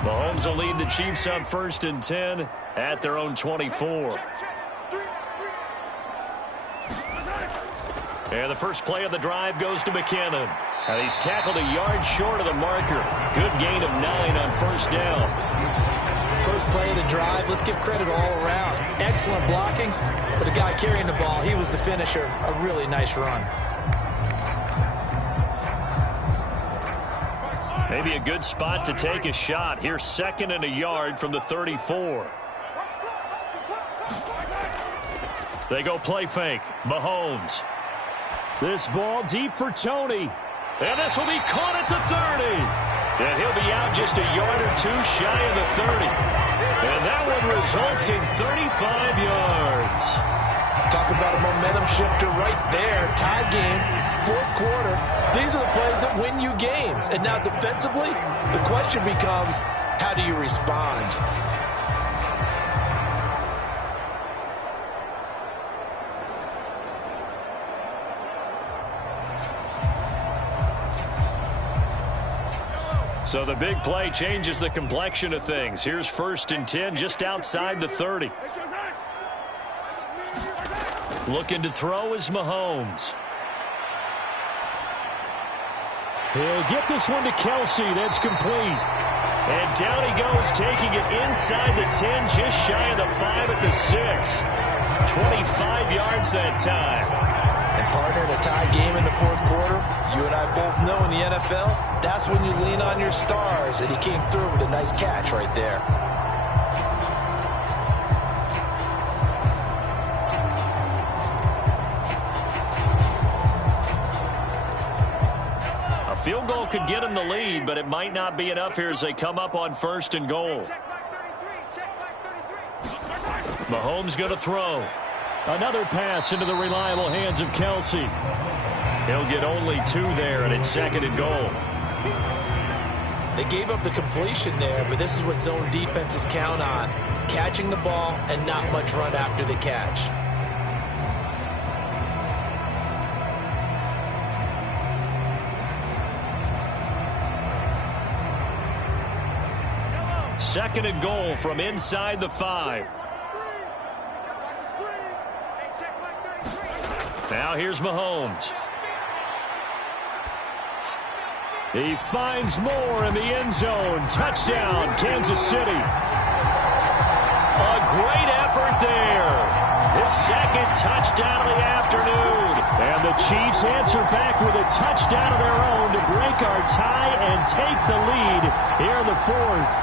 Mahomes will lead the Chiefs up 1st and 10 at their own 24. And the first play of the drive goes to McKinnon. And he's tackled a yard short of the marker. Good gain of 9 on 1st down. First play of the drive, let's give credit all around. Excellent blocking, but the guy carrying the ball, he was the finisher. A really nice run. Maybe a good spot to take a shot. Here's 2nd and a yard from the 34. They go play fake. Mahomes. This ball deep for Tony. And this will be caught at the 30. And he'll be out just a yard or 2 shy of the 30. And that one results in 35 yards. Talk about a momentum shifter right there. Tie game, 4th quarter. These are the plays that win you games. And now defensively, the question becomes, how do you respond? So the big play changes the complexion of things. Here's 1st and 10 just outside the 30. Looking to throw is Mahomes. He'll get this one to Kelsey. That's complete. And down he goes, taking it inside the 10, just shy of the 5 at the 6. 25 yards that time. And partner, in a tie game in the 4th quarter, you and I both know in the NFL, that's when you lean on your stars. And he came through with a nice catch right there. A field goal could get him the lead, but it might not be enough here as they come up on 1st and goal. Mahomes going to throw. Another pass into the reliable hands of Kelsey. He'll get only 2 there, and it's 2nd and goal. They gave up the completion there, but this is what zone defenses count on. Catching the ball and not much run after the catch. 2nd and goal from inside the 5. Now here's Mahomes. He finds more in the end zone. Touchdown, Kansas City. A great effort there. His 2nd touchdown of the afternoon. And the Chiefs answer back with a touchdown of their own to break our tie and take the lead here in the 4th.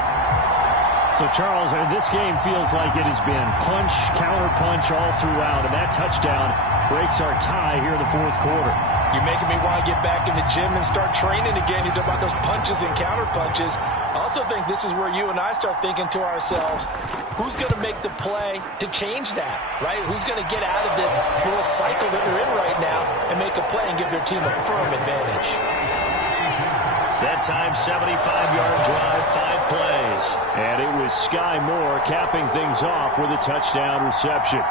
So, Charles, this game feels like it has been punch, counter-punch all throughout, and that touchdown breaks our tie here in the 4th quarter. You're making me want to get back in the gym and start training again. You talk about those punches and counter-punches. I also think this is where you and I start thinking to ourselves, who's going to make the play to change that, right? Who's going to get out of this little cycle that they're in right now and make a play and give their team a firm advantage? That time, 75-yard drive, 5 plays. And it was Sky Moore capping things off with a touchdown reception.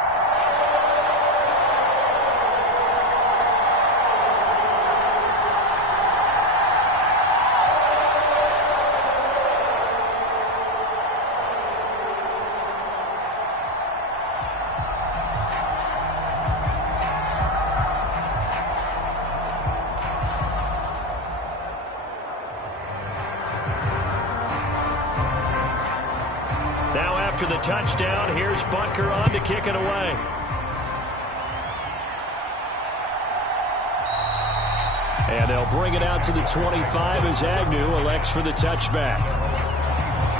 After the touchdown, here's Butker on to kick it away. And they'll bring it out to the 25 as Agnew elects for the touchback.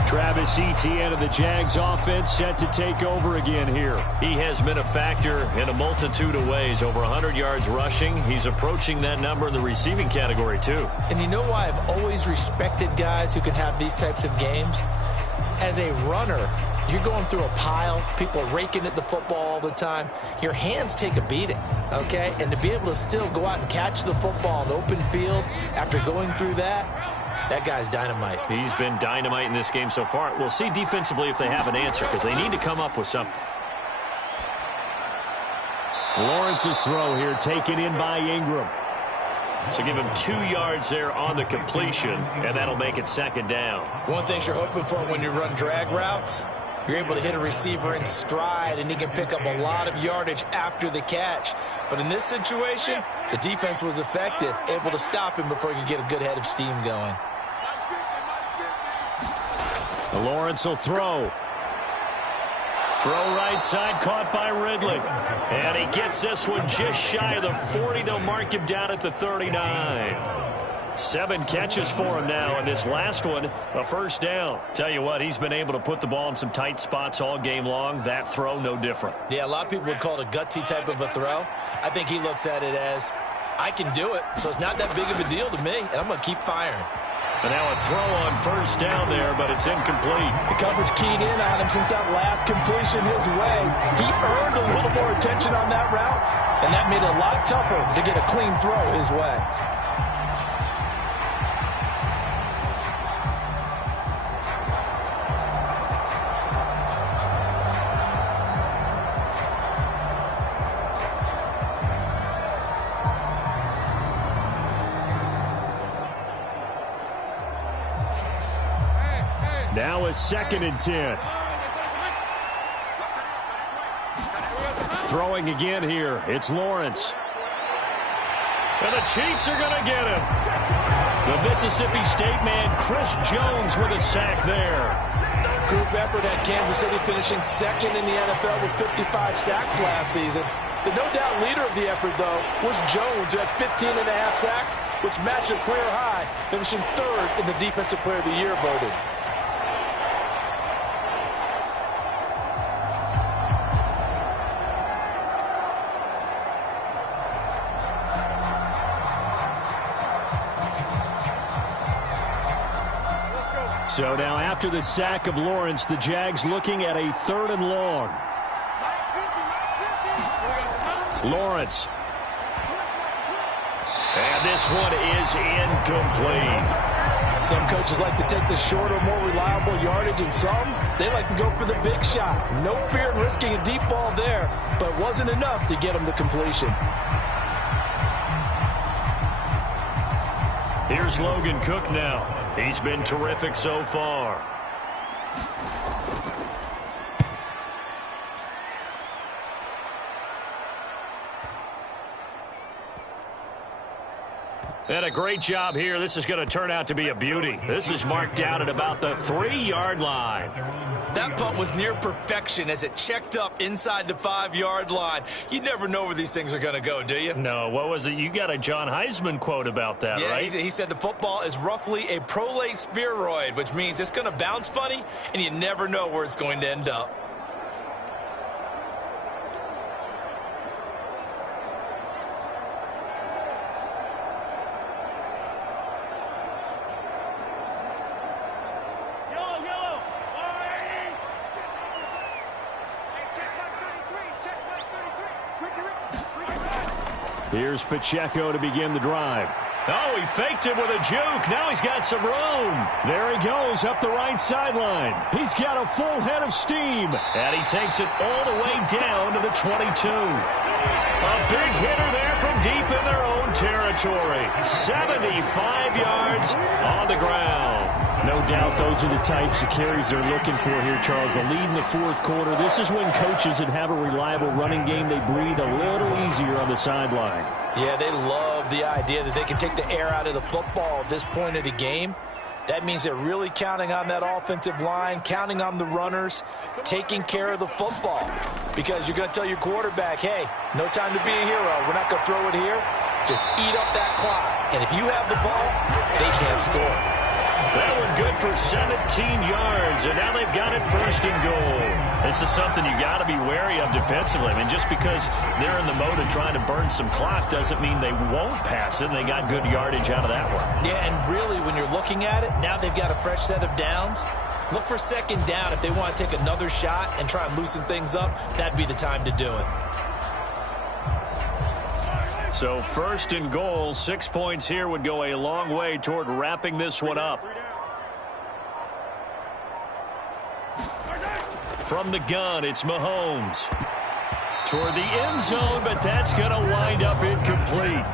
Travis Etienne of the Jags offense set to take over again here. He has been a factor in a multitude of ways. Over 100 yards rushing. He's approaching that number in the receiving category, too. And you know why I've always respected guys who can have these types of games? As a runner, you're going through a pile. People are raking at the football all the time. Your hands take a beating, okay? And to be able to still go out and catch the football in open field after going through that guy's dynamite. He's been dynamite in this game so far. We'll see defensively if they have an answer because they need to come up with something. Lawrence's throw here taken in by Ingram. So give him 2 yards there on the completion, and that'll make it 2nd down. One thing you're hoping for when you run drag routes, you're able to hit a receiver in stride, and he can pick up a lot of yardage after the catch. But in this situation, the defense was effective, able to stop him before he could get a good head of steam going. Lawrence will throw. Throw right side, caught by Ridley. And he gets this one just shy of the 40. They'll mark him down at the 39. 7 catches for him now, and this last one, a 1st down. Tell you what, he's been able to put the ball in some tight spots all game long. That throw, no different. Yeah, a lot of people would call it a gutsy type of a throw. I think he looks at it as, I can do it, so it's not that big of a deal to me, and I'm going to keep firing. And now a throw on 1st down there, but it's incomplete. The coverage keyed in on him since that last completion his way. He earned a little more attention on that route, and that made it a lot tougher to get a clean throw his way. Now a 2nd and 10. Throwing again here. It's Lawrence. And the Chiefs are going to get him. The Mississippi State man, Chris Jones, with a sack there. Group effort had Kansas City finishing 2nd in the NFL with 55 sacks last season. The no-doubt leader of the effort, though, was Jones, who had 15.5 sacks, which matched a career high, finishing 3rd in the Defensive Player of the Year voting. So now after the sack of Lawrence, the Jags looking at a 3rd and long. Lawrence. And this one is incomplete. Some coaches like to take the shorter, more reliable yardage, and some, they like to go for the big shot. No fear in risking a deep ball there, but it wasn't enough to get them the completion. Here's Logan Cook now. He's been terrific so far. And a great job here. This is going to turn out to be a beauty. This is marked down at about the 3-yard line. That punt was near perfection as it checked up inside the 5-yard line. You never know where these things are going to go, do you? No, what was it? You got a John Heisman quote about that, yeah, right? He said the football is roughly a prolate spheroid, which means it's going to bounce funny, and you never know where it's going to end up. Here's Pacheco to begin the drive. Oh, he faked it with a juke. Now he's got some room. There he goes up the right sideline. He's got a full head of steam. And he takes it all the way down to the 22. A big hitter there from deep in their own territory. 75 yards on the ground. No doubt those are the types of carries they're looking for here, Charles. The lead in the fourth quarter. This is when coaches that have a reliable running game, they breathe a little easier on the sideline. Yeah, they love the idea that they can take the air out of the football at this point of the game. That means they're really counting on that offensive line, counting on the runners, taking care of the football. Because you're going to tell your quarterback, hey, no time to be a hero. We're not going to throw it here. Just eat up that clock. And if you have the ball, they can't score. That one good for 17 yards, and now they've got it first and goal. This is something you got to be wary of defensively. I mean, just because they're in the mode of trying to burn some clock doesn't mean they won't pass it. They got good yardage out of that one. Yeah, and really, when you're looking at it, now they've got a fresh set of downs. Look for second down. If they want to take another shot and try and loosen things up, that'd be the time to do it. So first and goal, 6 points here would go a long way toward wrapping this one up. From the gun, it's Mahomes. Toward the end zone, but that's going to wind up incomplete.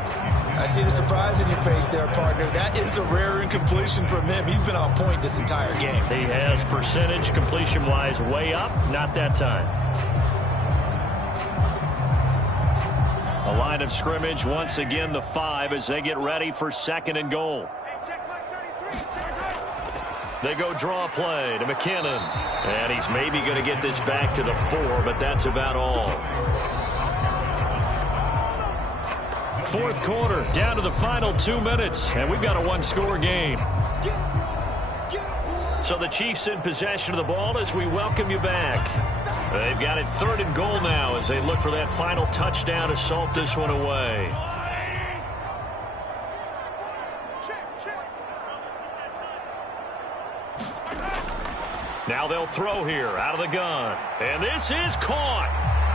I see the surprise in your face there, partner. That is a rare incompletion from him. He's been on point this entire game. He has percentage completion-wise way up, not that time. A line of scrimmage, once again the 5 as they get ready for second and goal. They go draw play to McKinnon. And he's maybe going to get this back to the 4, but that's about all. Fourth quarter, down to the final 2 minutes, and we've got a one-score game. So the Chiefs in possession of the ball as we welcome you back. They've got it third and goal now as they look for that final touchdown to salt this one away. Now they'll throw here out of the gun. And this is caught.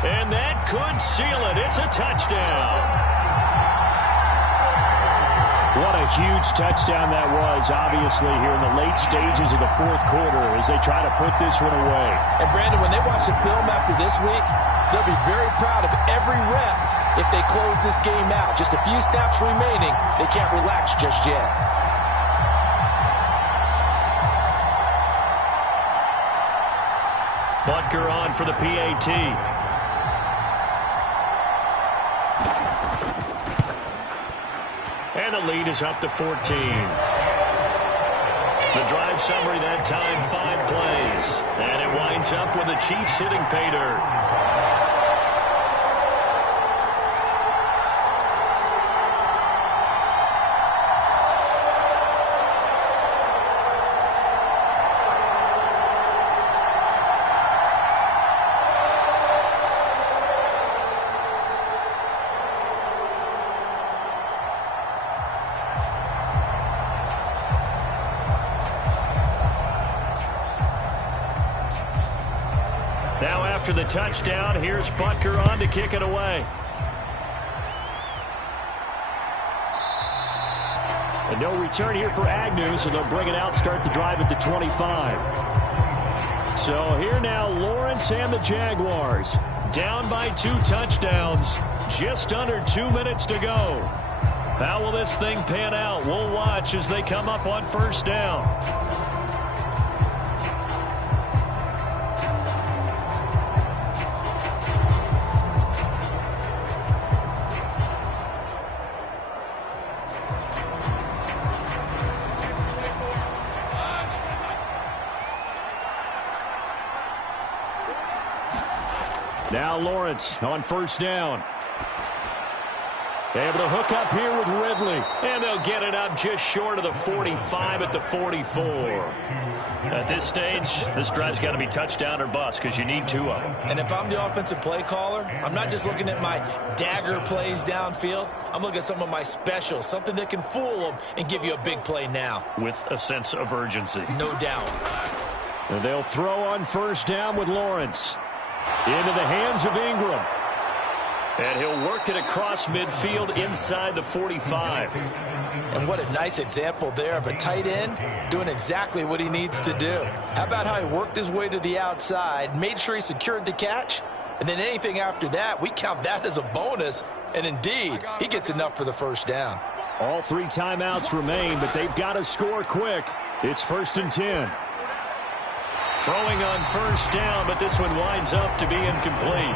And that could seal it. It's a touchdown. What a huge touchdown that was, obviously, here in the late stages of the fourth quarter as they try to put this one away. And, Brandon, when they watch the film after this week, they'll be very proud of every rep if they close this game out. Just a few snaps remaining. They can't relax just yet. Butker on for the PAT. And the lead is up to 14. The drive summary that time, 5 plays. And it winds up with the Chiefs hitting pay dirt. Now after the touchdown, here's Butker on to kick it away. And no return here for Agnew, so they'll bring it out, start the drive at the 25. So here now, Lawrence and the Jaguars. Down by 2 touchdowns. Just under 2 minutes to go. How will this thing pan out? We'll watch as they come up on first down. Now Lawrence on first down. Able to hook up here with Ridley. And they'll get it up just short of the 45 at the 44. At this stage, this drive's got to be touchdown or bust because you need 2 of them. And if I'm the offensive play caller, I'm not just looking at my dagger plays downfield. I'm looking at some of my specials, something that can fool them and give you a big play now. With a sense of urgency. No doubt. And they'll throw on first down with Lawrence. Into the hands of Ingram. And he'll work it across midfield inside the 45. And what a nice example there of a tight end doing exactly what he needs to do. How about how he worked his way to the outside, made sure he secured the catch, and then anything after that, we count that as a bonus. And indeed, he gets enough for the first down. All 3 timeouts remain, but they've got to score quick. It's 1st and 10. Throwing on first down, but this one winds up to be incomplete.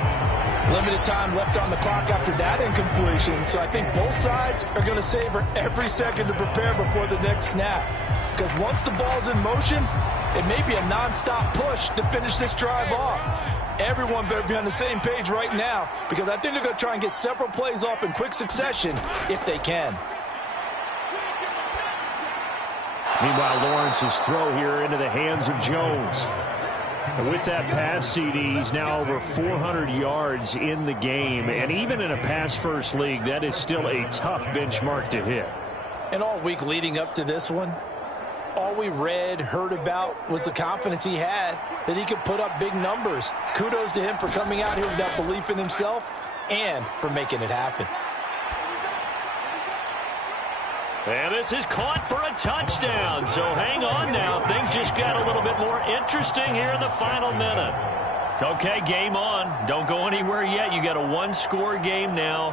Limited time left on the clock after that incompletion, so I think both sides are going to savor every second to prepare before the next snap. Because once the ball's in motion, it may be a nonstop push to finish this drive off. Everyone better be on the same page right now, because I think they're going to try and get several plays off in quick succession if they can. Meanwhile, Lawrence's throw here into the hands of Jones. And with that pass, CD, he's now over 400 yards in the game. And even in a pass-first league, that is still a tough benchmark to hit. And all week leading up to this one, all we read, heard about was the confidence he had that he could put up big numbers. Kudos to him for coming out here with that belief in himself and for making it happen. And this is caught for a touchdown. So hang on now. Things just got a little bit more interesting here in the final minute. Okay, game on. Don't go anywhere yet. You got a 1-score game now.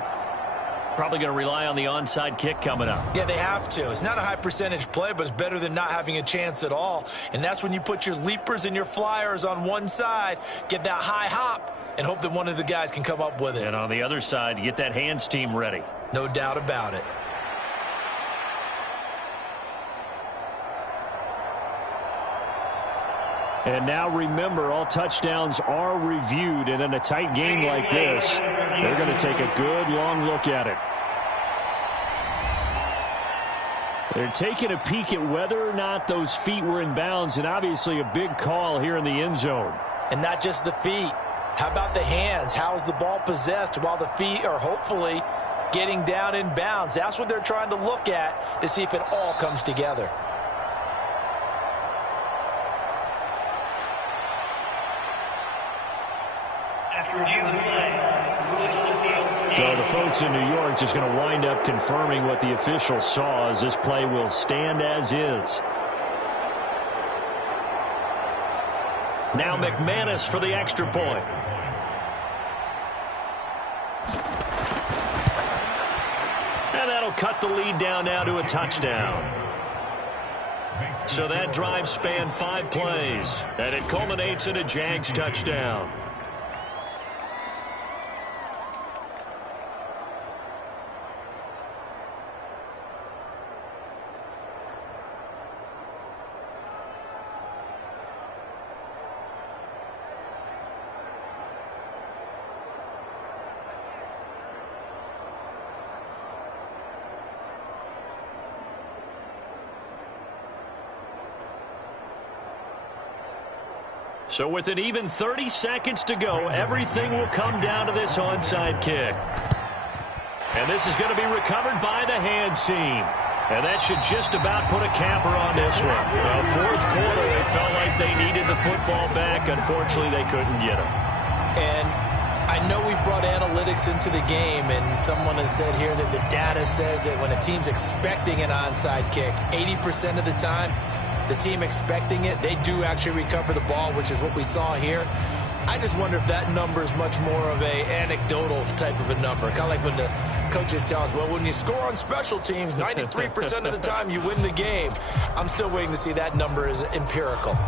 Probably going to rely on the onside kick coming up. Yeah, they have to. It's not a high percentage play, but it's better than not having a chance at all. And that's when you put your leapers and your flyers on one side, get that high hop, and hope that one of the guys can come up with it. And on the other side, get that hands team ready. No doubt about it. And now remember, all touchdowns are reviewed, and in a tight game like this, they're going to take a good long look at it. They're taking a peek at whether or not those feet were in bounds, and obviously a big call here in the end zone. And not just the feet. How about the hands? How is the ball possessed while the feet are hopefully getting down in bounds? That's what they're trying to look at to see if it all comes together. So the folks in New York just going to wind up confirming what the officials saw, as this play will stand as is. Now McManus for the extra point. And that'll cut the lead down now to a touchdown. So that drive spanned 5 plays, and it culminates in a Jags touchdown. So with an even 30 seconds to go, everything will come down to this onside kick. And this is going to be recovered by the hands team. And that should just about put a capper on this one. Well, fourth quarter, they felt like they needed the football back. Unfortunately, they couldn't get it. And I know we brought analytics into the game, and someone has said here that the data says that when a team's expecting an onside kick, 80% of the time, the team expecting it, they do actually recover the ball, which is what we saw here. I just wonder if that number is much more of a anecdotal type of a number. Kind of like when the coaches tell us, well, when you score on special teams, 93% of the time you win the game. I'm still waiting to see that number is empirical.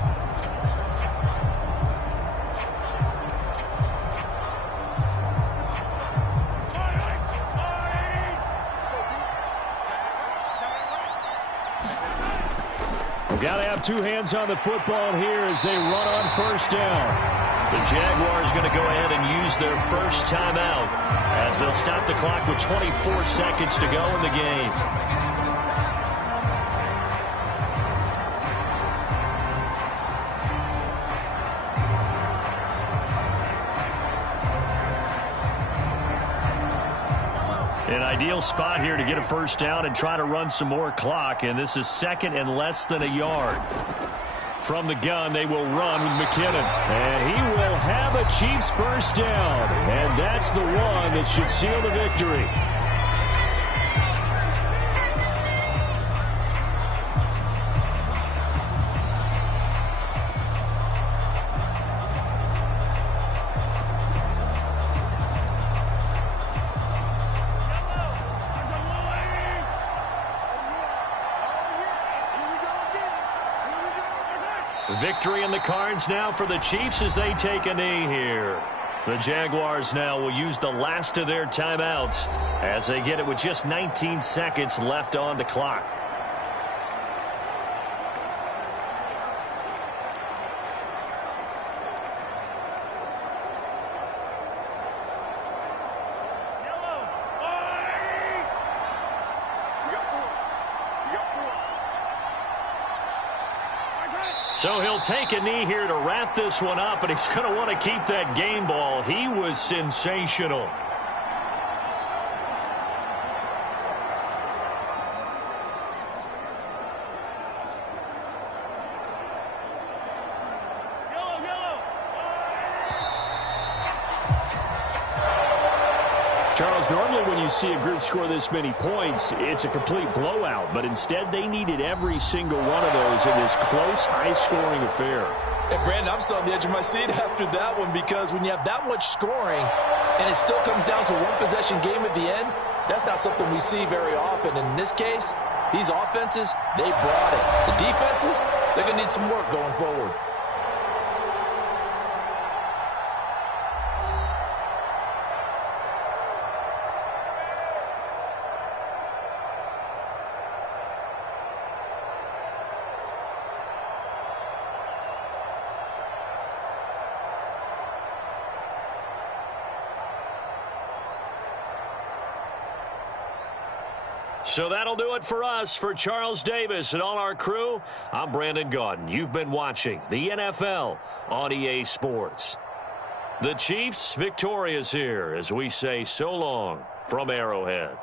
Got to have 2 hands on the football here as they run on first down. The Jaguars going to go ahead and use their first timeout as they'll stop the clock with 24 seconds to go in the game. An ideal spot here to get a first down and try to run some more clock, and this is second and less than a yard. From the gun, they will run with McKinnon. And he will have a Chiefs first down, and that's the one that should seal the victory. Victory in the cards now for the Chiefs as they take a knee here. The Jaguars now will use the last of their timeouts as they get it with just 19 seconds left on the clock. So he'll take a knee here to wrap this one up, and he's going to want to keep that game ball. He was sensational. Charles, normally when you see a group score this many points, it's a complete blowout. But instead, they needed every single one of those in this close, high-scoring affair. And Brandon, I'm still on the edge of my seat after that one, because when you have that much scoring and it still comes down to one possession game at the end, that's not something we see very often. And in this case, these offenses, they brought it. The defenses, they're going to need some work going forward. So that'll do it for us. For Charles Davis and all our crew, I'm Brandon Gaudin. You've been watching the NFL on EA Sports. The Chiefs victorious here as we say so long from Arrowhead.